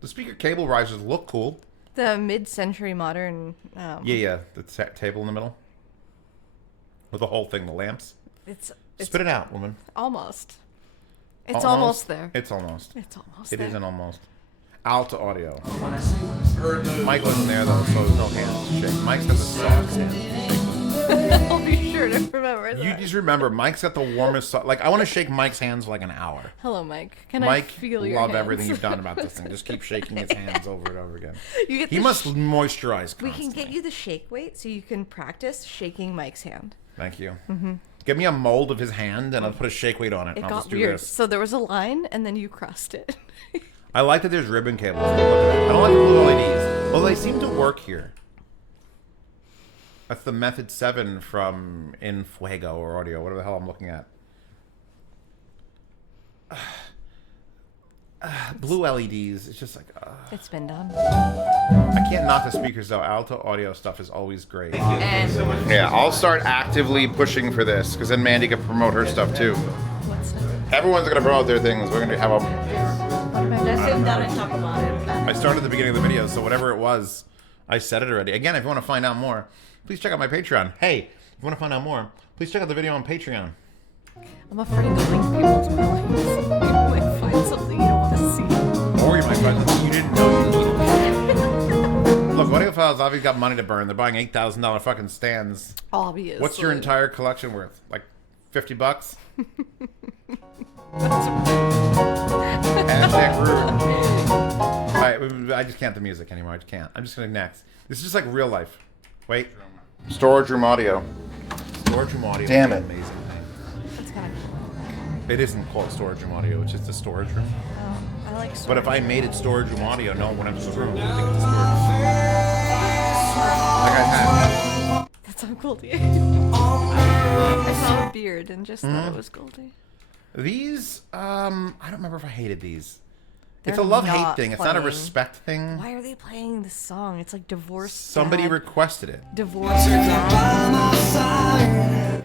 The speaker cable risers look cool. The mid-century modern. Yeah. The table in the middle. With the whole thing, the lamps. It's Spit it out, woman. Almost. It's almost there. It's almost. It's almost It there. is an almost. Alta Audio. Mike wasn't there though, so there's no hands to shake. Mike's got the soft hands. I'll be sure to remember that. You just remember, Mike's got the warmest. Like, I want to shake Mike's hands for like an hour. Hello, Mike. Can Mike, I feel your love hands? everything you've done about this thing. Just keep shaking his hands over and over again. You get He the must moisturize constantly. We can get you the shake weight so you can practice shaking Mike's hand. Thank you. Mm-hmm. Give me a mold of his hand and I'll put a shake weight on it. It and I'll got just do weird. this. So there was a line, and then you crossed it. I like that there's ribbon cables. Look at that. I don't like the blue LEDs. Well, they seem to work here. That's the Method 7 from In Fuego or Audio, whatever the hell I'm looking at. Blue LEDs. It's just like... It's been done. I can't knock the speakers, though. Alta Audio stuff is always great. Yeah, I'll start actively pushing for this, because then Mandy can promote her stuff, too. What's that? Everyone's going to promote their things. We're going to have a... Let's sit down and talk about it. I started at the beginning of the video, so whatever it was, I said it already. Again, if you want to find out more, please check out my Patreon. Hey, if you want to find out more, please check out the video on Patreon. I'm afraid to link people to my life. You might find something you don't want to see. Or you might find something you didn't know you needed. Look, Audiophiles obviously got money to burn. They're buying $8,000 fucking stands. Obviously. What's your entire collection worth? Like $50? Hashtag rude. Alright, I just can't the music anymore. I just can't. I'm just gonna next. This is just like real life. Wait. Storage room audio. Storage room audio. Damn is it. an amazing thing. That's kind of cool. It isn't called storage room audio. It's just a storage room. I like But if I made it storage room audio, no one would enter the room. They would think it's a storage room. Like I had. That's so Goldie. I saw a beard and just thought it was Goldie. These, I don't remember if I hated these. It's They're a love-hate not thing. It's not a playing. respect thing. Why are they playing this song? It's like divorce. Somebody dad. requested it. Divorce dad.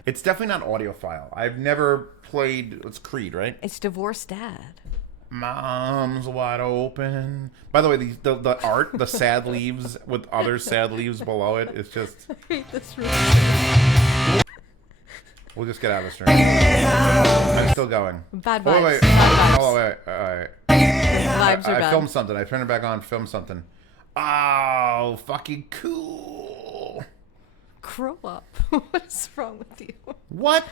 It's definitely not Audiophile. I've never played. It's Creed, right? It's divorce dad. Mom's wide open. By the way, the art, the sad leaves with other sad leaves below it, it's just. I hate this room. We'll just get out of this room. I'm still going. Bad Oh, vibes. wait. Bad vibes. Oh, wait. All right. Vibes are I bad. filmed something. I turned it back on. Filmed something. Oh, fucking cool. Grow up. What's wrong with you? What?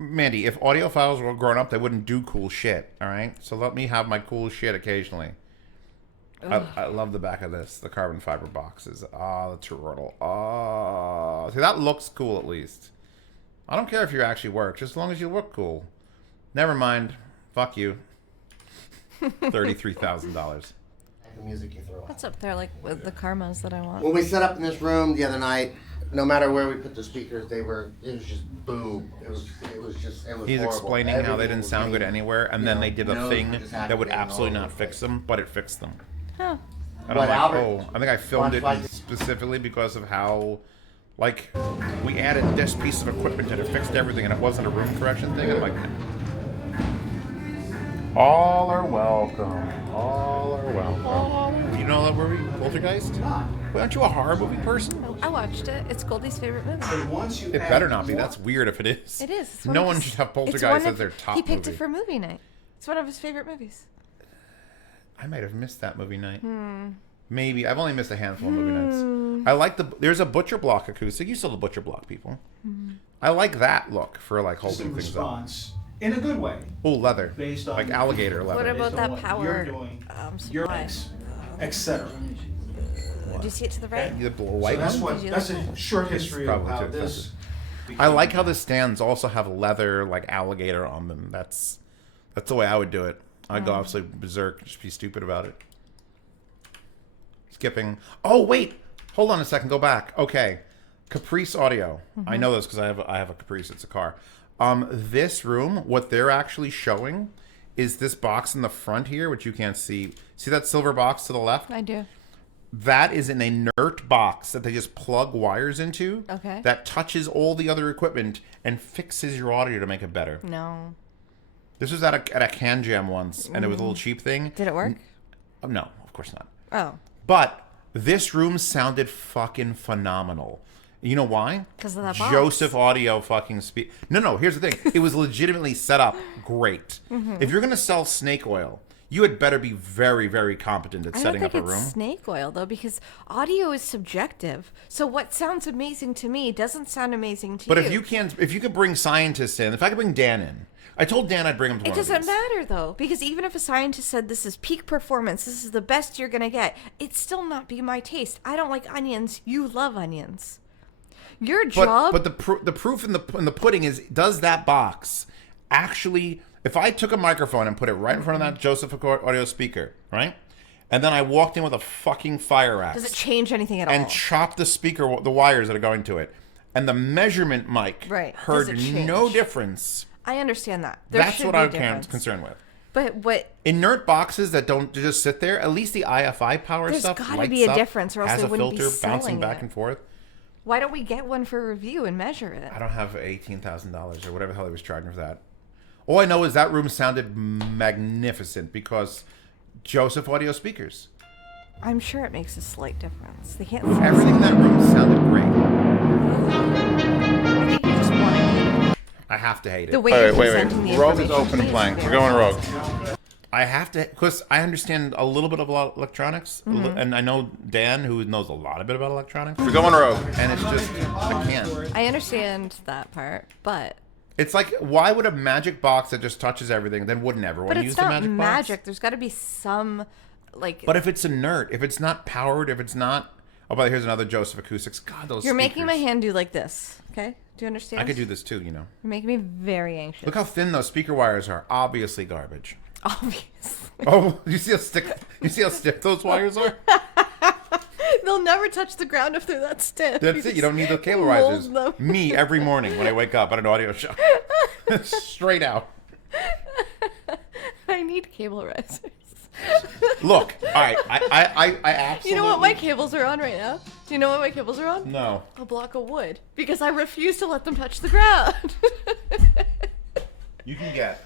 Mandy, if audiophiles were grown up, they wouldn't do cool shit. All right? So let me have my cool shit occasionally. I love the back of this. The carbon fiber boxes. Ah, the turtle. Ah. See, that looks cool at least. I don't care if you actually work, just as long as you look cool. Never mind. Fuck you. $33,000. The music you throw. What's up there, like with the karmas that I want? When we set up in this room the other night, no matter where we put the speakers, it was just boom. It was He's horrible. explaining how they Everything didn't was sound good getting, anywhere, and you then know, they did a notes thing were just that would activating all absolutely over not the fix place. them, but it fixed them. Huh. And But I'm Albert, like, oh, I think I filmed it much like- specifically because of how, like, we added this piece of equipment and it fixed everything, and it wasn't a room correction thing. I'm like, all are welcome. All are welcome. You know that movie, Poltergeist? Well, aren't you a horror movie person? I watched it. It's Goldie's favorite movie. It better not be. That's weird if it is. It is. It's No of one his- should have it's Poltergeist one as their top He picked movie. it for movie night. It's one of his favorite movies. I might have missed that movie night. Hmm. Maybe. I've only missed a handful of movie nights. I like there's a Butcher Block acoustic. You saw the Butcher Block, people. I like that look for like holding things up. Response in a good way. Oh, leather. Based on like alligator leather. What about Based on that what power you're doing, your supply? ex, etc. Do you see it to the right? The white So that's one? what. That's a short history of Probably how too this. I like how the stands also have leather, like alligator on them. That's the way I would do it. I'd go absolutely berserk, just be stupid about it. Skipping. Oh wait, hold on a second. Go back. Okay, Caprice Audio. I know this because I have a Caprice. It's a car. This room, what they're actually showing is this box in the front here, which you can't see. See that silver box to the left? I do. That is an inert box that they just plug wires into. Okay. That touches all the other equipment and fixes your audio to make it better. No. This was at a Can Jam once, and it was a little cheap thing. Did it work? No, of course not. Oh. But this room sounded fucking phenomenal. You know why? Because of that box. Joseph Audio fucking speak. No, here's the thing. It was legitimately set up great. If you're going to sell snake oil, you had better be very, very competent at setting up a room. I don't think it's snake oil, though, because audio is subjective. So what sounds amazing to me doesn't sound amazing to you. But if you could bring scientists in, if I could bring Dan in, I told Dan I'd bring him to it one of doesn't these. matter, though, because even if a scientist said this is peak performance, this is the best you're going to get, it'd still not be my taste. I don't like onions. You love onions. Your job... But the proof in the pudding is, does that box actually... If I took a microphone and put it right in front of that Joseph Audio speaker, right? And then I walked in with a fucking fire axe. Does it change anything at all? And chopped the speaker, the wires that are going to it. And the measurement mic heard no difference. I understand that. That's what I'm concerned with. But what... Inert boxes that don't just sit there, at least the IFI power stuff There's got to be a difference or else they wouldn't be selling it. Has a filter bouncing back and forth. Why don't we get one for review and measure it? I don't have $18,000 or whatever the hell he was charging for that. All I know is that room sounded magnificent because Joseph Audio speakers. I'm sure it makes a slight difference. They can't. Everything in that room sounded great. I think you just want to hate it. I have to hate it. The way wait. Rogue is open blank. We're going Rogue. I have to, because I understand a little bit of electronics, and I know Dan, who knows a lot of bit about electronics. We're going Rogue. And it's just, I can't. I understand that part, but... It's like, why would a magic box that just touches everything, then wouldn't everyone use the magic box? But it's not magic. There's got to be some, like... But if it's inert, if it's not powered, if it's not... Oh, but here's another Joseph Acoustics. God, those You're speakers. making my hand do like this, okay? Do you understand? I could do this too, you know. You're making me very anxious. Look how thin those speaker wires are. Obviously garbage. Obviously. Oh, you see how stiff those wires are? They'll never touch the ground if they're that stiff. That's it. You don't need the cable risers. Me every morning when I wake up at an audio show. Straight out. I need cable risers. Look, all right. I absolutely... You know what my cables are on right now? Do you know what my cables are on? No. A block of wood. Because I refuse to let them touch the ground. You can get...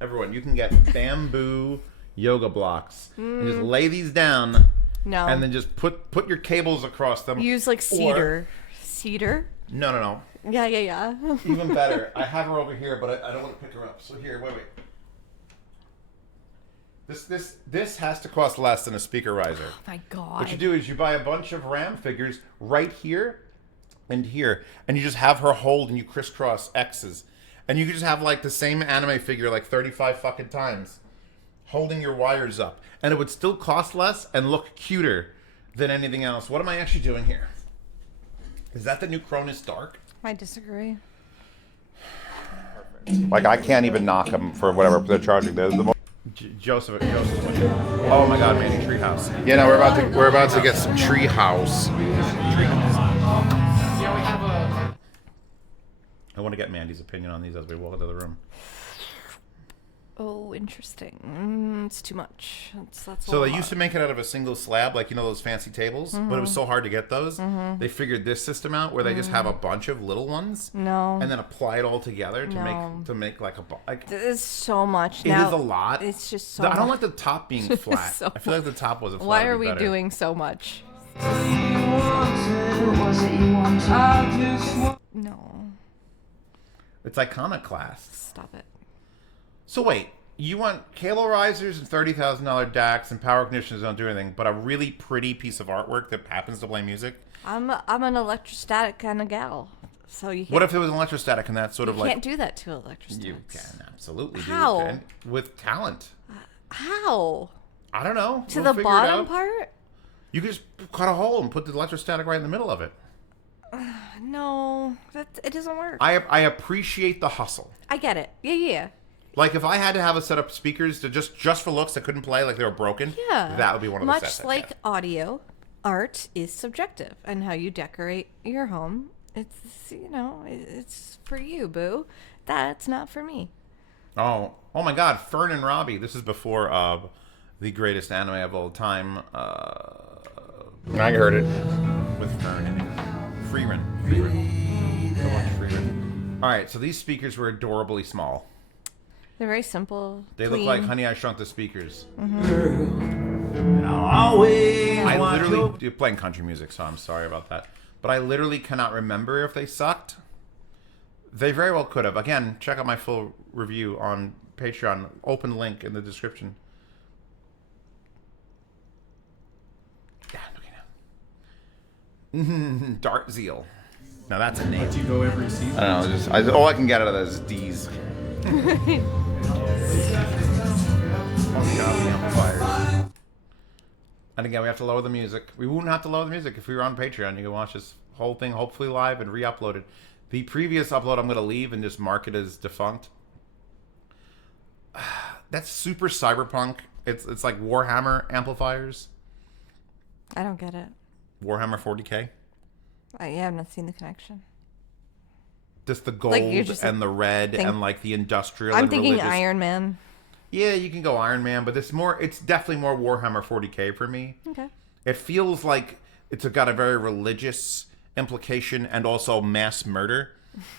Everyone, you can get bamboo yoga blocks and just lay these down. No. And then just put your cables across them. Use like cedar. Cedar? No. Yeah. Even better. I have her over here, but I don't want to pick her up. So here, wait. This has to cost less than a speaker riser. Oh my god. What you do is you buy a bunch of RAM figures right here and here, and you just have her hold and you crisscross X's. And you can just have like the same anime figure like 35 fucking times, holding your wires up. And it would still cost less and look cuter than anything else. What am I actually doing here? Is that the new Cronus Dark? I disagree. Like, I can't even knock them for whatever they're charging. Joseph. Oh my god, Manny, Treehouse. Yeah, no, we're about to get some Treehouse. I want to get Mandy's opinion on these as we walk into the room. Oh, interesting. It's too much. That's so they used to make it out of a single slab, like, you know, those fancy tables, but it was so hard to get those. They figured this system out where they just have a bunch of little ones, and then apply it all together to make like a. It's so much. It is a lot. It's just so. I don't like the top being flat. I feel like the top was a. Why are we doing so much? No. It's iconoclast. Stop it. So wait, you want cable risers and $30,000 DACs and power conditioners don't do anything, but a really pretty piece of artwork that happens to play music? I'm an electrostatic kind of gal, so you can't. What if it was an electrostatic and that sort of like... You can't do that to electrostatics. You can absolutely How? do it. With talent. How? I don't know. To the bottom part? You can just cut a hole and put the electrostatic right in the middle of it. No, it doesn't work. I appreciate the hustle. I get it. Yeah. Like if I had to have a set of speakers to just for looks that couldn't play, like they were broken, that would be one of the sets. Much like audio, art is subjective, and how you decorate your home, it's for you, boo. That's not for me. Oh my God, Fern and Robbie. This is before the greatest anime of all time. I heard it with Fern in it. Freerun. All right, so these speakers were adorably small. They're very simple. They look like Honey, I Shrunk the Speakers. Mm-hmm. I literally you're playing country music, so I'm sorry about that. But I literally cannot remember if they sucked. They very well could have. Again, check out my full review on Patreon. Open link in the description. Yeah, okay now. Dart Zeal. Now that's a name. Let you go every season. I don't know. All I can get out of that is D's. Oh god, the amplifiers. And again, we have to lower the music. We wouldn't have to lower the music if we were on Patreon. You can watch this whole thing, hopefully live, and re-upload it. The previous upload I'm going to leave and just mark it as defunct. That's super cyberpunk. It's like Warhammer amplifiers. I don't get it. Warhammer 40K. I've not seen the connection. Just the gold and the red and like the industrial. I'm and thinking religious. Iron Man. Yeah, you can go Iron Man, but it's definitely more Warhammer 40K for me. Okay. It feels like it's got a very religious implication and also mass murder.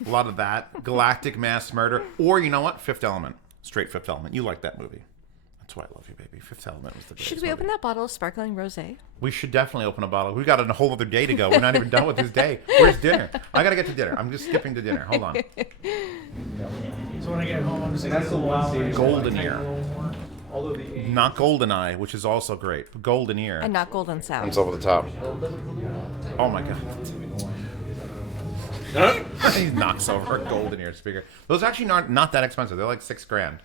A lot of that. Galactic mass murder. Or, you know what? Fifth Element. Straight Fifth Element. You like that movie. That's why I love you, baby. Fifth Element was the greatest Should we open that bottle of sparkling rosé? We should definitely open a bottle. We got a whole other day to go. We're not even done with this day. Where's dinner? I got to get to dinner. I'm just skipping to dinner. Hold on. So when I get home, I'm just like, that's the one. Golden Ear. Not Golden Eye, which is also great. Golden Ear. And not Golden Sound. It's over the top. Oh my god. He knocks over a Golden Ear speaker. Those actually not that expensive. They're like $6,000.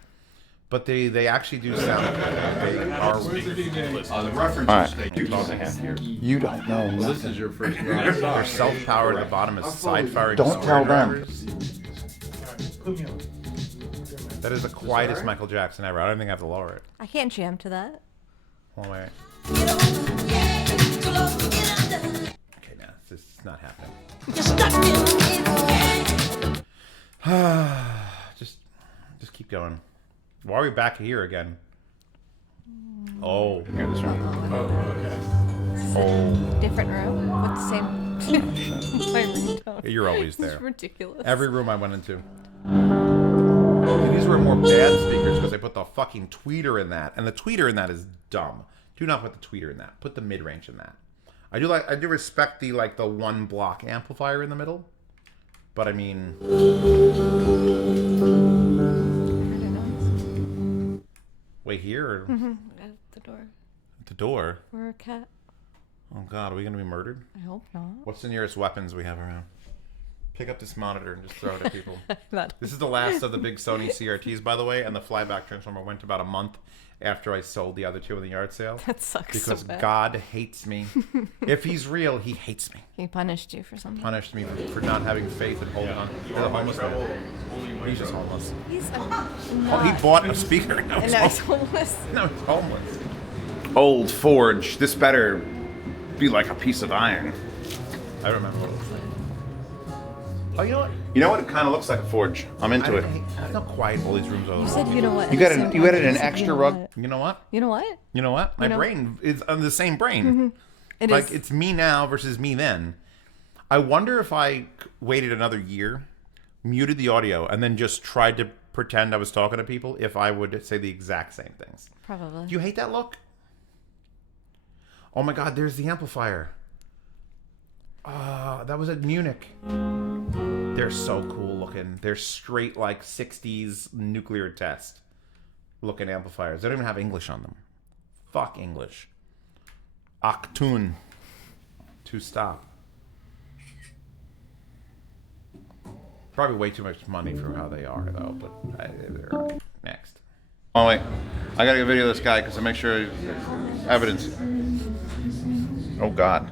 But they actually do sound. They are. The reference All right. You don't know. Well, this is your first They're self-powered. At the bottom is side-firing. Don't tell them. That is the quietest Michael Jackson ever. I don't think I have to lower it. I can't jam to that. Hold on, wait. Okay, now this is not happening. Just keep going. Why are we back here again? Oh, here this room. Oh. Different room with the same. My ringtone. You're always there. It's ridiculous. Every room I went into. These were more bad speakers because they put the fucking tweeter in that, and the tweeter in that is dumb. Do not put the tweeter in that. Put the mid-range in that. I do respect the one block amplifier in the middle, but I mean. Wait here? Or... At the door. At the door? We're a cat. Oh god, are we gonna be murdered? I hope not. What's the nearest weapons we have around? Pick up this monitor and just throw it at people. That This is the last of the big Sony CRTs, by the way, and the flyback transformer went about a month after I sold the other two in the yard sale. That sucks Because so bad. God hates me. If he's real, he hates me. He punished you for something. Punished me for not having faith and holding on. He's a homeless man. He's just homeless. He's Oh, he bought a speaker. Now and now he's homeless. No, he's homeless. Old Forge. This better be like a piece of iron. I remember what it was like. Oh, you know what? You know what? It kind of looks like a Forge. I'm into it. I know quiet all these rooms are. You said you know what. You added an extra rug. You know what? You know what? You know what? My brain is on the same brain. It like is. it's me now versus me then. I wonder if I waited another year, muted the audio, and then just tried to pretend I was talking to people, if I would say the exact same things. Probably. Do you hate that look? Oh my god, there's the amplifier. That was at Munich. They're so cool looking. They're straight like 60s nuclear test looking amplifiers. They don't even have English on them. Fuck English. Achtung. To stop. Probably way too much money for how they are, though. But they're next. Oh wait, I gotta get a video of this guy because I make sure evidence. Oh God.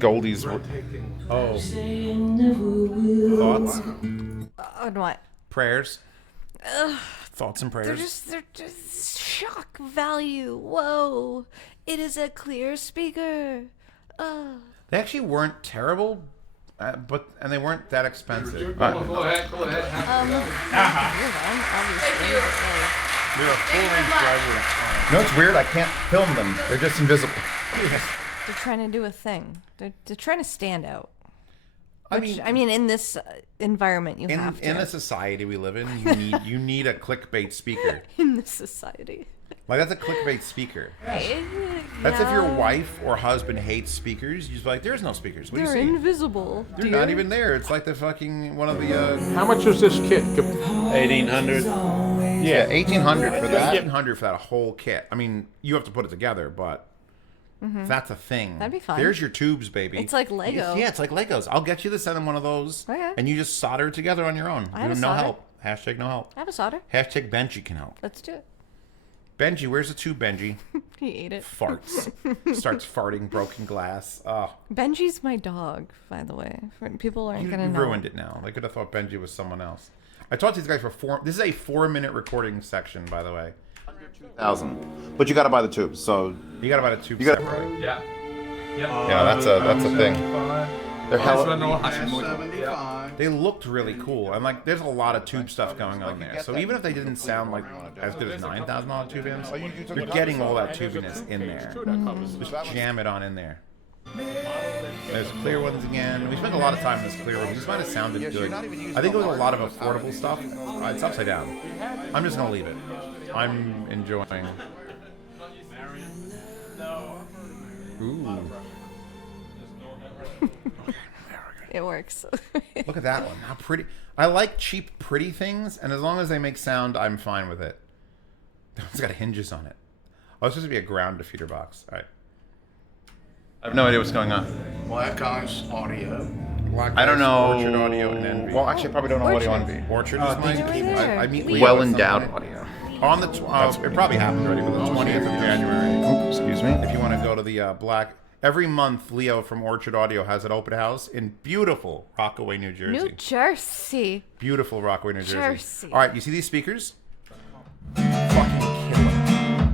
Goldie's. Oh. Thoughts? On what? Prayers? Ugh. Thoughts and prayers? They're just shock value. Whoa. It is a clear speaker. They actually weren't terrible, and they weren't that expensive. Go ahead. You're a full-range driver. No, it's weird. I can't film them. They're just invisible. They're trying to do a thing. They're trying to stand out. I mean, in this environment, you have to. In the society we live in, you need a clickbait speaker. In this society. Like, that's a clickbait speaker. That's Yeah. if your wife or husband hates speakers, you just be like, there's no speakers. What They're do you see? invisible. They're not even there. It's like the fucking one of the. How much is this kit? 1,800. Yeah, 1,800 for that. 1,800 for that whole kit. I mean, you have to put it together, but that's a thing. That'd be fun. There's your tubes, baby. It's like Lego. Yeah, it's like Legos. I'll get you to send them one of those, and you just solder it together on your own. I have a No solder. help. Hashtag no help. I have a solder. Hashtag Benji can help. Let's do it. Benji, where's the tube, Benji? He ate it. Farts. Starts farting broken glass. Oh. Benji's my dog, by the way. People aren't going to know. You ruined it now. They could have thought Benji was someone else. I talked to these guys for 4... This is a 4-minute recording section, by the way. 1,000. But you got to buy the tubes, so... You got to buy the tubes. You got separately. Yeah. Yeah, that's a thing. They're They looked really cool, and like, there's a lot of tube stuff going on there. So even if they didn't sound like as good as $9,000 tube amps, you're getting all that tubiness in there. Just jam it on in there. There's clear ones again. We spent a lot of time in this clear one. This might have sounded good. I think it was a lot of affordable stuff. It's upside down. I'm just gonna leave it. I'm enjoying. Ooh. It works. Look at that one. How pretty. I like cheap, pretty things, and as long as they make sound, I'm fine with it. It's got hinges on it. Oh, it's supposed to be a ground defeater box. All right. I have no idea what's going on. Black Eyes Audio. I don't know. Orchard Audio and Envy. Well, actually, I probably don't know Audio Envy. Orchard is mine. I meet Leo Well at some endowed point. audio. On the it probably happened already, but the 20th of January. Oh, excuse me. If you want to go to the Black... Every month, Leo from Orchard Audio has an open house in beautiful Rockaway, New Jersey. New Jersey. Beautiful Rockaway, New Jersey. Jersey. All right, you see these speakers? Fucking killer.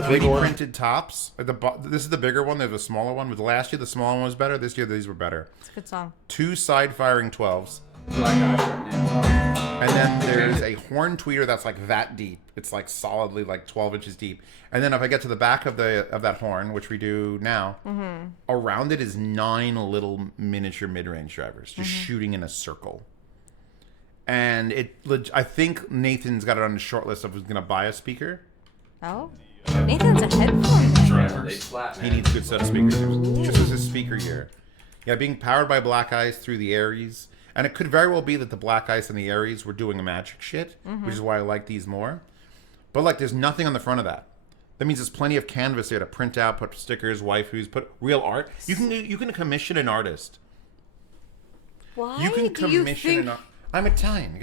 The big printed tops. This is the bigger one. There's a smaller one. With last year, the smaller one was better. This year, these were better. It's a good song. 2 side-firing 12s. And then there's a horn tweeter that's like that deep. It's like solidly like 12 inches deep. And then if I get to the back of that horn, which we do now, around it is 9 little miniature mid-range drivers just shooting in a circle. And I think Nathan's got it on the short list of who's going to buy a speaker. Oh? Nathan's a headphone. He needs a good set of speakers. This is his speaker year. Yeah, being powered by Black Ice through the Aries. And it could very well be that the Black Ice and the Aries were doing a magic shit, which is why I like these more. But like, there's nothing on the front of that. That means there's plenty of canvas there to print out, put stickers, waifus, put real art. You can commission an artist. Why You can do you commission think... I'm Italian.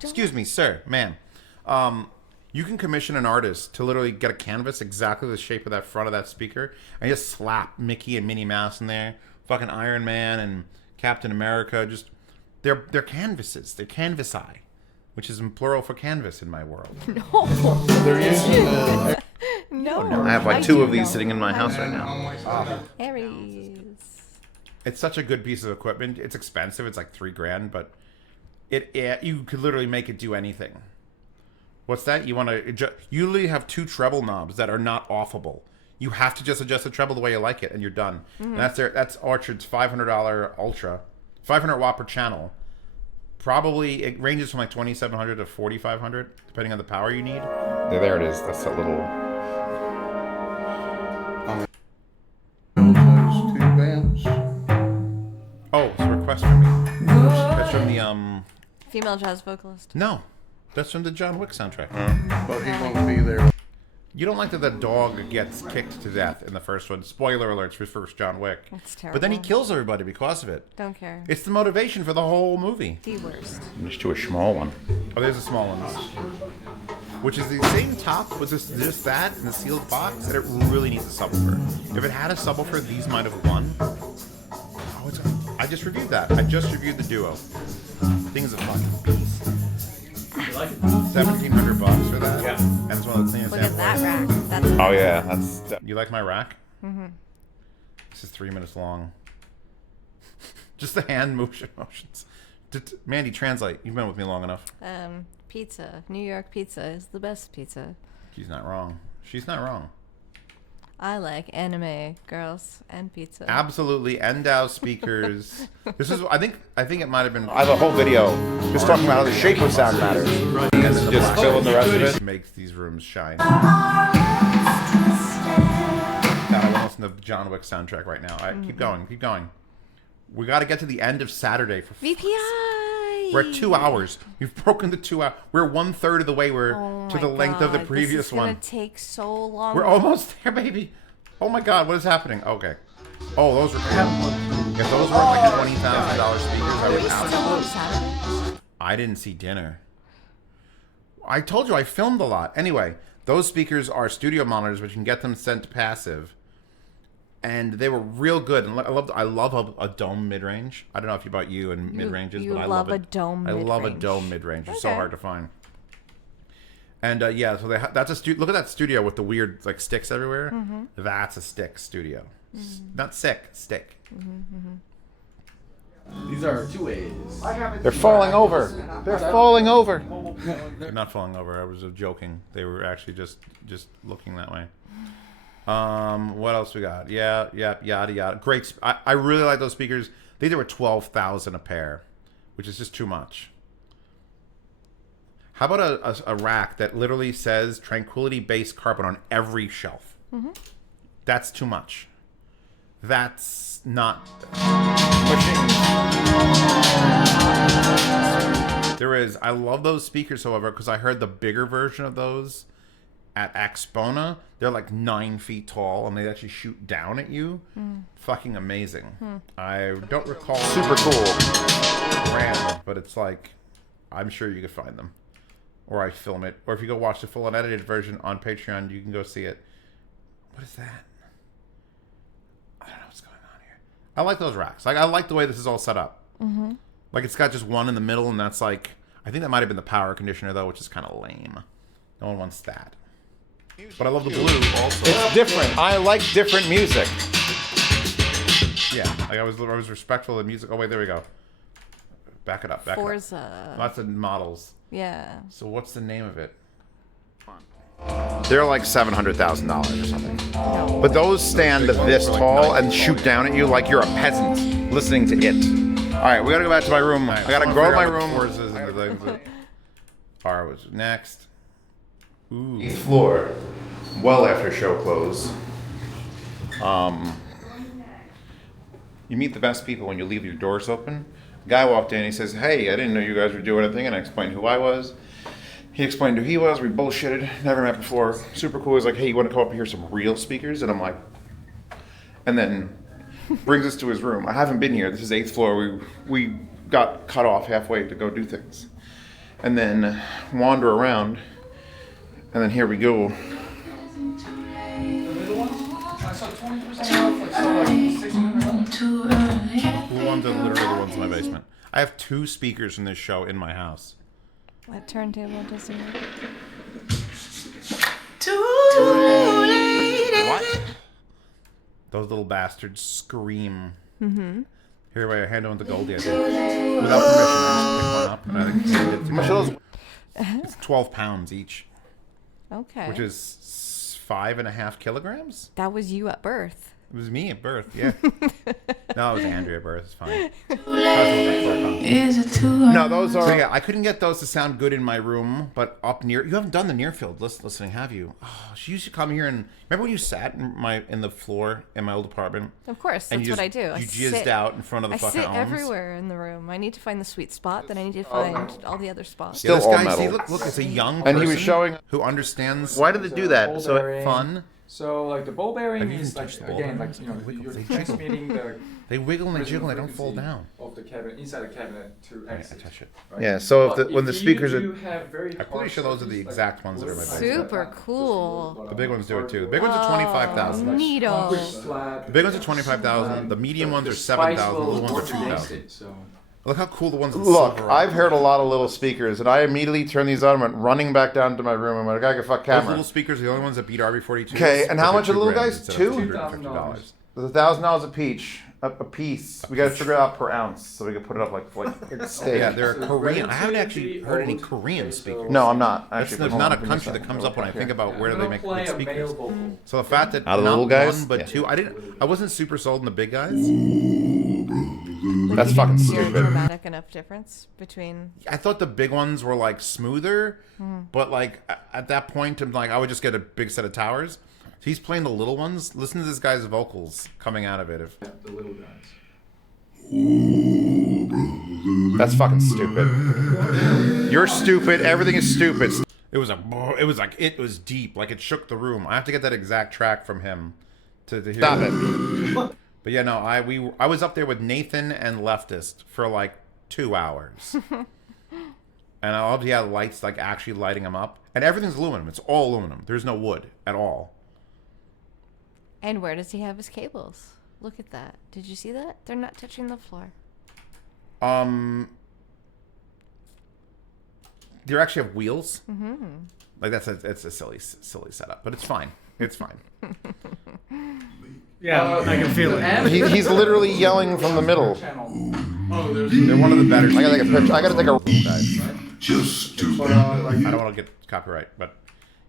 Excuse me, sir, ma'am. You can commission an artist to literally get a canvas exactly the shape of that front of that speaker, and just slap Mickey and Minnie Mouse in there, fucking Iron Man and Captain America. Just they're canvases. They're canvasi, which is in plural for canvas in my world. No. They're using No. I have like 2 of these sitting in my house right now. Aries. It's such a good piece of equipment. It's expensive. It's like $3,000, but you could literally make it do anything. What's that? You want to? You literally have 2 treble knobs that are not offable. You have to just adjust the treble the way you like it, and you're done. And that's Orchard's $500 Ultra, 500 watt per channel. Probably it ranges from like 2,700 to 4,500, depending on the power you need. Yeah, there it is. That's that little. Oh, it's a request from me. That's from the Female jazz vocalist. No, that's from the John Wick soundtrack. But he won't be there. You don't like that the dog gets kicked to death in the first one. Spoiler alerts for first John Wick. That's terrible. But then he kills everybody because of it. Don't care. It's the motivation for the whole movie. The worst. Just to a small one. Oh, there's a small one. Which is the same top with just that in the sealed box, and it really needs a subwoofer. If it had a subwoofer, these might have won. Oh, I just reviewed that. I just reviewed the Duo. Thing's a fucking beast. $1,700 for that. Yeah. And it's one of the cleanest. Look at that rack. That's Oh yeah, that's. You like my rack? Mm-hmm. This is 3 minutes long. Just the hand motions. Mandy, translate. You've been with me long enough. Pizza. New York pizza is the best pizza. She's not wrong. She's not wrong. I like anime, girls, and pizza. Absolutely, Endow speakers. This is, I think it might have been. I have a whole video just talking about how the shape of sound matters. And then just fill in the rest of it. Makes these rooms shine. God, I want to listen to the John Wick soundtrack right now. All right, keep going, keep going. We got to get to the end of Saturday for VPI. We're at 2 hours. We've broken the 2 hours. We're 1/3 of the way. We're to the length of the previous one. This is gonna take so long. We're almost there, baby. Oh my God, what is happening? Okay. Oh, those were if those were like $20,000 speakers, I would absolutely. I didn't see dinner. I told you I filmed a lot. Anyway, those speakers are studio monitors, but you can get them sent passive. And they were real good. And I love a dome mid-range. I don't know if about you and mid-ranges, but I love a dome mid-range. I love a dome mid-range. It's so hard to find. And yeah, so that's a look at that studio with the weird like sticks everywhere. That's a stick studio. Not sick, stick. These are 2 ways. They're falling over. They're falling over. They're not falling over. I was joking. They were actually just looking that way. What else we got? Yeah, yada yada. Great. I really like those speakers. They were $12,000 a pair, which is just too much. How about a rack that literally says Tranquility Base Carpet on every shelf? That's too much. That's not pushing. There is. I love those speakers, however, because I heard the bigger version of those at Axpona. They're like 9 feet tall, and they actually shoot down at you. Fucking amazing. I don't recall. Super cool. Brand, but it's like, I'm sure you could find them. Or I film it. Or if you go watch the full unedited version on Patreon, you can go see it. What is that? I don't know what's going on here. I like those racks. Like, I like the way this is all set up. Like, it's got just one in the middle, and that's like, I think that might have been the power conditioner, though, which is kind of lame. No one wants that. But I love the blue also. It's different. I like different music. Yeah, like I was respectful of music. Oh, wait, there we go. Back it up. Back Forza. it up. Lots of models. Yeah. So what's the name of it? They're like $700,000 or something. No. But those stand this tall and shoot down at you like you're a peasant listening to it. All right, we gotta go back to my room. I gotta grow my room. All right, what's next? Ooh. 8th floor. Well after show close. You meet the best people when you leave your doors open. A guy walked in, he says, "Hey, I didn't know you guys were doing anything," and I explained who I was. He explained who he was. We bullshitted. Never met before. Super cool. He's like, "Hey, you want to come up and hear some real speakers?" And I'm like, and then brings us to his room. I haven't been here. This is 8th floor. We got cut off halfway to go do things. And then wander around. And then here we go. The middle one? I saw 20% off, like, so like $600. The ones that literally the ones in my basement. I have 2 speakers from this show in my house. What turntable does he have? What? Those little bastards scream. Here, wait, I hand them to Goldie. I think. Without permission, I just pick one up and I hand it to Goldie. It's 12 pounds each. Okay. Which is 5.5 kilograms? That was you at birth. It was me at birth, yeah. No, it was Andrea at birth. It's fine. No, those are... So yeah, I couldn't get those to sound good in my room, but up near... You haven't done the near field listening, have you? Oh, she used to come here and... Remember when you sat in the floor in my old apartment? Of course, that's what I do. You jizzed out in front of the fucking I sit ohms? everywhere in the room. I need to find the sweet spot, then I need to find all the other spots. Still this all guy, metal. see, look, it's a young person and he was showing... who understands... Why did they do that? So fun? So like the ball bearing Have you is even like touched the ball again bearings? like you know They you're jiggle. transmitting the They wiggle and they jiggle and they don't fall down. of the cabinet inside the cabinet to exit. I touch it. Right? Yeah, so if But when the speakers you are... have very I'm pretty sure those are the exact ones that are my favorite. Super cool. The big ones do it too. The big ones are 25,000. Neato. The big ones are 25,000. The medium ones are 7,000. The little ones are 2,000. Look how cool the ones in Look, silver are. I've heard a lot of little speakers, and I immediately turned these on and went running back down to my room and went, I gotta fuck Those camera. little speakers are the only ones that beat RB42. Okay, and how much are the little guys? $2,000. $2,000. There's $1,000 a piece. We got to figure it out per ounce, so we can put it up like steak. Yeah, they're Korean. I haven't actually heard any Korean speakers. No, I'm not. There's not a country that comes up when I think about where do they make good speakers. So the fact that Out of the not little guys? one but Yeah. two, I wasn't super sold on the big guys. That's fucking Is there a stupid. dramatic enough difference between? I thought the big ones were like smoother, but like at that point, I'm like, I would just get a big set of towers. So he's playing the little ones. Listen to this guy's vocals coming out of it. The little guys. That's fucking stupid. You're stupid. Everything is stupid. It was deep, like it shook the room. I have to get that exact track from him to hear. Stop it. But yeah, no, I was up there with Nathan and Leftist for like 2 hours. And I loved he had lights like actually lighting them up. And everything's aluminum. It's all aluminum. There's no wood at all. And where does he have his cables? Look at that. Did you see that? They're not touching the floor. They actually have wheels. Mm-hmm. Like it's a silly setup, but it's fine. It's fine. Yeah, I can feel it. He's literally yelling from the middle. They're one of the better. I gotta take a picture. I gotta take a. Just I don't want to get copyright, but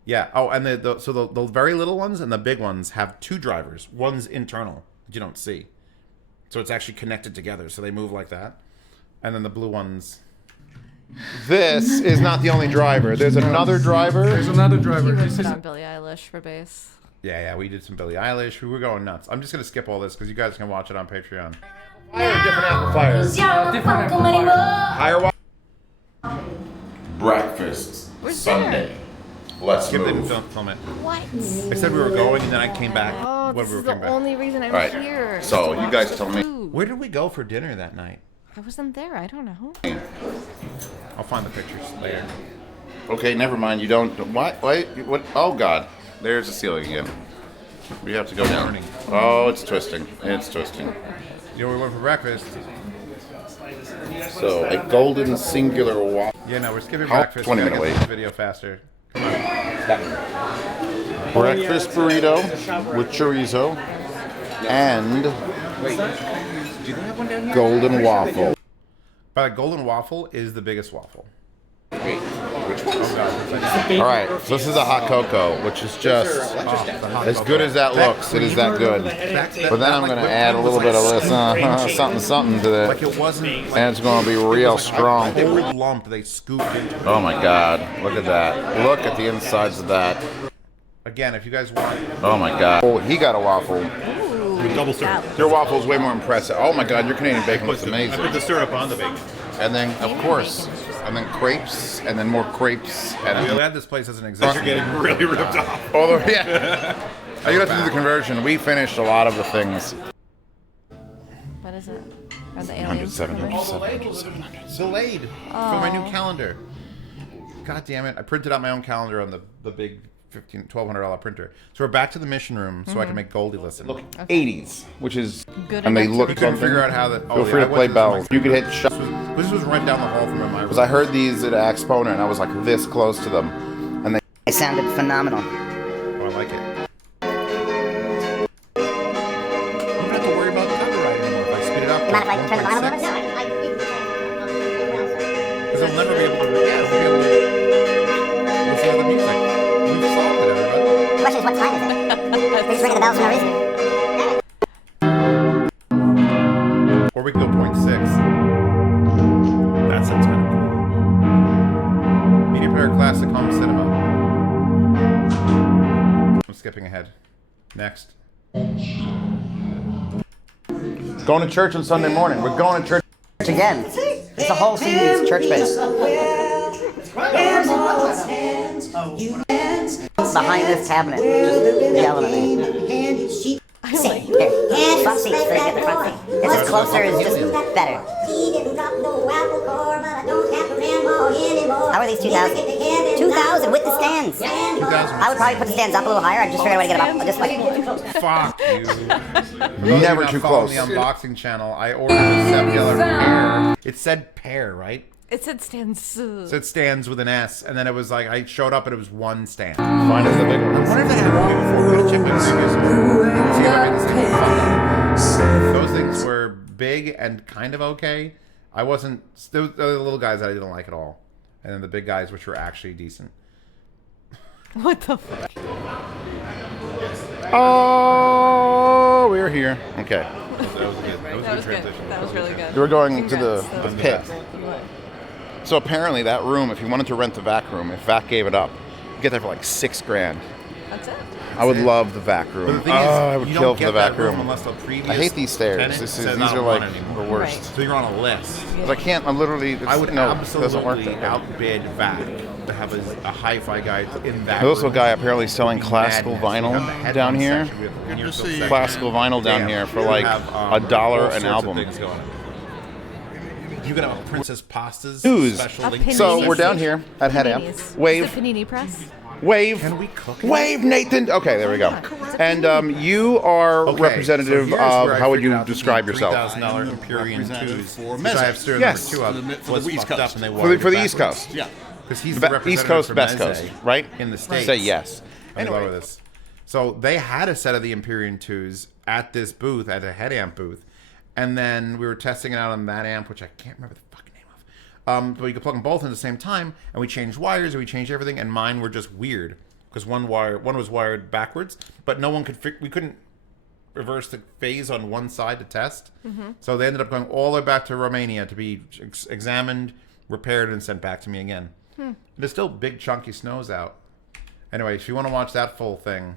yeah. Oh, and the very little ones and the big ones have two drivers. One's internal that you don't see, so it's actually connected together. So they move like that, and then the blue ones. This is not the only driver. There's another driver. There's another driver. You ripped it on Billie Eilish for bass. Yeah, we did some Billie Eilish. We were going nuts. I'm just gonna skip all this because you guys can watch it on Patreon. Different amplifiers. Higher. Breakfast. Sunday. Let's Skip move. didn't film it. What? I said we were going, and then I came back. Oh, when this we were is the coming back. only reason I'm All right. here. So you guys tell me. Where did we go for dinner that night? I wasn't there. I don't know. I'll find the pictures later. Okay, never mind. You don't. What? Wait. What? Oh God. There's the ceiling again. We have to go down. Oh, it's twisting. It's twisting. You know, we went for breakfast. So a golden singular waffle. Yeah, no, we're skipping How- breakfast. 20 We gotta minute get wait. this video faster. Breakfast burrito with chorizo and golden waffle. But a golden waffle is the biggest waffle. All right, so this is a hot cocoa, which is just as good as that looks. It is that good. But then I'm going to add a little bit of this something to Like it, it wasn't. and it's going to be real strong. The whole lump they scooped into. Oh my God! Look at that! Look at the insides of that. Again, if you guys want. Oh my God! Oh, he got a waffle. Double syrup. Your waffle is way more impressive. Oh my God! Your Canadian bacon looks I put amazing. the syrup on the bacon. And then, of course, and then crepes, and then more crepes, and We then glad this place doesn't exist. You're getting really ripped off. although, yeah. You have to do the conversion. We finished a lot of the things. What is it? Are the aliens 700, coming? 700. Delayed for my new calendar. God damn it. I printed out my own calendar on the big $1,200 printer. So we're back to the mission room so I can make Goldie listen. Look, 80s, which is, Good and they enough look to We couldn't something. figure out how that. Feel free to play bells. You could hit shop. This was right down the hall from my Because I heard these at Exponent, and I was like this close to them, and They sounded phenomenal. Oh, I like it. I don't have to worry about copyright anymore if I speed it up. Mind if I turn the volume up? Because I'll never be able to. Yeah, I'll be able to listen to the music. We've solved it, everybody. The question is, what time is it? They're just ringing the bells for no reason. Or we can go 0.6. That sounds kind of cool. Media Player Classic Home Cinema. I'm skipping ahead. Next. going to church on Sunday morning. We're going to church again. It's a whole CD. It's church-based. Behind this cabinet, just yelling at me. Here, front seat, so you get the front seat. It's just closer, it's just better. How are these 2,000? 2,000 with the stands. I would probably put the stands up a little higher. I'd just figure out a way to get them up. Just like. Fuck you. Never too close. On the unboxing channel, I ordered a $7 pear. It said pear, right? It said stands. It said stands with an S, and then it was like I showed up and it was one stand. Mine is the big one. I wonder if that happened to me before. I'm gonna check my previous one. See if I made the same fucking and kind of okay. I wasn't. There were the little guys that I didn't like at all, and then the big guys, which were actually decent. What the fuck? Oh, we're here. Okay. That was good. That was good. That was really good. You were going to Congrats. the That was pit. good. So apparently that room, if you wanted to rent the vac room, if VAC gave it up, you get there for like $6,000. That's it. I would love the vac But room. the thing is, I would you kill don't for the get that vac room. unless the previous I hate these stairs. tenant These says, are "I don't like want it anymore." the worst. Right. So you're on a list. Because I can't. I'm literally. I would no, it doesn't work. absolutely outbid VAC to have a hi-fi guy in that. There's also a room. guy apparently selling classical Madness. You have the vinyl headphone down here. section with the universal section. Classical vinyl down Damn. here for You like have, $1 all an sorts of album. things going. You got a Princess Pasta's Dudes. special A link. panini So we're down here at Headamp. Paninis. Wave. Is it panini press? Wave. Can we cook? Wave, Nathan. Okay, there we go. And you are Okay, representative so here's of where I how would figured you out that describe the yourself? $3,000 Empyrean twos, for which I have steering Yes. number 2 of, for the was East fucked Coast. up and they For the wired it East backwards. Coast. Yeah. Because he's The the East representative Coast, for Best Meze Coast, right? in the States. Say yes. I'm in love with this. So they had a set of the Empyrean 2s at this booth, at a Headamp booth. And then we were testing it out on that amp, which I can't remember the fucking name of. But you could plug them both in at the same time, and we changed wires, and we changed everything, and mine were just weird. Because one was wired backwards, but no one could we couldn't reverse the phase on one side to test. So they ended up going all the way back to Romania to be examined, repaired, and sent back to me again. There's still big chunky snows out. Anyway, if you want to watch that full thing,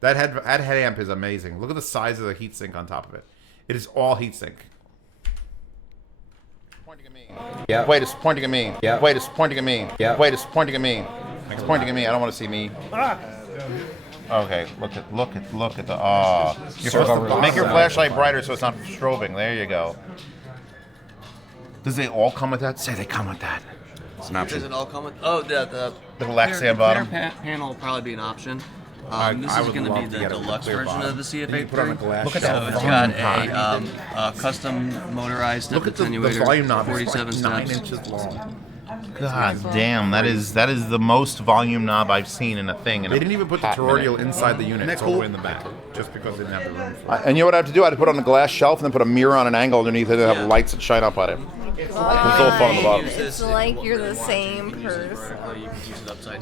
that headamp is amazing. Look at the size of the heatsink on top of it. It is all heatsink. Pointing at me. Yeah. Wait, it's pointing at me. Yeah. Wait, it's pointing at me. Yeah. Wait, it's pointing at me. It's pointing at me. I don't want to see me. Okay, look at the you're supposed to make your flashlight brighter so it's not strobing. There you go. Does they all come with that? Say they come with that. It's an option. Does it all come with? Oh, the little Lexan bottom. panel will probably be an option. This I is would going to love be to the get a deluxe clear version bottom. of the Then you put on a CFA3. glass Look at So that it's got a custom motorized step Look at the attenuator, volume knob. It's 47 like 9 steps. inches long. God damn, that is the most volume knob I've seen in a thing. They didn't even put the toroidal inside the unit. It's all the way in the back, just because they didn't have the room for it. And you know what I have to do? I had to put it on a glass shelf and then put a mirror on an angle underneath it and have lights that shine up on it. It's all fun on the bottom. It's like you're the same person.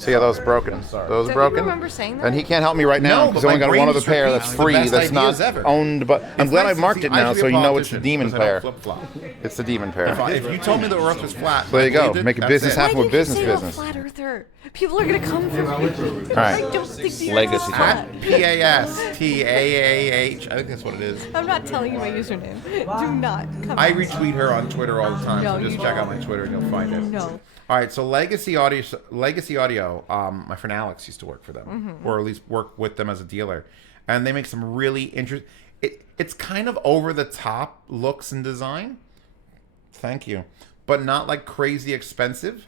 See how those broken? Those Don't broken? you remember saying that? And he can't help me right now No, because but I only my got one brain other pair repeats that's the free, best that's not ideas ever. owned. But I'm glad I marked it now, so you know it's the demon pair. Flip-flop. It's the demon pair. If you told me the Earth was flat, There you go. believed it, Make a that's business it. happen Why with did you business say business. a flat earther? People are gonna come for me. All right. I don't think the Legacy Earth is time. flat. PASTAAAH. I think that's what it is. I'm not telling you my username. Do not come. I at me. retweet her on Twitter all the time, No, so just you check out don't. my Twitter and you'll find it. No. All right, so Legacy Audio. My friend Alex used to work for them, or at least work with them as a dealer, and they make some really interesting. It's kind of over the top looks and design. Thank you, but not like crazy expensive.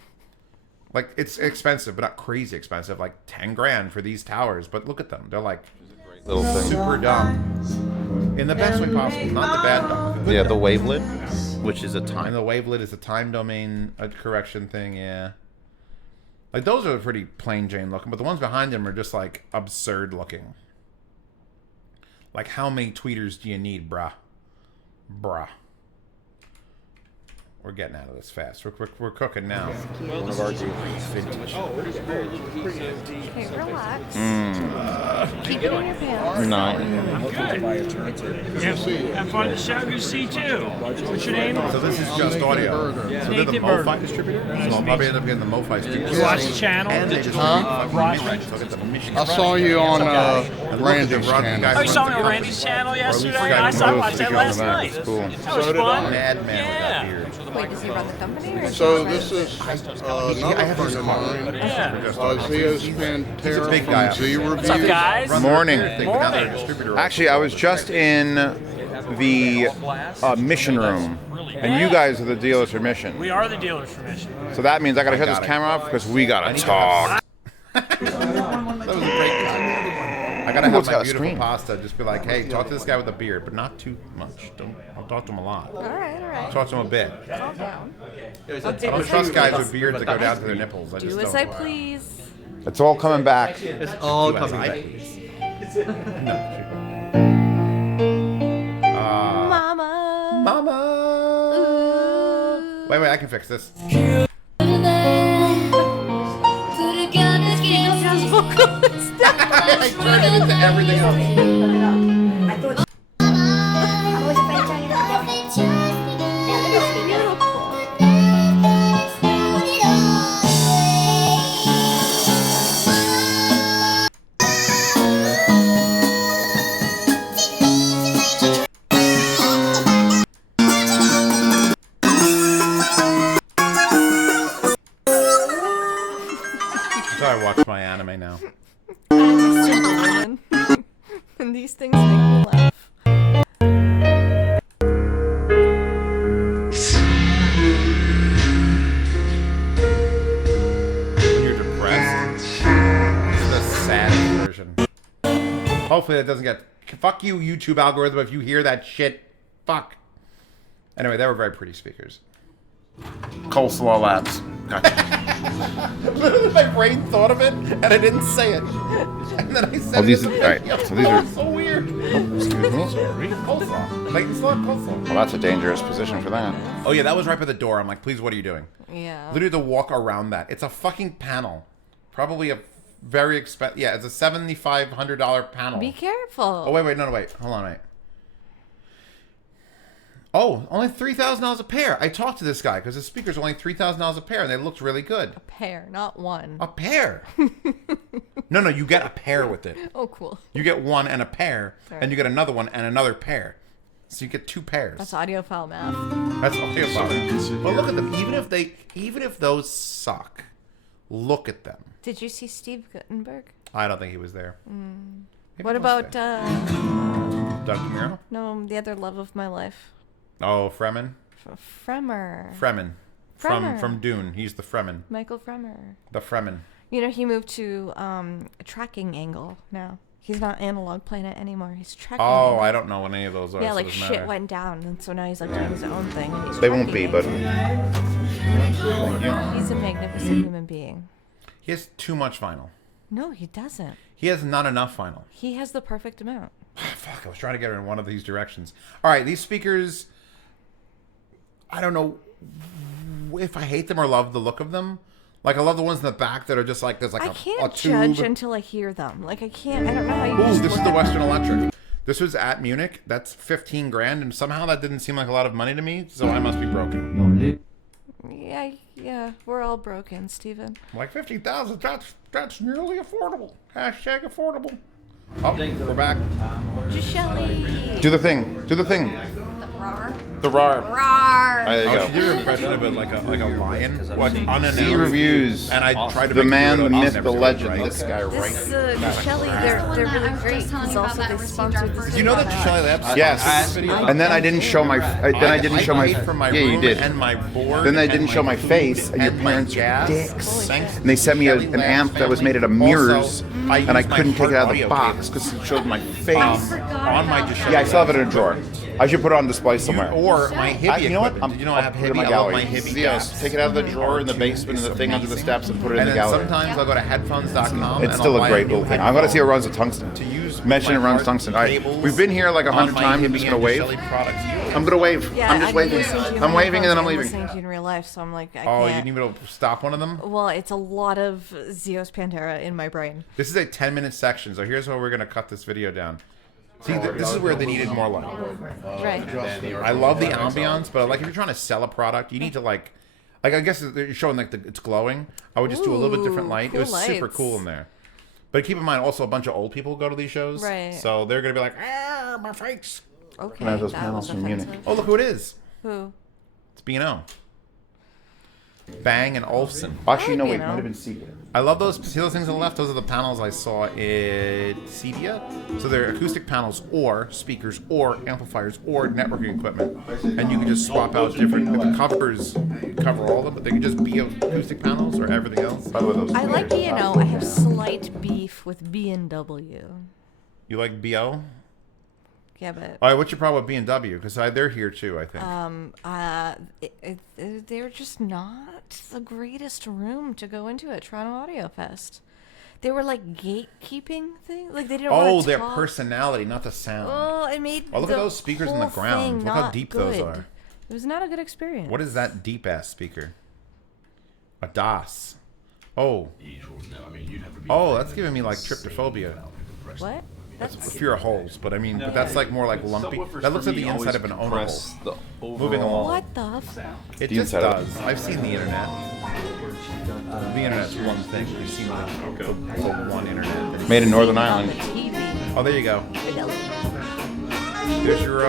Like it's expensive, but not crazy expensive. Like 10 grand for these towers, but look at them. They're like Little thing. super dumb in the best way possible, not the bad dumb. Yeah, the wavelet, which is a time. And the wavelet is a time domain correction thing, yeah. Like those are pretty plain Jane looking, but the ones behind them are just like absurd looking. Like how many tweeters do you need, bruh? Bruh. We're getting out of this fast. We're cooking now. One of our dudes vintage. Okay, relax. Keep it in your pants. Have fun at the show. Good to see you too. What's your name? So this is just audio. So they're the Nathan MoFi Berger. distributor. So I'll probably end up getting the MoFi distributor. You watch the channel? And they just I saw you on Randy's Oh, channel. you saw me on Randy's channel yesterday? I watched that last night. Cool. That was So did fun. Madman Yeah. with that beard. Wait, does he run the company? Or So this is I another have friend his of car. mine, Yeah. Zeospantera big guy. from Z What's up, Review. guys? Morning. Morning. Actually, I was just in the Mission Room, and you guys are the dealers for Mission. We are the dealers for Mission. So that means I gotta shut this camera off because we gotta talk. That was a great guy. I gotta have What's my got a beautiful screen? pasta. Just be like, hey, talk to this guy with a beard, but not too much. I'll talk to him a lot. All right. Talk to him a bit. Calm down. I don't trust guys with beards that go down to their nipples. I just Do don't. as I please. It's all coming back. It's all Do as coming I back. please. Mama. Mama. I can fix this. I turned it into everything else. So I watch my anime now. And these things make me laugh. When you're depressed, this is the saddest version. Hopefully that doesn't get... Fuck you, YouTube algorithm, if you hear that shit. Fuck. Anyway, they were very pretty speakers. Coleslaw Labs. Gotcha. Literally, my brain thought of it, and I didn't say it. And then I said Oh, these it. are, all right. So these are. So weird. Excuse me. Sorry. Coleslaw. Clayton slaw, coleslaw. Well, that's a dangerous position for that. Oh yeah, that was right by the door. I'm like, please, what are you doing? Yeah. Literally to walk around that. It's a fucking panel. Probably a very expensive. Yeah, it's a $7,500 panel. Be careful. Oh wait, no, wait. Hold on, wait. Oh, only $3,000 a pair. I talked to this guy because the speaker's only $3,000 a pair, and they looked really good. A pair, not one. A pair. No, you get a pair with it. Oh, cool. You get one and a pair, and you get another one and another pair. So you get 2 pairs. That's audiophile math. That's audiophile. But look at them. Even if those suck, look at them. Did you see Steve Guttenberg? I don't think he was there. What about Doug DeMuro? No, the other love of my life. Oh, Fremen. Fremen. From Dune. He's the Fremen. Michael Fremen. The Fremen. You know, he moved to a tracking angle now. He's not analog playing it anymore. He's tracking. Oh, angle. I don't know what any of those are. Yeah, so like it doesn't shit matter. went down, and so now he's like doing his own thing. And he's They won't be, tracking but. it. He's a magnificent human being. He has too much vinyl. No, he doesn't. He has not enough vinyl. He has the perfect amount. Fuck, I was trying to get her in one of these directions. All right, these speakers, I don't know if I hate them or love the look of them. Like, I love the ones in the back that are just like, there's like I a can't tube. judge until I hear them. Like, I can't, I don't know how you Ooh, just this is look the at Western them. Electric. This was at Munich. That's 15 grand, and somehow that didn't seem like a lot of money to me, so I must be broken. Yeah, we're all broken, Steven. I'm like, 50,000, that's nearly affordable. Hashtag affordable. Oh, we're back. Gishelli. Do the thing. Do the thing. Rar. The rar. Rar. There you Oh, go. she did an impression of it like a lion. What, unannounced. See reviews. And I tried to The make man, it the good, myth, never the did it legend. right. This guy right This here. Gishelli, they're really great because also they sponsored this. Did you know that Gishelli Labs? Yes. And then I didn't show my. Then I didn't show my. paid for my Yeah, you room did. and my board. Then they and didn't my show my food face, and your and my parents were gas. dicks. Thanks And they sent me Gishelli an amp Labs that was made out of family. mirrors, Also, and I used my couldn't take it out of audio the box cable. because it showed my face. On my Gishelli. Yeah, I still have it in a drawer. I should put it on display somewhere. Or my Hibby You know what? equipment. Did you know I have I'll put it in Hibby? my I love gallery. my Hibby Zeos, gas. take it out of the drawer in the basement and the thing under the steps and put it in And the then gallery. sometimes I'll go to headphones.com. It's still a great little thing. I'm going to see it runs a tungsten. To use Mention it my runs hard tungsten. All right, cables we've been here like on 100 my times. I'm Hibby just going to and wave. Gishelli products. I'm going to wave. Yeah, I'm just waving. listening to you I'm on waving and then I'm headphones leaving. listening to you in real life, so I'm like, I Oh, can't. you need me to stop one of them? Well, it's a lot of Zeospantera in my brain. This is a 10-minute section, so here's where we're going to cut this video down. See, this is where they needed more light. Right. I love the ambiance, but like if you're trying to sell a product, you need to like I guess you're showing like it's glowing. I would just do a little bit different light. Cool It was super lights. cool in there. But keep in mind, also a bunch of old people go to these shows, Right. so they're gonna be like, ah, my face. Okay. Can I have those that panels was from Munich? offensive. Oh, look who it is. Who? It's B&O. Bang and Olufsen. Actually, no, I like wait, it B&O. might have been Seagate. I love those. See those things on the left? Those are the panels I saw at Cedia. So they're acoustic panels, or speakers, or amplifiers, or networking equipment, and you can just swap out different. The covers cover all of them, but they can just be acoustic panels or everything else. By the way, those. I like B&O. I have slight beef with B&W. You like BO? Yeah, but All right, what's your problem with B&W? Because they're here too, I think. they're just not the greatest room to go into at Toronto Audiofest. They were like gatekeeping thing, like they didn't. Oh, want to their talk. personality, not the sound. Oh, it made. Oh, look at the those speakers in the whole ground. thing Look how not deep good. those are. It It was not a good experience. What is that deep ass speaker? A DOS. Oh. Oh, that's giving me like tryptophobia. What? That's a fear of holes, but I mean, but that's like more like lumpy. That looks like the inside of an owner hole. Moving along. What the? It just does. I've seen the internet. The internet's one thing. We've seen the one internet. Made in Northern Ireland. Oh, there you go. There's your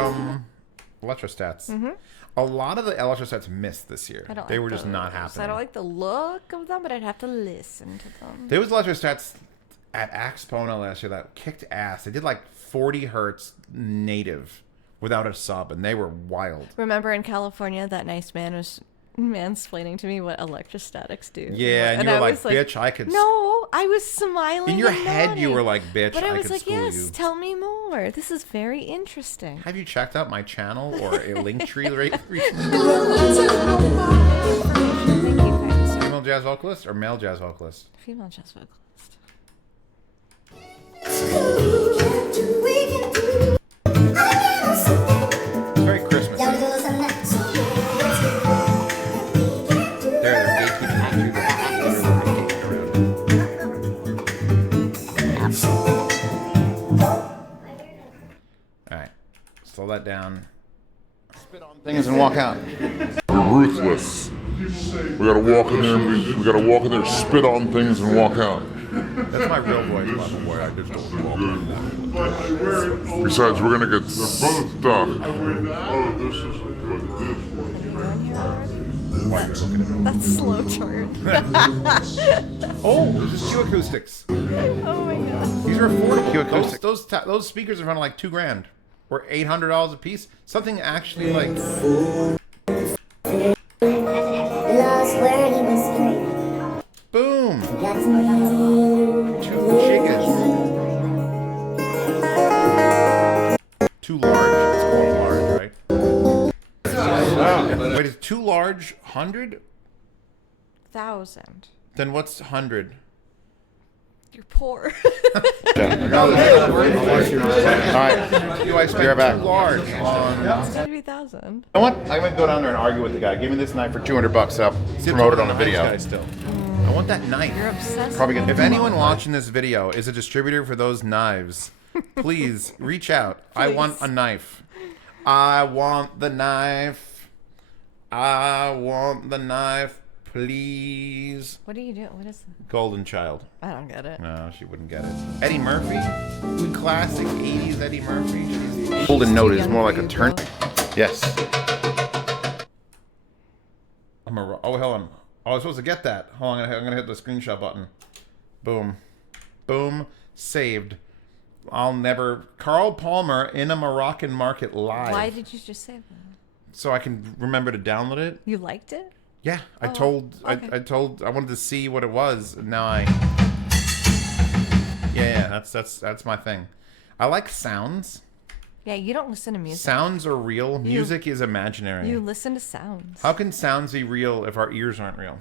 electrostats. Mm-hmm. A lot of the electrostats missed this year. They were just not happening. I don't like the look of them, but I'd have to listen to them. There was electrostats at Axpona last year that kicked ass. They did like 40 hertz native without a sub, and they were wild. Remember in California, that nice man was mansplaining to me what electrostatics do. Yeah, and you were like, bitch, I could... No, I was smiling. In your head, you were like, bitch, but I was could like, school yes, you. tell me more. This is very interesting. Have you checked out my channel or a link tree recently? Female jazz vocalist or male jazz vocalist? Female jazz vocalist. Very Christmas. They're gatekeeping Alright. Slow that down. Spit on things and walk out. We're ruthless. We gotta walk in there, we gotta walk in there, spit on things and walk out. That's my real voice, by the way. I just don't walk in. Besides, we're gonna get stuck. That's slow chart. Oh, this is Q acoustics. Oh my god. These are affordable. Q acoustics. Those speakers are running like $2,000 or $800 a piece. Something actually like. Boom. 2 gigas. Too large. It's called large, right? Wait, is too large 100? 1,000. Then what's 100? You're poor. Alright. Do I spend back. too large on... It's gotta be 1,000. You know what? I'm gonna go down there and argue with the guy. Give me this knife for $200. I'll promote it on a video. I want that knife. You're obsessed. Probably gonna. If anyone watching this video is a distributor for those knives, please reach out. I want a knife. I want the knife. I want the knife, please. What do you do? What is that? Golden Child. I don't get it. No, she wouldn't get it. Eddie Murphy? Classic 80s Eddie Murphy. Golden note is more like a turn. Yes. Oh, hold on. Oh, I was supposed to get that. Hold on, I'm gonna hit the screenshot button. Boom. Boom. Saved. I'll never... Carl Palmer in a Moroccan market live. Why did you just say that? So I can remember to download it. You liked it? Yeah, I wanted to see what it was. And now that's my thing. I like sounds. Yeah, you don't listen to music. Sounds are real. Music is imaginary. You listen to sounds. How can sounds be real if our ears aren't real?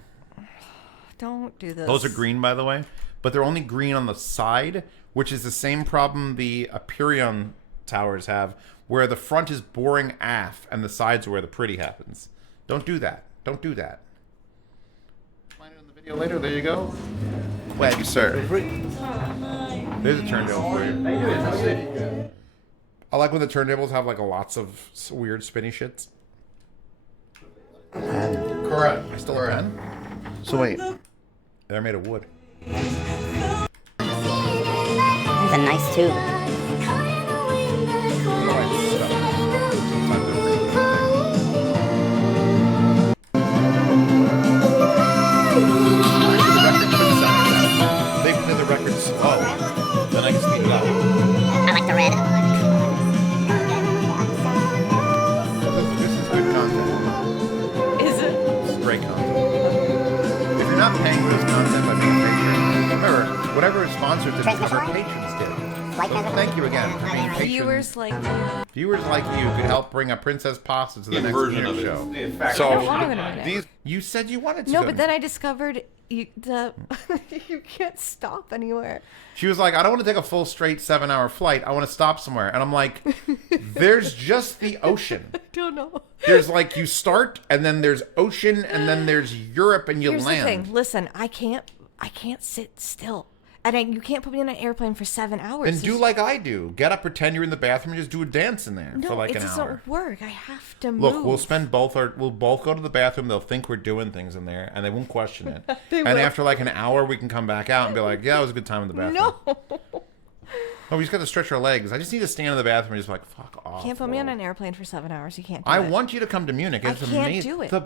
Don't do this. Those are green, by the way, but they're only green on the side, which is the same problem the Aperion towers have, where the front is boring AF and the sides are where the pretty happens. Don't do that. Don't do that. Find it in the video later. There you go. Thank you, sir. There's a turntable for you. I like when the turntables have like lots of weird spinny shits. Correct. I still a pen. So wait. They're made of wood. That's a nice tube. They play the record slow. Then I can speed it up. I like the red. This is good content. Is it? This is great content. If you're not paying for this content by being a patron, remember, whatever sponsored this because our patrons did. Thank you again for being patrons. Viewers like you. Viewers like you could help bring a Princess Pasta to the next version New of it. show. So these, you said you wanted to. No, go. but then I discovered you can't stop anywhere. She was like, I don't want to take a full straight 7-hour flight. I want to stop somewhere. And I'm like, there's just the ocean. don't know. There's like you start, and then there's ocean, and then there's Europe, and you Here's land. the thing. Listen, I can't sit still. And you can't put me on an airplane for 7 hours. And do like I do. Get up, pretend you're in the bathroom, and just do a dance in there for like an hour. No, it doesn't work. I have to move. Look, we'll both go to the bathroom. They'll think we're doing things in there, and they won't question it. They and will. after like an hour, we can come back out and be like, "Yeah, it was a good time in the bathroom." No. Oh, we just got to stretch our legs. I just need to stand in the bathroom and just be like, "Fuck off." Can't put me on an airplane for 7 hours. You can't do I it. want you to come to Munich. It's I can't amazing. do it. The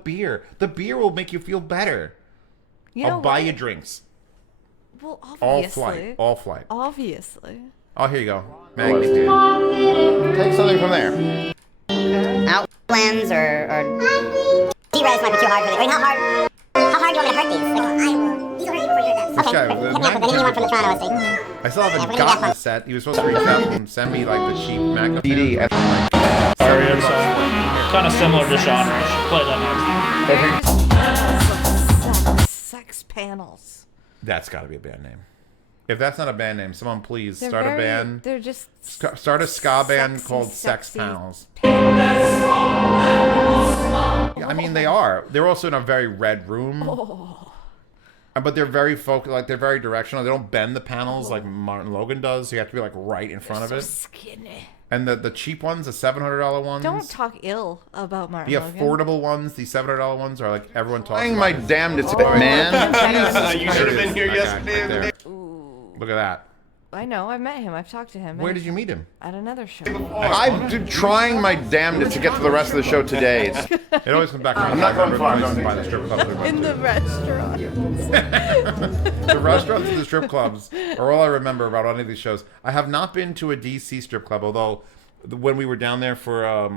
beer will make you feel better. I'll buy you drinks. Well, obviously. All flight. Obviously. Oh, here you go. Take something from there. Outlands or D-Res might be too hard for this. I mean, how hard do you want me to hurt these? Like, these will hurt you before you're done. This Okay, guy, hit the me up with the Magnum one from the Toronto estate. I still haven't we're gonna gotten get the set. He was supposed to reach out and send me like the cheap Magnum CD. Sorry, I'm sorry. Kind of similar to genre. Play that next. Sex panels. That's got to be a band name. If that's not a band name, someone please They're start a very- band. They're just Start a ska band sexy, called Sex sexy Panels. I mean, they are. They're also in a very red room. Oh. But they're very focused, like they're very directional. They don't bend the panels like Martin Logan does. So you have to be like right in front of it. Skinny. And the cheap ones, the $700 ones. Don't talk ill about Martin The Logan. affordable ones, the $700 ones, are like everyone talks Playing about. my damnedest, man. You should have been here yesterday. Right. Look at that. I know. I've met him. I've talked to him. Where did you meet him? At another show. I'm trying my damnedest to get to the rest of the show today. It always comes back. I'm not going far. By the strip clubs. In the restaurant. The restaurants and the strip clubs are all I remember about any of these shows. I have not been to a DC strip club, although when we were down there for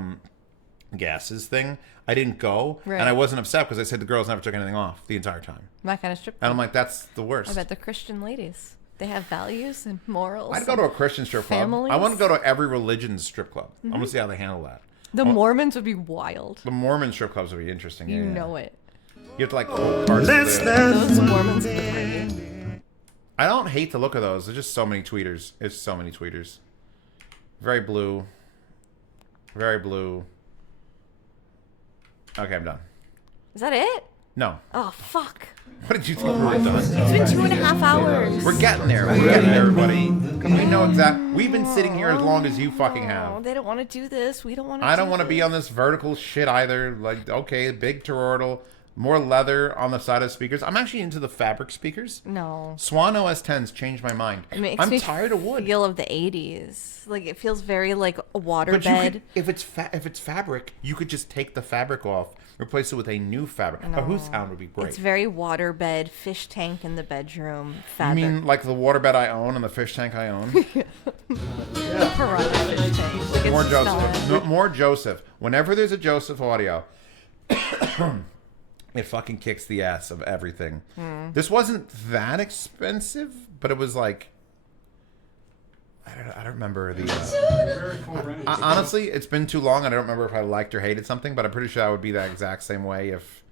Gas's thing, I didn't go, Right. and I wasn't upset because I said the girls never took anything off the entire time. My kind of strip club. And I'm like, that's the worst. I bet the Christian ladies. They have values and morals. I'd go to a Christian strip club. Families. I want to go to every religion's strip club. I want to see how they handle that. The Mormons would be wild. The Mormon strip clubs would be interesting. You yeah. know it. You have to like quote parts of it. Those Mormons would be pretty. I don't hate the look of those. There's just so many tweeters. It's so many tweeters. Very blue. Very blue. Okay, I'm done. Is that it? No. Oh, fuck. What did you think we were done? It's been 2.5 hours. We're getting there. We're getting there, everybody. We know exactly. We've been sitting here as long as you fucking Oh, have. they don't want to do this. We don't want to I don't want to be on this vertical shit either. Like, okay, big toroidal, more leather on the side of speakers. I'm actually into the fabric speakers. No. Swan OS 10's changed my mind. It makes I'm me tired of wood. feel of the 80s. Like, it feels very like a But you waterbed. could, if it's fabric, you could just take the fabric off, replace it with a new fabric. A whose sound would be great. It's very waterbed, fish tank in the bedroom, You fabric. mean like the waterbed I own and the fish tank I own? The piranha fish tank. Like, More it's Joseph. not- No, more Joseph. Whenever there's a Joseph audio, it fucking kicks the ass of everything. This wasn't that expensive, but it was like I don't remember the. Honestly, it's been too long. I don't remember if I liked or hated something, but I'm pretty sure I would be that exact same way if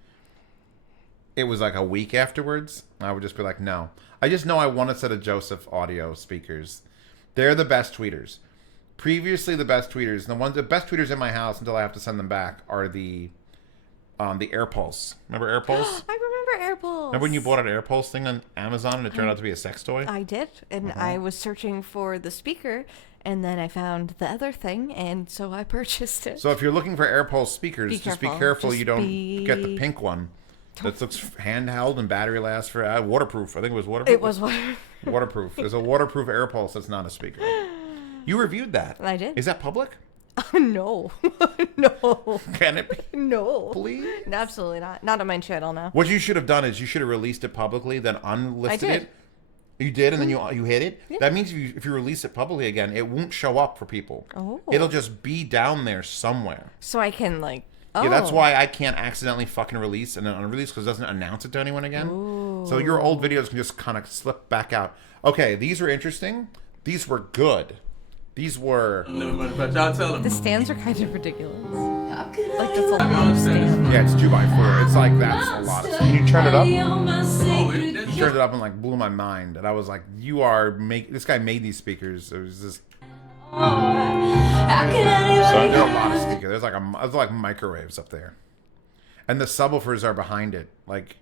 it was like a week afterwards. I would just be like, no. I just know I want a set of Joseph audio speakers. They're the best tweeters. Previously, the best tweeters, the best tweeters in my house until I have to send them back are the Air Pulse. Remember Air Pulse? I remember Air Pulse. Remember when you bought an Air Pulse thing on Amazon and it turned out to be a sex toy? I did, and I was searching for the speaker, and then I found the other thing, and so I purchased it. So if you're looking for Air Pulse speakers, just be careful Just you don't get the pink one. That looks handheld and battery lasts for waterproof. I think it was waterproof. It was waterproof. There's a waterproof Air Pulse that's not a speaker. You reviewed that. I did. Is that public? No. No. Can it be? No. Please? Absolutely not. Not on my channel now. What you should have done is you should have released it publicly, then unlisted I did. it. You did, and then you hit it? Yeah. That means if you release it publicly again, it won't show up for people. Oh. It'll just be down there somewhere. So I can, like... Oh. Yeah, that's why I can't accidentally fucking release and then unrelease because it doesn't announce it to anyone again. Ooh. So your old videos can just kind of slip back out. Okay, these were interesting. These were good. These were... The stands are kind of ridiculous. Like, that's a lot of stand. Yeah, it's 2x4. It's like, that's a lot of stuff. Can you turn it up? Oh, He turned it up and like blew my mind. And I was like, this guy made these speakers. It was just... How can I side. There are a lot of speakers. There's like microwaves up there, and the subwoofers are behind it. Like,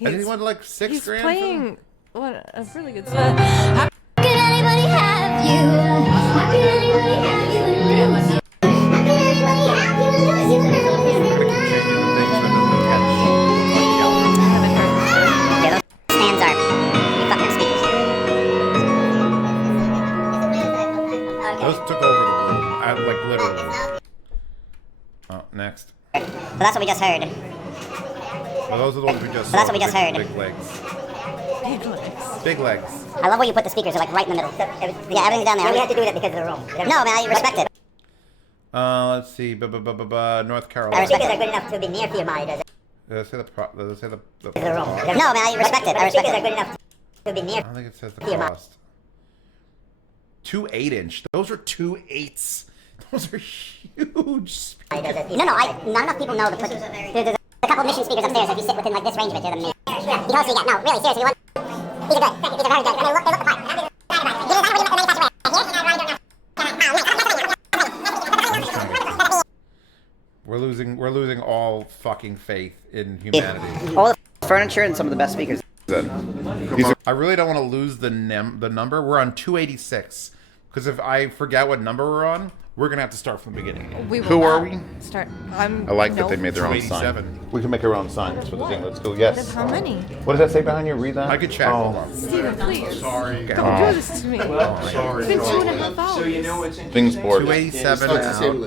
I think he wanted like $6 He's grand. playing what a really good song. How could anybody have you? How could anybody have you and lose you? How could anybody have you and lose you? Yeah, those stands are. You fucking speakers. Those took over the room, like literally. Oh, next. So that's what we just heard. Well, those are the ones we just. So that's what we just heard. Big legs. Big legs. Big legs. I love where you put the speakers. They're like right in the middle. Yeah, everything's down there. We had to do that because of the room. No, man, I respect it. Let's see. North Carolina. I respect it. They're good enough to be near Theomai, does it? Let's say the No, man, I respect it. I respect it. They're good enough to be near. I don't think it says the cost. 2 8-inch. Those are 2 8s. Those are huge. No, not enough people know to put. There's a couple mission speakers upstairs. If you sit within like this range of it, they're amazing. You totally got no, really, seriously. These are good. These are very good. They look the part. We're losing all fucking faith in humanity. All the furniture and some of the best speakers. I really don't want to lose the number. We're on 286 because if I forget what number we're on, we're gonna have to start from the beginning. Who are we? Start. I like that they made their own sign. We can make our own sign. That's what the thing. Let's go. Yes. How many? What does that say behind you? Read that. I could check. Oh. Steven, please. Sorry. Don't do this to me. Sorry. It's been 2.5 hours. So you know what's interesting? Things board. 287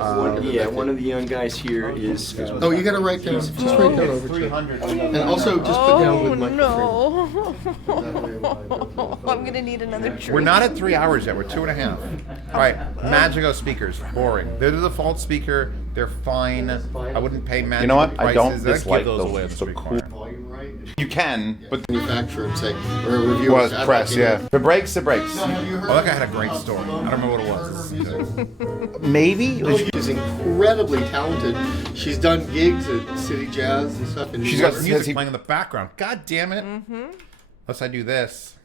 out. One of the young guys here is. Oh, you gotta write down. Just write down over 300. And also just put down with microphone. No. I'm gonna need another drink. We're not at 3 hours yet. We're 2.5. All right. Magico speakers. Boring. They're the default speaker. They're fine. I wouldn't pay Magico. You know what? Prices. I don't I'd dislike give those away those. if So it's cool. required. You can, but Manufacturer and say, or a reviewer. was press. Yeah. The breaks. The breaks. Oh, that guy had a great story. I don't remember what it was. Maybe. She's incredibly talented. She's done gigs at City Jazz and stuff. And She's got music playing in the background. God damn it. Unless I do this.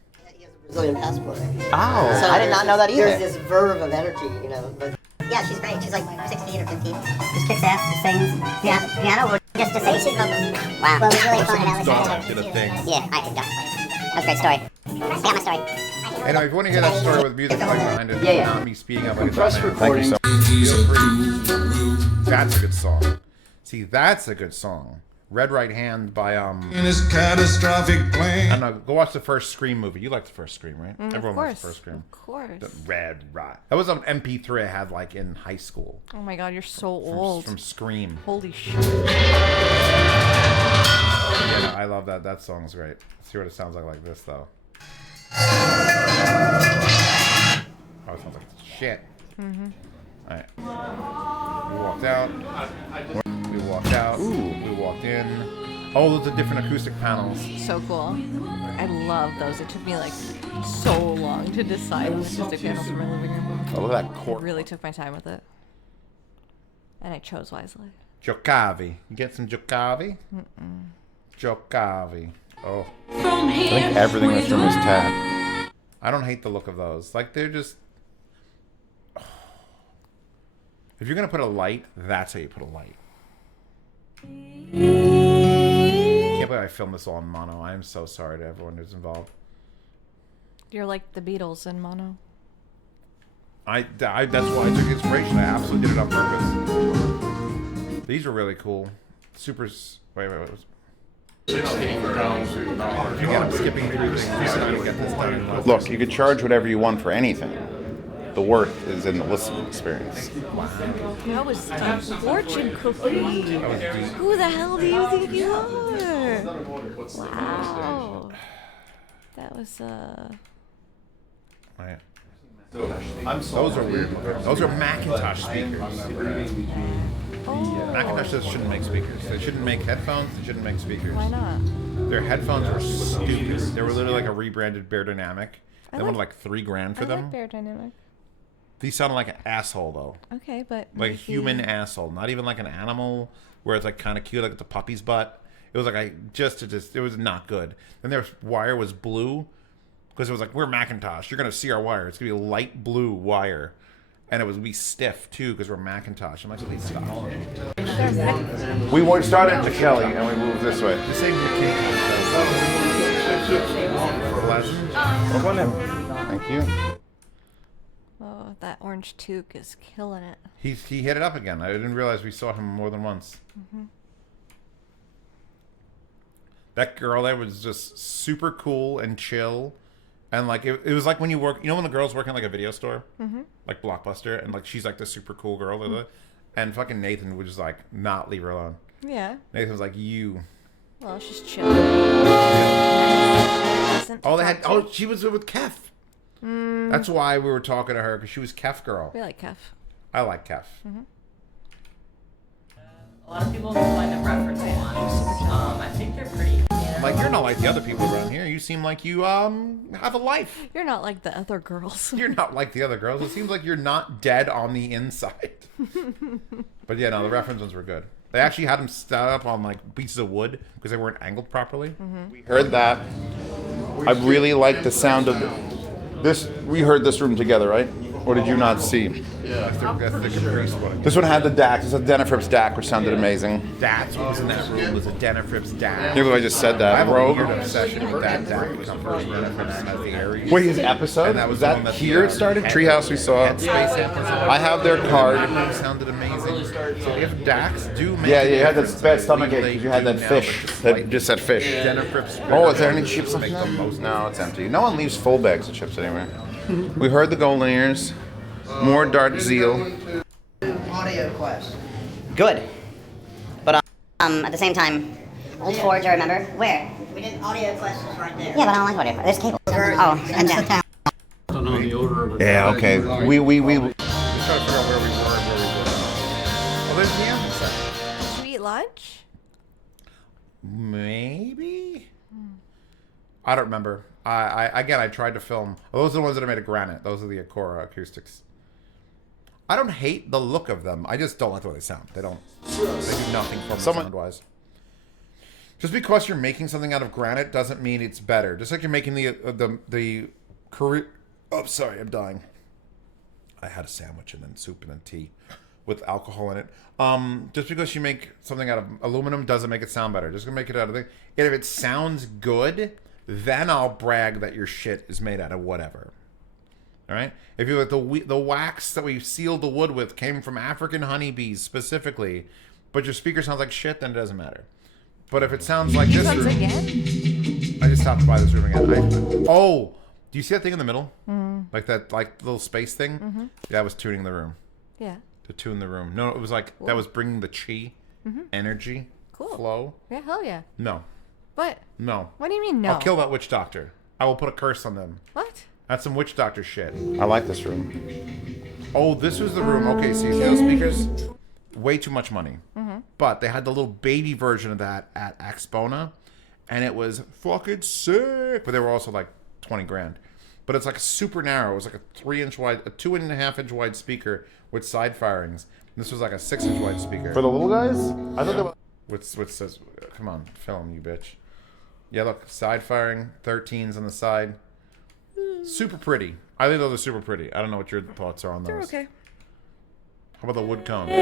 Brazilian passport. Oh, So I did not know that either. There's this verve of energy, you know. But yeah, she's great. She's like 16 or 15. Just kicks ass, just sings piano, or just sings vocals. Wow. Well, it was really fun. Did a thing. Yeah, I could That was a great story. I got my story. Anyway, if you want to hear that story with music playing behind it, not me speeding up like a Press dumbass. recording. Feel free. That's a good song. See, that's a good song. Red Right Hand by In his catastrophic plan. I don't know. Go watch the first Scream movie. You like the first Scream, right? Everyone watched the first Scream. Of course. The Red Right. That was an MP3 I had like in high school. Oh my god, you're so old. From Scream. Holy shit. Yeah, I love that. That song's great. Let's see what it sounds like this though. Oh, it sounds like shit. Alright. We walked out. We walked out. We walked in. Oh, those are different acoustic panels. So cool. I love those. It took me like so long to decide on acoustic panels for my living room. Oh, look at that chord. I really took my time with it. And I chose wisely. Jokavi. You get some Jokavi? Jokavi. Oh. I think everything in this room is tab. I don't hate the look of those. Like, they're just... If you're going to put a light, that's how you put a light. Can't believe I filmed this all in mono. I am so sorry to everyone who's involved. You're like the Beatles in mono. That's why I took inspiration. I absolutely did it on purpose. These are really cool. Supers... Wait. Again, I'm skipping through things. I'm going to get this done. Look, you could charge whatever you want for anything. The worth is in the listening experience. That was a fortune cookie. Who the hell do you think you are? Wow. That was Right. Those are weird. Those are Macintosh speakers. Macintoshes shouldn't make speakers. They shouldn't make headphones. They shouldn't make speakers. Why not? Their headphones were stupid. They were literally like a rebranded Bear Dynamic. They wanted like $3,000 for them. I like Bear Dynamic. These sounded like an asshole though. Okay, but like a human asshole, not even like an animal where it's like kind of cute, like the puppy's butt. It was like it was not good. Then their wire was blue because it was like, we're Macintosh. You're gonna see our wire. It's gonna be a light blue wire, And it was we stiff too because we're Macintosh. I'm actually style. We started to Kelly and we moved this way. The same Thank you. Oh, that orange toque is killing it. He hit it up again. I didn't realize we saw him more than once. That girl there was just super cool and chill. And like it was like when you work, you know when the girls work in like a video store, like Blockbuster, and like she's like the super cool girl, and fucking Nathan would just like not leave her alone. Yeah. Nathan was like, you. Well, she's chilling. She was with Kef. That's why we were talking to her because she was Kef girl. We like Kef. I like Kef. A lot of people find the reference ones. I think they're pretty. Like, you're not like the other people around here. You seem like you have a life. You're not like the other girls. You're not like the other girls. It seems like you're not dead on the inside. But yeah, no, the reference ones were good. They actually had them set up on like pieces of wood because they weren't angled properly. We heard that. I really like the sound of this. We heard this room together, right? Or did you not see? Yeah, that's the Caprice one. This one had the DAC. This is a Denafrips DAC, which sounded amazing. That's what was in that room. It was a Denafrips DAC. I just said that. I have Rogue. a weird obsession with that DAC. Because Denafrips has the Aries. Wait, his episode? And that was that here it started? Treehouse we saw. I have their card. That room sounded amazing. So if DACs do make you had that bad stomach ache because you had that fish. That just said fish. Denafrips. Oh, is there any chips left? No, it's empty. No one leaves full bags of chips anywhere. We heard the golden ears. More Dark Zeal. Audio Quest. Good. But at the same time, Old Forge, I remember. Where? We did Audio Quest is right there. Yeah, but I don't like Audio Quest. There's cables. Oh, and then. I don't know the order of it. Yeah, okay. We trying to figure out where we were and where we were. Oh, there's the ambulance section. Did you eat lunch? Maybe? I don't remember. I tried to film. Those are the ones that are made of granite. Those are the Acora acoustics. I don't hate the look of them. I just don't like the way they sound. They do nothing for me sound-wise. Just because you're making something out of granite doesn't mean it's better. Just like you're making the Korean... Oh, sorry, I'm dying. I had a sandwich and then soup and then tea with alcohol in it. Just because you make something out of aluminum doesn't make it sound better. Just gonna make it out of thing. If it sounds good, then I'll brag that your shit is made out of whatever. All right? If you like the wax that we sealed the wood with came from African honeybees specifically, but your speaker sounds like shit, then it doesn't matter. But if it sounds like this room, I just stopped by this room again. Do you see that thing in the middle? Like that little space thing? That was tuning the room. Yeah. To tune the room. No, it was like that was bringing the chi, energy, flow. Yeah, hell yeah. No. What? No. What do you mean no? I'll kill that witch doctor. I will put a curse on them. What? That's some witch doctor shit. I like this room. Oh, this was the room. Okay, see those speakers? Way too much money. But they had the little baby version of that at Axpona, and it was fucking sick. But they were also like 20 grand. But it's like super narrow. It was like a 3-inch wide, a 2.5-inch wide speaker with side firings. And this was like a 6-inch wide speaker. For the little guys? I thought they were... What says? Come on, film, you bitch. Yeah, look, side firing, 13s on the side. Super pretty. I think those are super pretty. I don't know what your thoughts are on those. They're okay. How about the wood cone? I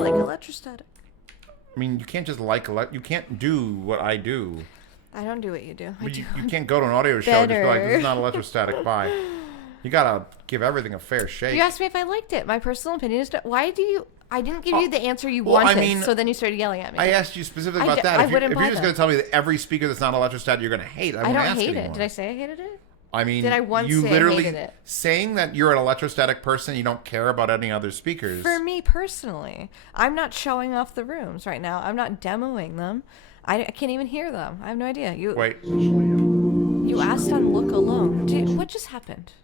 like electrostatic. I mean, you can't just you can't do what I do. I don't do what you do. You can't go to an audio show and just be like, this is not electrostatic, bye. You gotta give everything a fair shake. You asked me if I liked it. My personal opinion is, why do you... I didn't give you the answer you wanted, so then you started yelling at me. I asked you specifically about that. If you're just going to tell me that every speaker that's not electrostatic you're going to hate, I don't hate it. Did I say I hated it? I mean, did I once you say literally I hated it? Saying that you're an electrostatic person, you don't care about any other speakers. For me personally, I'm not showing off the rooms right now. I'm not demoing them. I can't even hear them. I have no idea. Wait. You asked on look alone. Dude, what just happened?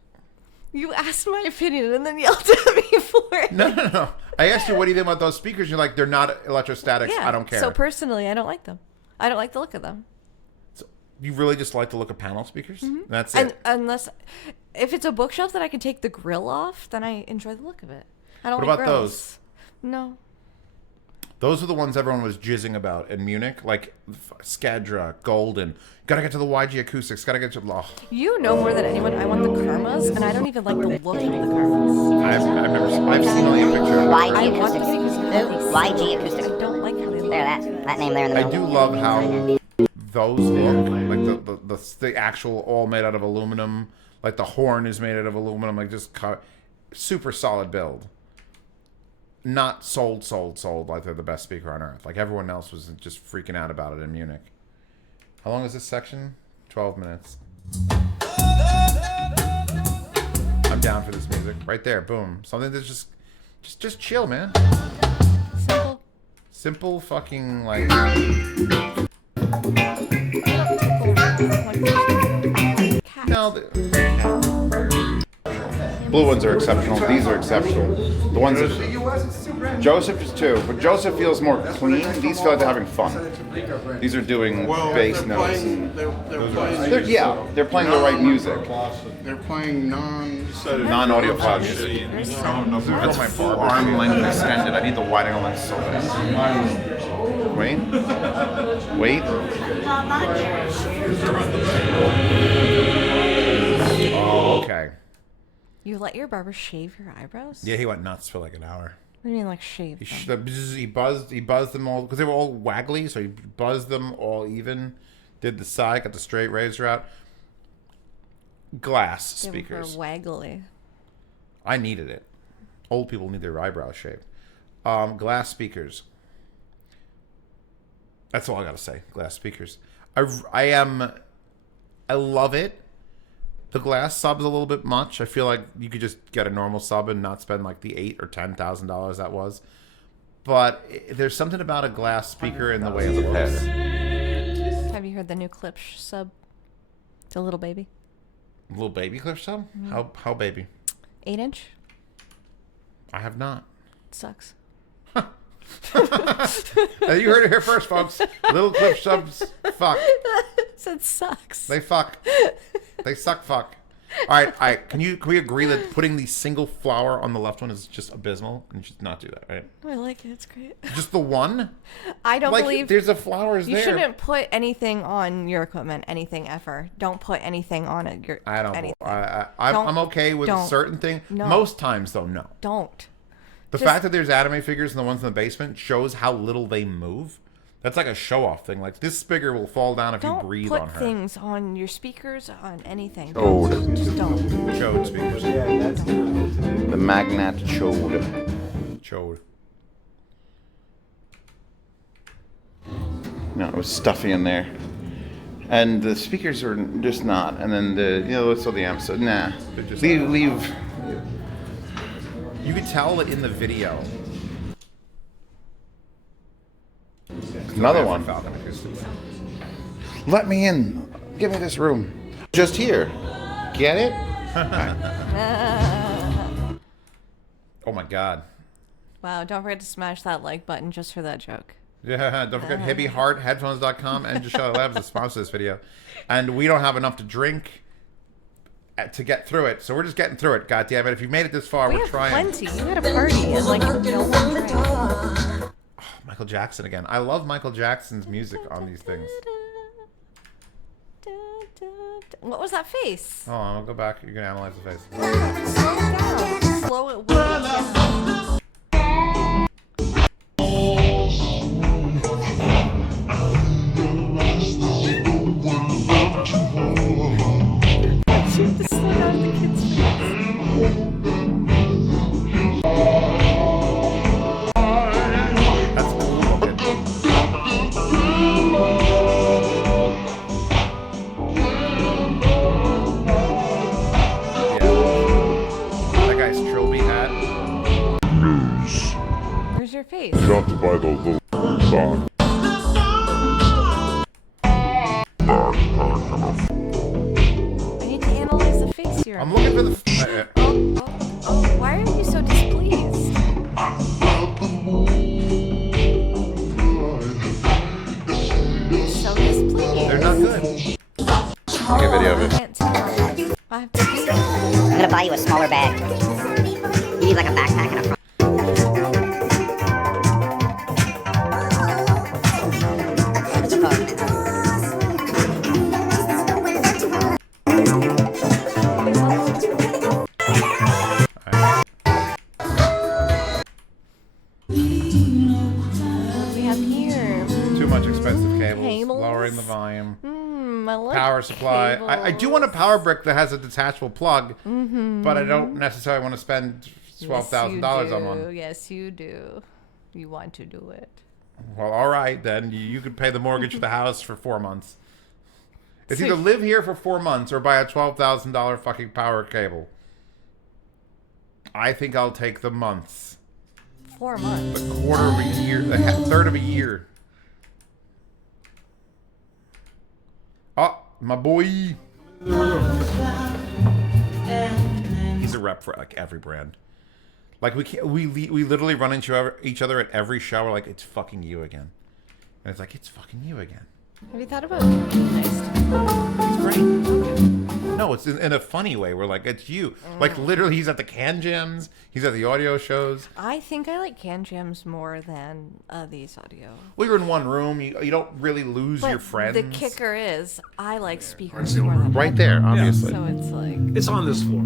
You asked my opinion and then yelled at me for it. No. I asked you, what do you think about those speakers? You're like, they're not electrostatics. Yeah, I don't care. So personally, I don't like them. I don't like the look of them. So you really just like the look of panel speakers? That's it. Unless, if it's a bookshelf that I can take the grill off, then I enjoy the look of it. I don't What like about grills. those? No. Those were the ones everyone was jizzing about in Munich, like Skadra, Golden. Gotta get to the YG acoustics. Gotta get to. Oh. You know more than anyone. I want the Karmas, and I don't even like the look of the Karmas. I've seen only a picture. YG acoustics. YG acoustics. I don't like how they look. There, that name there in the middle. I do love how those look, like the actual all made out of aluminum. Like the horn is made out of aluminum. Like just super solid build. Not sold like they're the best speaker on earth. Like everyone else was just freaking out about it in Munich. How long is this section? 12 minutes. I'm down for this music. Right there, boom. Something that's just chill, man. Simple fucking like. No. Blue ones are exceptional. These are exceptional. The ones that Joseph is too, but Joseph feels more clean. These feel like they're having fun. These are doing bass notes. They're playing the right music. They're playing non-audiophile music. That's my arm length extended. I need the wide angle lens so bad. Wait. Oh, okay. You let your barber shave your eyebrows? Yeah, he went nuts for like an hour. What do you mean, like shave them? He buzzed them all because they were all waggly, so he buzzed them all even. Did the side, got the straight razor out. Glass speakers. They were waggly. I needed it. Old people need their eyebrows shaved. Glass speakers. That's all I gotta say. Glass speakers. I love it. The glass sub's a little bit much. I feel like you could just get a normal sub and not spend like the $8,000 or $10,000 that was. But there's something about a glass speaker in the way it looks. Have you heard the new Klipsch sub? The little baby. Little baby Klipsch sub? Mm-hmm. How baby? 8-inch. I have not. It sucks. You heard it here first, folks. Little Klipsch subs fuck. It said sucks. They fuck. They suck fuck. All right. Can we agree that putting the single flower on the left one is just abysmal? And you should not do that, right? I like it. It's great. Just the one? I don't believe there's a flowers you there. You shouldn't put anything on your equipment. Anything ever. Don't put anything on it. I don't. I'm okay with certain things. No. Most times, though, no. Don't. The fact that there's anime figures and the ones in the basement shows how little they move. That's like a show-off thing. Like, this speaker will fall down if you breathe on her. Don't put things on your speakers, on anything. Chode. Just don't. Chode speakers. Yeah, that's the Magnat Chode. Chode. No, it was stuffy in there. And the speakers are just not. And then let's show the amps. So, nah. Leave. You could tell it in the video. Another one. Let me in. Give me this room. Just here. Get it? Oh my god. Wow, don't forget to smash that like button just for that joke. Yeah, don't forget HibbyHeart, headphones.com, and Just Shut Labs to sponsor this video. And we don't have enough to drink to get through it, so we're just getting through it. God damn it. If you made it this far, we're trying. Plenty. You had a party and like no one drank. Michael Jackson again. I love Michael Jackson's music on these things. What was that face? Oh, I'll go back. You're going to analyze the face. Slow it down. Slow it way down. To slow down the kid's Where's your face? You have to buy those little socks. I need to analyze the face here. I'm looking for the... Oh, why are you so displeased? You're so displeased. They're not good. Take a video of it. I'm gonna buy you a smaller bag. You need like a backpack and a front. power supply. I do want a power brick that has a detachable plug, Mm-hmm. but I don't necessarily want to spend $12,000 on one. Yes, you do. You want to do it. Well, all right, then. You could pay the mortgage of the house for 4 months. It's either live here for 4 months or buy a $12,000 fucking power cable. I think I'll take the months. 4 months. The quarter of a year. The third of a year. Oh, my boy. He's a rep for like every brand. Like we literally run into each other at every show. We're like, it's fucking you again, and it's like, it's fucking you again. Have you thought about being nice to me? It's great. No, it's in a funny way. We're like, it's you. Like literally, he's at the can jams. He's at the audio shows. I think I like can jams more than these audio. Well, you're in one room. You don't really lose your friends. The kicker is, I like speakers more than right there, obviously. So it's like It's on this floor.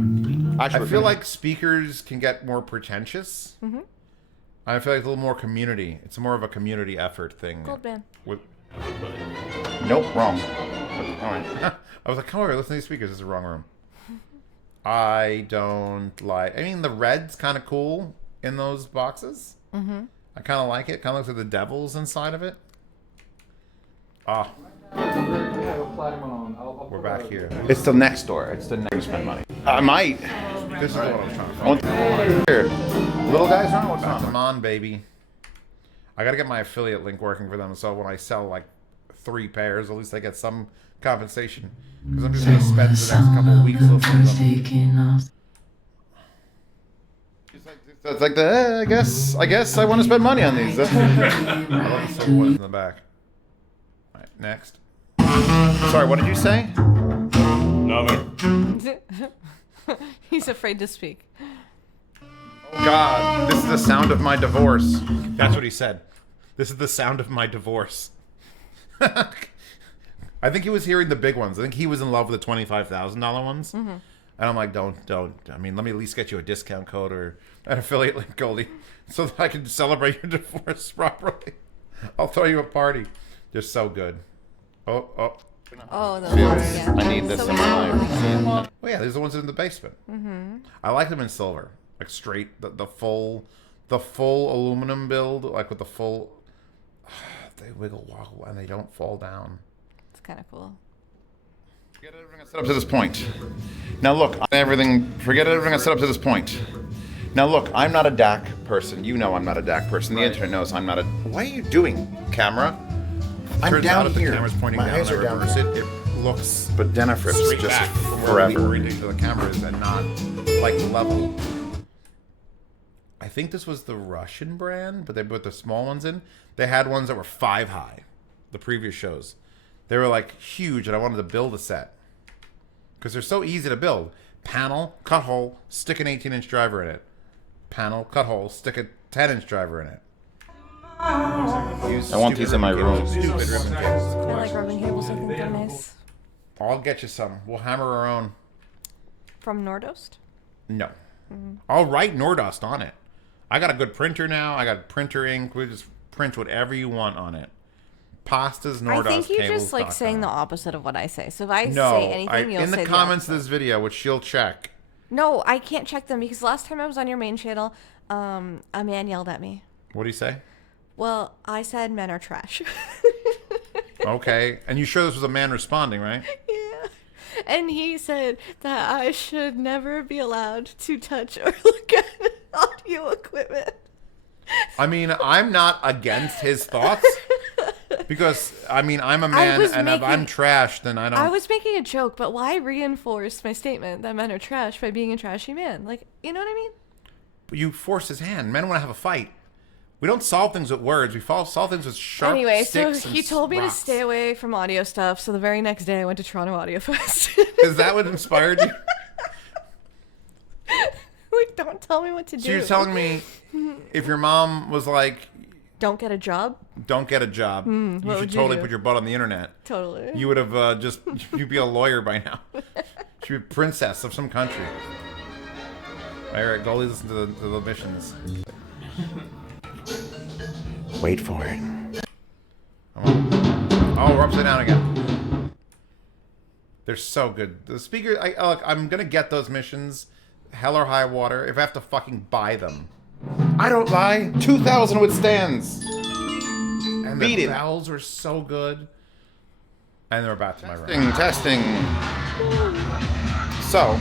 I feel like speakers can get more pretentious. Mm-hmm. I feel like it's a little more community. It's more of a community effort thing. Gold band. Nope, wrong. All right. I was like, come over, listen to these speakers. This is the wrong room. I don't like... I mean, the red's kind of cool in those boxes. Mm-hmm. I kind of like it. Kind of looks like the devils inside of it. Ah. We're back here. It's the next door. It's the next spend money. I might. This is what I was trying to find. Here. Little guys around? What's on? Come on, baby. I got to get my affiliate link working for them, so when I sell like 3 pairs, at least I get some compensation. Because I'm just going to spend the next couple of weeks listening to them. It's like the, I guess I want to spend money on these. I love the silver ones in the back. All right, next. Sorry, what did you say? Nothing. He's afraid to speak. Oh God, this is the sound of my divorce. That's what he said. This is the sound of my divorce. I think he was hearing the big ones. I think he was in love with the $25,000 ones. Mm-hmm. And I'm like, don't. I mean, let me at least get you a discount code or an affiliate link, Goldie, so that I can celebrate your divorce properly. I'll throw you a party. They're so good. Oh, the yeah. I need this in my life. Oh yeah, these are the ones in the basement. Mm-hmm. I like them in silver, like straight, the full aluminum build, like with the full. They wiggle, woggle, and they don't fall down. It's kind of cool. Forget everything I set up to this point. Now look, forget everything I set up to this point. Now look, I'm not a DAC person. You know I'm not a DAC person. The internet knows I'm not a... What are you doing, camera? I'm Turns down out if here. the camera's pointing My down, eyes I are down reverse there. it looks But Denafrips straight just back from where forever. the reading to the camera is and not like level. I think this was the Russian brand, but they put the small ones in. They had ones that were 5 high, the previous shows. They were like huge, and I wanted to build a set. Because they're so easy to build. Panel, cut hole, stick an 18-inch driver in it. Panel, cut hole, stick a 10-inch driver in it. I want these in my room. Stupid ribbon cables. I like ribbon cables. I think they're nice. I'll get you some. We'll hammer our own. From Nordost? No. I'll write Nordost on it. I got a good printer now. I got printer ink. We just print whatever you want on it. Pastas, Nordost, I think you're cables, just like saying the opposite of what I say. So if I no, say anything, you'll in say the comments of this video, which she'll check. No, I can't check them because last time I was on your main channel, a man yelled at me. What do you say? Well, I said men are trash. Okay. And you sure this was a man responding, right? Yeah. And he said that I should never be allowed to touch or look at audio equipment. I mean, I'm not against his thoughts. Because, I mean, I'm a man, and if I'm trash, then I don't... I was making a joke, but why reinforce my statement that men are trash by being a trashy man? Like, you know what I mean? You force his hand. Men want to have a fight. We don't solve things with words. We solve things with sharp Anyway, sticks so and he told me rocks. to stay away from audio stuff, so the very next day I went to Toronto Audiofest. Is that what inspired you? Wait, don't tell me what to do. So you're telling me if your mom was like... Don't get a job? Don't get a job. You what should would you totally do? put your butt on the internet. Totally. You would have you'd be a lawyer by now. She'd be a princess of some country. All right, Goldie, listen to the missions. Wait for it. Come on. Oh, we're upside down again. They're so good. The speakers, look, I'm gonna get those missions, hell or high water, if I have to fucking buy them. I don't lie. 2,000 withstands. And Beat the it. bells were so good. And they're back to my room. Testing. So,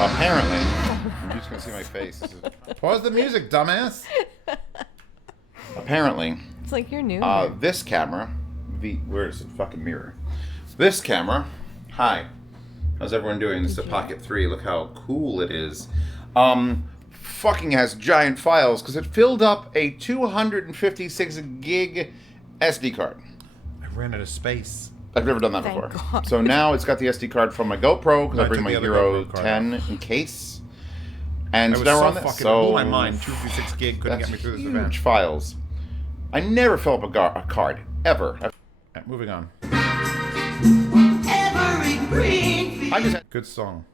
apparently, I'm just gonna see my face. Pause the music, dumbass. Apparently, It's like you're new. this camera, where is it? Fucking mirror. This camera. Hi. How's everyone doing? This is a Pocket 3. Look how cool it is. Fucking has giant files because it filled up a 256 gig SD card. I ran out of space. I've never done that Thank before. God. So now it's got the SD card from my GoPro because I bring took my the other Hero GoPro card 10 in case. And I so was now we're so on this. fucking, So it blew my mind. 256 gig couldn't that's get me through this huge event. files. I never fill up a card ever. Right, moving on. Every green I just had, Good song.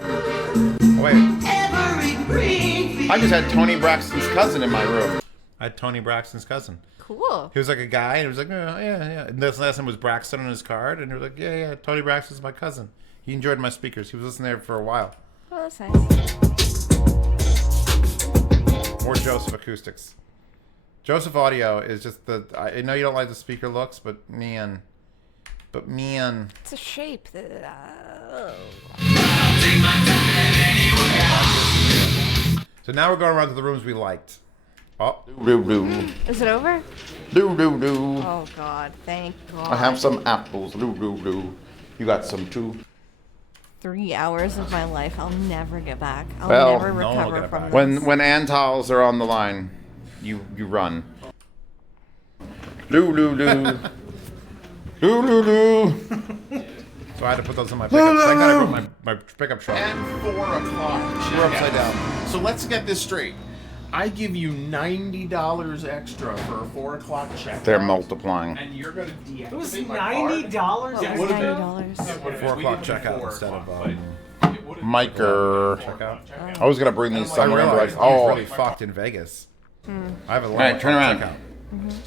Oh, wait. every green I just had Tony Braxton's cousin in my room. I had Tony Braxton's cousin. Cool. He was like a guy, and he was like, oh, yeah. And this last name was Braxton on his card, and he was like, yeah, Tony Braxton's my cousin. He enjoyed my speakers. He was listening there for a while. Oh, that's nice. More Joseph acoustics. Joseph Audio is just I know you don't like the speaker looks, but man. It's a shape. So now we're going around to the rooms we liked. Oh. Is it over? Oh, God. Thank God. I have some apples. You got some too. 3 hours of my life I'll never get back. I'll Well, never no one will recover get it from back. this. When Antals are on the line, you run. So I had to put those in my pickup. Thank God I brought my pickup truck. And 4 o'clock. We're upside down. So let's get this straight. I give you $90 extra for a 4 o'clock check. They're multiplying. And you're gonna deactivate It was my $90. card? It would was have $90. 4 o'clock checkout instead of Miker. checkout. I was gonna bring these I somewhere and be realized like, I was oh. really fucked in Vegas. I have a long Alright, turn around. checkout.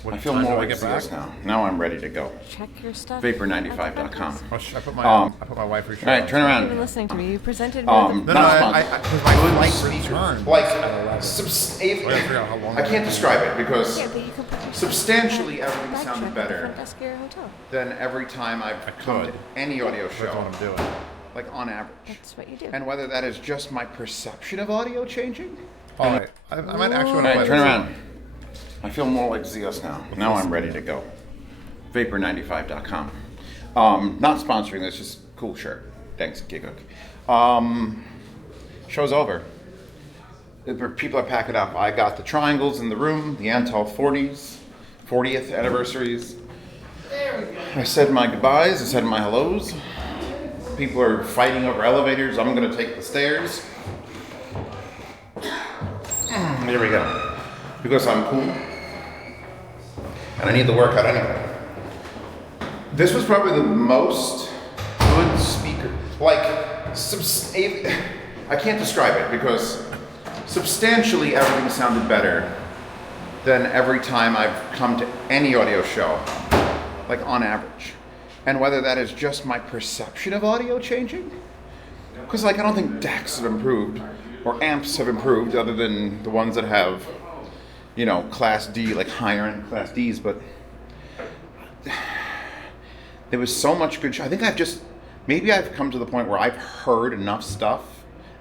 What I feel time more do like get back? Zeus now. Now I'm ready to go. Check your stuff. Vapor95.com. Oh, I put my wife free. Alright, turn You're around. even listening to me. You presented me No, with no, Not I my flight returned. Like, I figure out how long I can't describe it because Yeah, but you can put your substantially stuff everything back sounded check at the better front desk of your hotel. than every time I've come to any audio That's show. what I'm doing. Like on average. That's what you do. And whether that is just my perception of audio changing. All right, I might actually want to Alright, turn around. I feel more like Zeus now. Now I'm ready to go. Vapor95.com. Not sponsoring this, just cool shirt. Thanks, Gighook. Show's over. People are packing up. I got the triangles in the room, the Antal 40th anniversaries. I said my goodbyes, I said my hellos. People are fighting over elevators. I'm gonna take the stairs. Here we go. Because I'm cool. And I need the workout anyway. This was probably the most good speaker. Like, I can't describe it because substantially everything sounded better than every time I've come to any audio show. Like on average. And whether that is just my perception of audio changing. Because like I don't think DACs have improved or amps have improved other than the ones that have, you know, Class D, like higher end Class Ds, but there was so much good I think maybe I've come to the point where I've heard enough stuff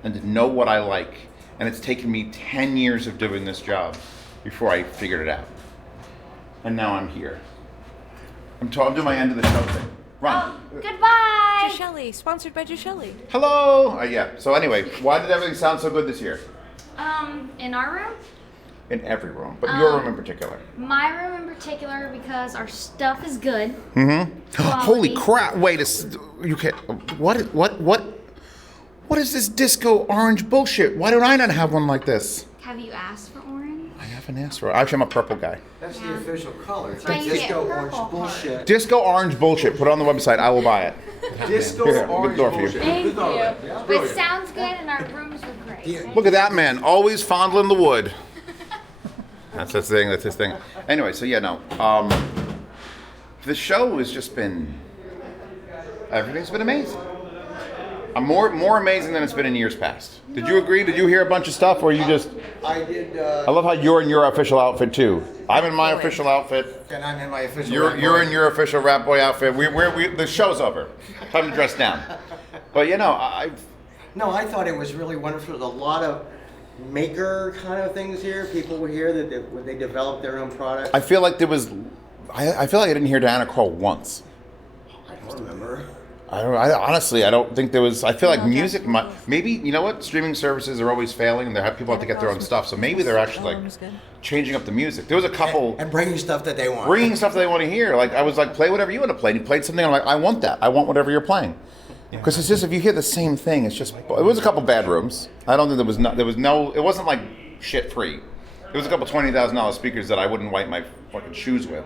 and to know what I like, and it's taken me 10 years of doing this job before I figured it out. And now I'm here. I'm doing my end of the show thing. Run. Goodbye. Gishelli, sponsored by Gishelli. Hello. Yeah. So anyway, why did everything sound so good this year? In our room? In every room, but your room in particular. My room in particular, because our stuff is good. Mm-hmm. Holy crap! Wait, you can't. What is this disco orange bullshit? Why don't I not have one like this? Have you asked for orange? I haven't asked for it. Actually, I'm a purple guy. That's the official color. It's Right, you get disco purple orange bullshit. Disco orange bullshit. Put it on the website. I will buy it. Disco Here, orange good door for you. bullshit. Thank Good color. you. Yeah. But it sounds good, and our rooms were great. Look at that man, always fondling the wood. That's his thing. That's his thing. Anyway, so yeah, no. The show has just been everything's been amazing. More amazing than it's been in years past. Did you agree? Did you hear a bunch of stuff, or you just? I did. I love how you're in your official outfit too. I'm in my official outfit. And I'm in my official. You're in your official Rat Boy outfit. We the show's over. Time to dress down. But you know, I thought it was really wonderful. There's a lot of maker kind of things here. People were here that they developed their own products. I feel like there was. I feel like I didn't hear Diana crawl once. I don't remember. Honestly, I don't think there was. I feel like music. Maybe you know what? Streaming services are always failing, and people have to get their own stuff. So maybe they're actually like changing up the music. There was a couple and bringing stuff that they want. Bringing stuff that they want to hear. Like I was like, play whatever you want to play. And he played something. I'm like, I want that. I want whatever you're playing. Because it's just if you hear the same thing, it's just. It was a couple bad rooms. I don't think there was no. It wasn't like shit free. There was a couple $20,000 speakers that I wouldn't wipe my fucking shoes with.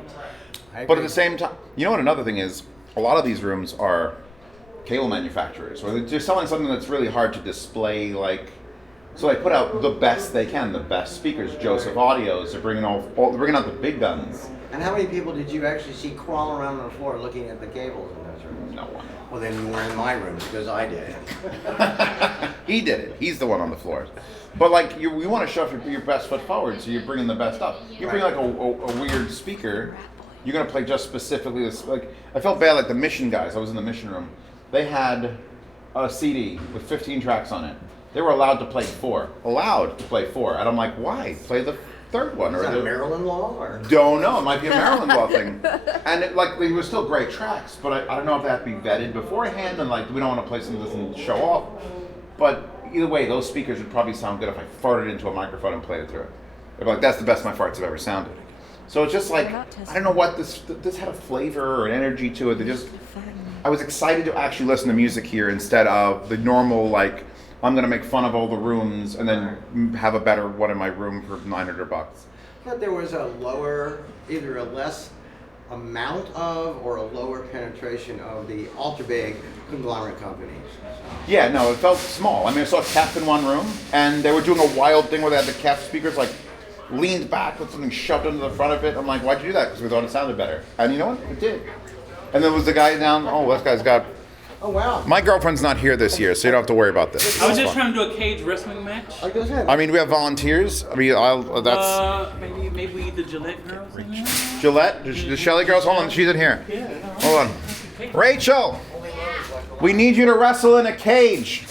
But at the same time, you know what? Another thing is, a lot of these rooms are cable manufacturers, or they're selling something that's really hard to display. Like, so they put out the best they can, the best speakers. Joseph Audios. They're bringing out the big guns. And how many people did you actually see crawl around on the floor looking at the cables in those rooms? No one. Well, then you were in my room because I did. He did it. He's the one on the floor. But like, you want to shove your best foot forward, so you're bringing the best up. You bring like a weird speaker, you're gonna play just specifically this. Like, I felt bad. Like the Mission guys. I was in the Mission room. They had a CD with 15 tracks on it. They were allowed to play 4. Allowed to play 4. And I'm like, why? Play the third one. Is that a Maryland law? Or? Don't know. It might be a Maryland law thing. And it were still great tracks, but I don't know if they have to be vetted beforehand. And like, we don't want to play something that doesn't show off. But either way, those speakers would probably sound good if I farted into a microphone and played it through it. They'd be like, that's the best my farts have ever sounded. So it's just like, I don't know what this had a flavor or an energy to it. I was excited to actually listen to music here instead of the normal, like, I'm going to make fun of all the rooms and then have a better one in my room for $900. But there was a lower, either a less amount of or a lower penetration of the ultra big conglomerate companies. Yeah, no, it felt small. I mean, I saw Kef in one room, and they were doing a wild thing where they had the Kef speakers like leaned back with something shoved into the front of it. I'm like, why'd you do that? Because we thought it sounded better. And you know what? It did. And there was the guy down. Oh, this guy's got. Oh wow. My girlfriend's not here this year, so you don't have to worry about this. I was just trying to do a cage wrestling match. I mean, we have volunteers. I mean, that's. Maybe we the Gillette girls. Gillette, the Shelly girls. Hold on, she's in here. Hold on, Rachel. We need you to wrestle in a cage.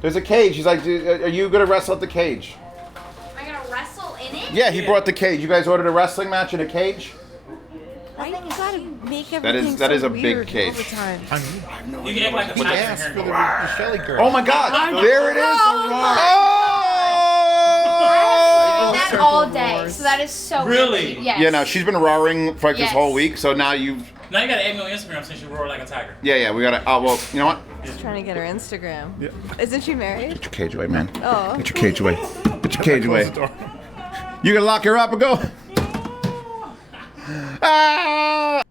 There's a cage. He's like, are you gonna wrestle at the cage? Am I gonna wrestle in it? Yeah, he brought the cage. You guys ordered a wrestling match in a cage? Right? You gotta make everything That is so a big weird cage. all the time. You can act like a tiger here. The Shelly girl. Oh my God! There it is! I've been that all day, so that is so Really? weird. Yes. Yeah, no, she's been roaring for like this Yes. whole week, so now you've. Now you gotta add me on Instagram since you roar like a tiger. Yeah, we gotta. Oh, well, you know what? Just trying to get her Instagram. Yeah. Isn't she married? Get your cage away, man. Oh. Get your cage away. Get your cage away. You gonna lock her up and go? Ah!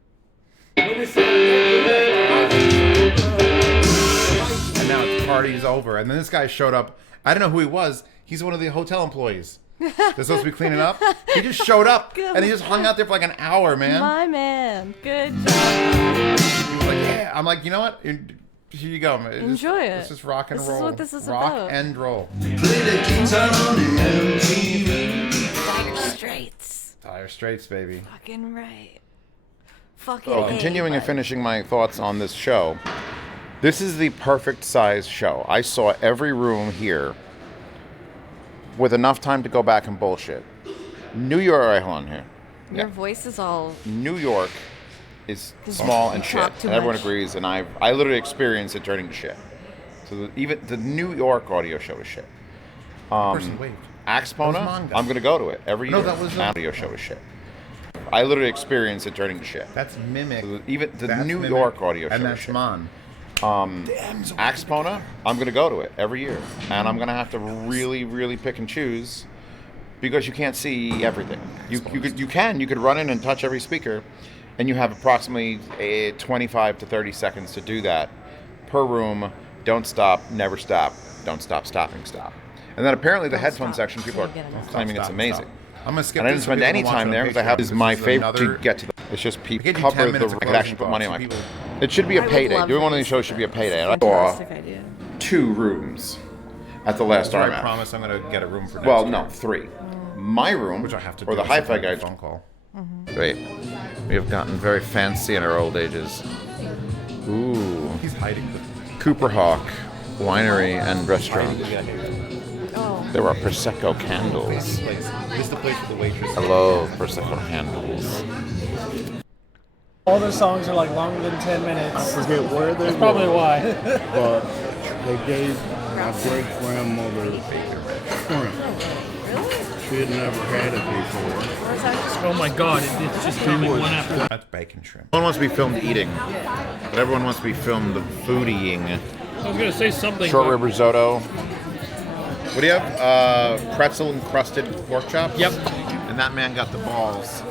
And now the party's over. And then this guy showed up. I don't know who he was. He's one of the hotel employees. They're supposed to be cleaning up. He just showed up and he just hung out there for like an hour, man. My man. Good job. He was like, yeah. I'm like, you know what? Here you go, man. Enjoy it. Let's just rock and roll. This is what this is rock about. and roll. Dire Straits. Dire Straits, baby. Fucking right. Fucking So, continuing and finishing my thoughts on this show. This is the perfect size show. I saw every room here with enough time to go back and bullshit. New York, all right, hold on here. Your voice is all... New York is small and shit. Talk too And everyone much. agrees, and I literally experienced it turning to shit. So even the New York audio show is shit. Person waved. Axpona, That was Manga. I'm gonna go to it every No, year. that was Audio show is shit. I literally experienced it turning to shit. That's Mimic. So even the That's New Mimic, York audio show and is that's shit. Mon. Axpona, I'm gonna go to it every year, and I'm gonna have to really, really pick and choose because you can't see everything. You could run in and touch every speaker, and you have approximately 25 to 30 seconds to do that per room. Don't stop, never stop, don't stop, stopping, stop. And then apparently the headphone section, people are claiming it's amazing. I'm gonna skip And I didn't this so spend people any can watch time it there on because I have Patreon. is my This is favorite to another- get to. It's just I gave you cover 10 the. minutes of I could closing actually put money thoughts, on so it. people- It should be a I would payday. love Doing one of this. these shows should be a payday. I Fantastic saw idea. 2 rooms at the last So I RMF. promise I'm gonna get a room for next Well, year. no, 3. My room, Which I have to or do the a hi-fi separate guys. phone call. Wait, we have gotten very fancy in our old ages. Ooh, He's hiding the. Cooper Hawk Winery and Restaurant. Oh. There are Prosecco candles. This is the place for the waitress. I love Prosecco candles. All their songs are like longer than 10 minutes. I forget where they That's probably were, why. but they gave my great grandmother shrimp. She had never had it before. Oh my god, it's just coming one after one. That's bacon shrimp. No one wants to be filmed eating, but everyone wants to be filmed foodieing. I was gonna say something. Short but- rib risotto. What do you have? Pretzel encrusted pork chops? Yep. And that man got the balls.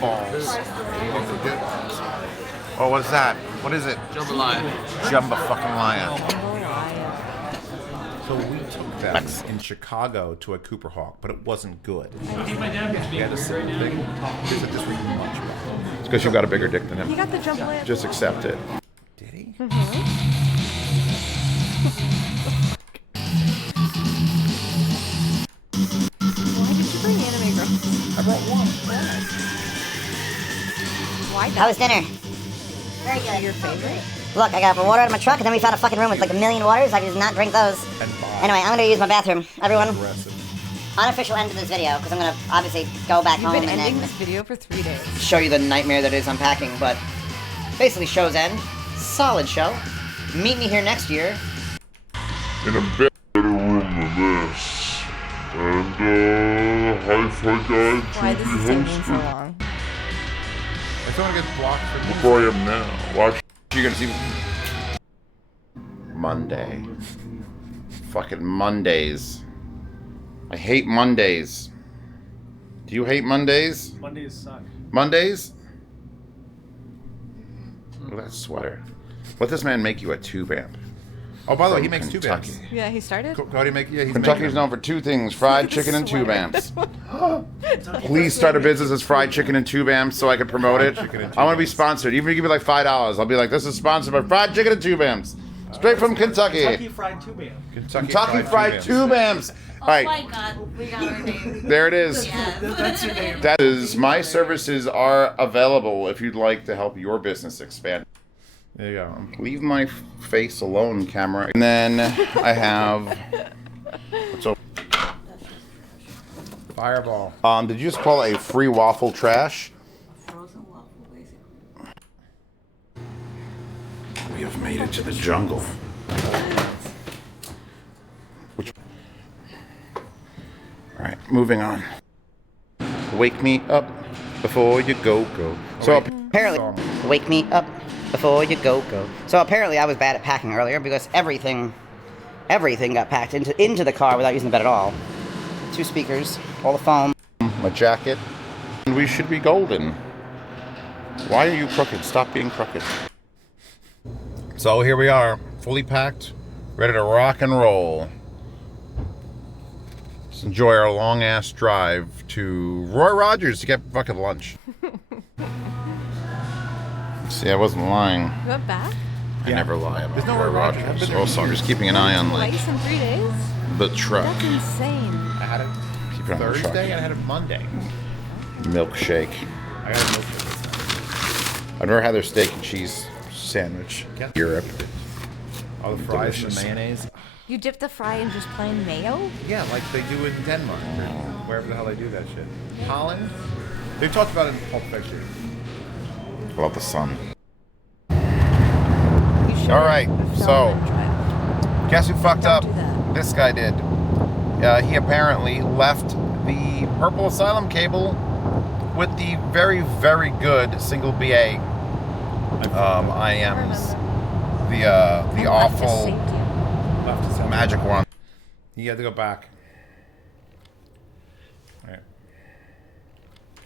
Balls. Oh, what is that? What is it? Jambalaya. Jambalaya. So we took them in Chicago to a Cooper Hawk, but it wasn't good. We had to sit big. He said this was much better. It's because you've got a bigger dick than He him. got the jambalaya. Just accept it. Did he? Why did you bring Anime Girl? I brought one. Why? How was dinner? Very good. Your favorite? Look, I got water out of my truck, and then we found a fucking room with like a million waters. I could just not drink those. Anyway, I'm gonna use my bathroom. Everyone, unofficial end of this video, because I'm gonna obviously go back You've home been and ending then this video for 3 days. show you the nightmare that is unpacking. But basically, show's end. Solid show. Meet me here next year. In a better room than this. And, hi-fi guide Why to this be is taking so hosted. long? If someone gets blocked for music. Before I am now. Watch. You're gonna see Monday. Fucking Mondays. I hate Mondays. Do you hate Mondays? Mondays suck. Mondays? Look at that sweater. Let this man make you a tube amp. Oh, by the way, From he makes tube amps. Kentucky. Yeah, he started? Cody make yeah, he's Kentucky's making known for 2 things: fried chicken and tube Sweater. amps. Please start a business as fried chicken and tube amps so I can promote it. I want to be sponsored. Even if you give me like $5, I'll be like, this is sponsored by fried chicken and tube amps. Straight from Kentucky. Kentucky Fried Tube Amp. Kentucky Fried Tube Amps. All right, Oh my god, we got our name. there it is. That's your name. That is, my services are available if you'd like to help your business expand. There you go. Leave my face alone, camera. And then I have. So, Fireball. did you just call it a free waffle trash? We have made it to the jungle. Which? All right, moving on. Wake me up before you go. So Apparently, wake me up before you go. So apparently, I was bad at packing earlier because everything got packed into the car without using the bed at all. 2 speakers, all the foam. my jacket, and we should be golden. Why are you crooked? Stop being crooked. So here we are, fully packed, ready to rock and roll. Let's enjoy our long ass drive to Roy Rogers to get fucking lunch. See, I wasn't lying. You went back? I never lie about There's no Roy Roy Rogers. Rogers. Also, I'm just keeping an eye on like Twice in 3 days? the truck. That's insane. I had it Keep it on the truck. Thursday and I had it Monday. Milkshake. I got a milkshake. I've never had their steak and cheese sandwich. Europe. All the fries Delicious. and mayonnaise. You dip the fry in just plain mayo? Yeah, like they do in Denmark or wherever the hell they do that shit. Holland? They've talked about it in Pulp Fiction. I love the sun. All right, so guess who fucked up? This guy did. He apparently left the Purple Asylum cable with the very, very good single BA IMs. The awful magic one. You had to go back.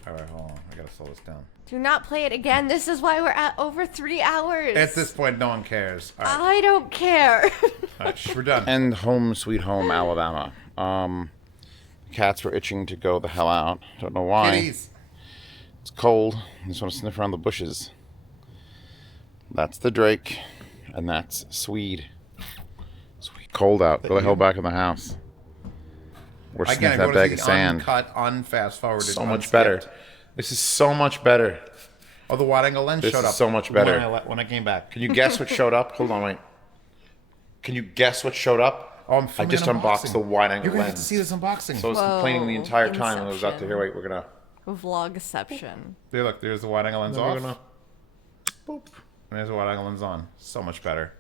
Alright, hold on. I gotta slow this down. Do not play it again. This is why we're at over 3 hours. At this point, no one cares. All right. I don't care. All right, we're done. And Home Sweet Home Alabama. cats were itching to go the hell out. Don't know why. Kitties. It's cold. I just want to sniff around the bushes. That's the Drake, and that's Swede. Sweet. Cold out. Go the hell back in the house. Or sniff that bag of sand. Uncut, unfast forwarded. So much better. This is so much better. Oh, the wide angle lens showed up. This is so much better. When I came back. Can you guess what showed up? Hold on, wait. Can you guess what showed up? Oh, I just unboxed the wide angle You're gonna lens. have to see this unboxing. So I was complaining the entire time when I was out there. Here, wait, we're gonna. Vlogception. There, look. There's the wide angle lens off. Boop. And there's the wide angle lens on. So much better.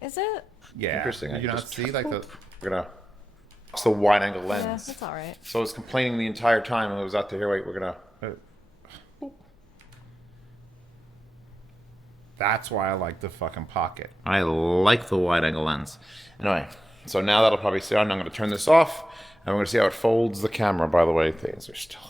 Is it? Yeah. Interesting. Did you not see like the? We're gonna. It's the wide angle lens. Yeah, that's all right. So I was complaining the entire time when I was out there. Here, wait, we're gonna. That's why I like the fucking pocket. I like the wide angle lens. Anyway, so now that'll probably stay on. I'm going to turn this off, and we're going to see how it folds the camera. By the way, things are still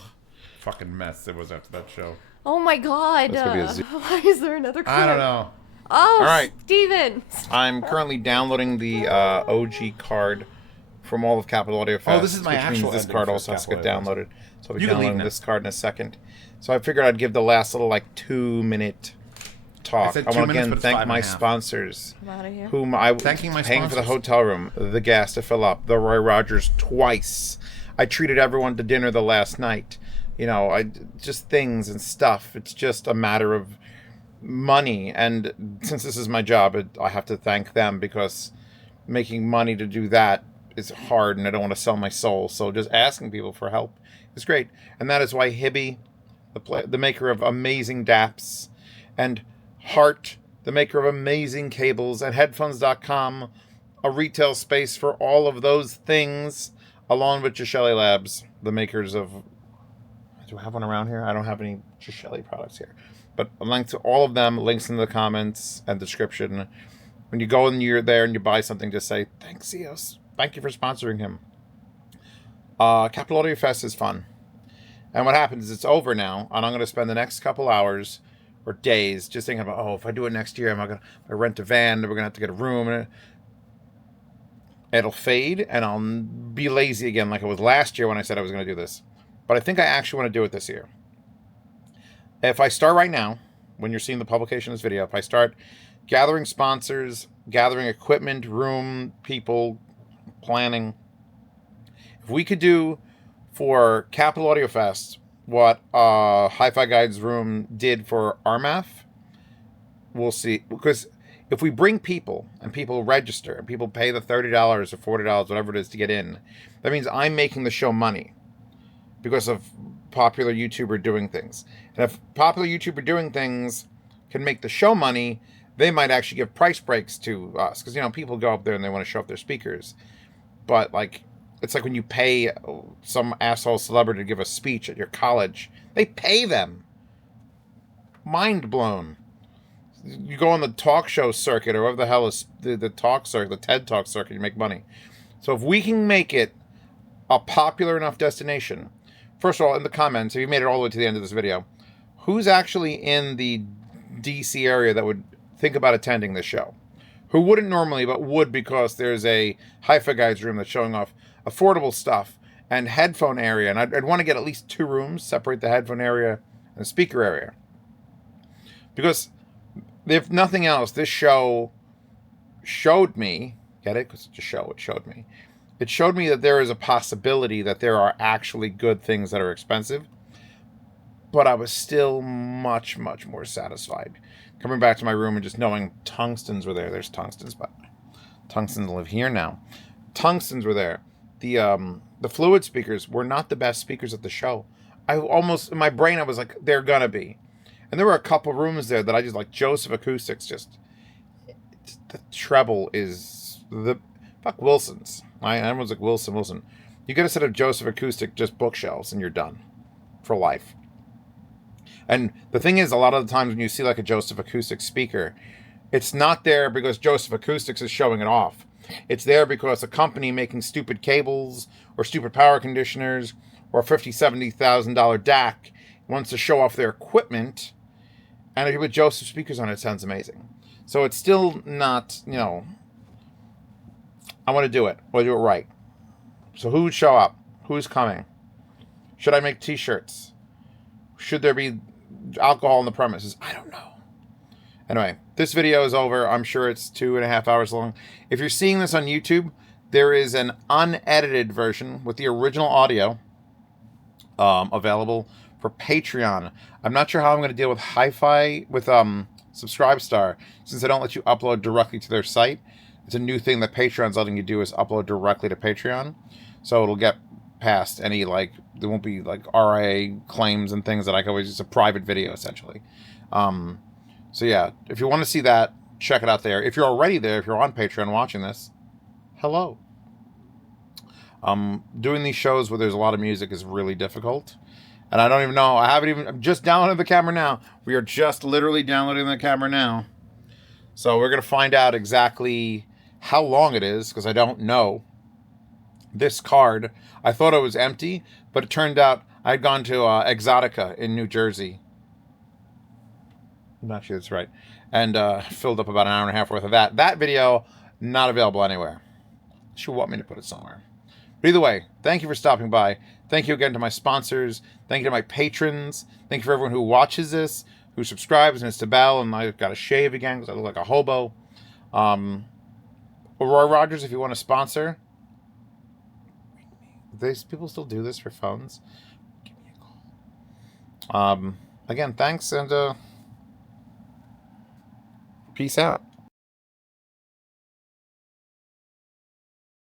fucking mess. It was after that show. Oh my god. Why is there another clip? I don't know. Oh, all right, Steven. I'm currently downloading the OG card from all of Capital Audio Fest. Oh, this is my actual. This card also has to get downloaded. So I'll be you downloading this card in a second. So I figured I'd give the last little 2-minute talk. I want to again thank my sponsors, whom I was paying for the hotel room, the gas to fill up, the Roy Rogers twice. I treated everyone to dinner the last night. You know, I just things and stuff. It's just a matter of money, and since this is my job, I have to thank them because making money to do that is hard, and I don't want to sell my soul. So just asking people for help is great, and that is why Hibby, the maker of amazing DAPs, and Hart, the maker of amazing cables, and Headphones.com, a retail space for all of those things, along with Gishelli Labs, the makers of... Do I have one around here? I don't have any Gishelli products here. But a link to all of them, links in the comments and description. When you go and you're there and you buy something, just say, thanks, Zeos. Thank you for sponsoring him. Capital Audio Fest is fun. And what happens is it's over now, and I'm going to spend the next couple hours or days just thinking about, oh, if I do it next year, am I going to rent a van? We're going to have to get a room. And it'll fade, and I'll be lazy again like I was last year when I said I was going to do this. But I think I actually want to do it this year. If I start right now, when you're seeing the publication of this video, if I start gathering sponsors, gathering equipment, room, people, planning, if we could do for Capital Audio Fest what Hi-Fi Guide's room did for RMAF, we'll see. Because if we bring people and people register and people pay the $30 or $40, whatever it is, to get in, that means I'm making the show money because of popular YouTuber doing things. And if popular YouTuber doing things can make the show money, they might actually give price breaks to us. Because, you know, people go up there and they want to show off their speakers. But, it's like when you pay some asshole celebrity to give a speech at your college. They pay them. Mind blown. You go on the talk show circuit, or whatever the hell is the talk circuit, the TED Talk circuit, you make money. So if we can make it a popular enough destination, first of all, in the comments, if you made it all the way to the end of this video, who's actually in the DC area that would think about attending this show? Who wouldn't normally, but would because there's a Hi-Fi Guides room that's showing off affordable stuff and headphone area. And I'd want to get at least 2 rooms, separate the headphone area and the speaker area. Because if nothing else, this show showed me, get it? Because it's a show, it showed me. It showed me that there is a possibility that there are actually good things that are expensive. But I was still much, much more satisfied coming back to my room and just knowing tungstens were there. There's tungstens, but tungstens live here now. Tungstens were there. The fluid speakers were not the best speakers at the show. I almost, in my brain, I was like, they're gonna be. And there were a couple rooms there that I just like. Joseph Acoustics, just the treble is the fuck Wilson's. Everyone's like Wilson. You get a set of Joseph Acoustic just bookshelves and you're done for life. And the thing is, a lot of the times when you see like a Joseph Acoustic speaker, it's not there because Joseph Acoustics is showing it off. It's there because a company making stupid cables or stupid power conditioners or a $50,000, $70,000 DAC wants to show off their equipment. And if you put Joseph speakers on it, it sounds amazing. So it's still not, you know, I want to do it. I want to do it right. So who would show up? Who's coming? Should I make t-shirts? Should there be alcohol on the premises? I don't know. Anyway, this video is over. I'm sure it's 2.5 hours long. If you're seeing this on YouTube, there is an unedited version with the original audio available for Patreon. I'm not sure how I'm going to deal with Hi-Fi, with Subscribestar, since they don't let you upload directly to their site. It's a new thing that Patreon's letting you do, is upload directly to Patreon. So it'll get past any, like, there won't be, like, RIA claims and things that I can always, it's a private video, essentially. So yeah, if you want to see that, check it out there. If you're already there, if you're on Patreon watching this, hello. Doing these shows where there's a lot of music is really difficult. And I don't even know, I'm just downloading the camera now. We are just literally downloading the camera now. So we're going to find out exactly how long it is, because I don't know. This card, I thought it was empty, but it turned out I'd gone to Exotica in New Jersey. I'm not sure that's right. And filled up about 1.5 hours worth of that. That video, not available anywhere. She want me to put it somewhere. But either way, thank you for stopping by. Thank you again to my sponsors. Thank you to my patrons. Thank you for everyone who watches this, who subscribes, and it's to bell. And I've got to shave again because I look like a hobo. Roy Rogers, if you want to sponsor. These people still do this for phones? Give me a call. Again, thanks, and peace out.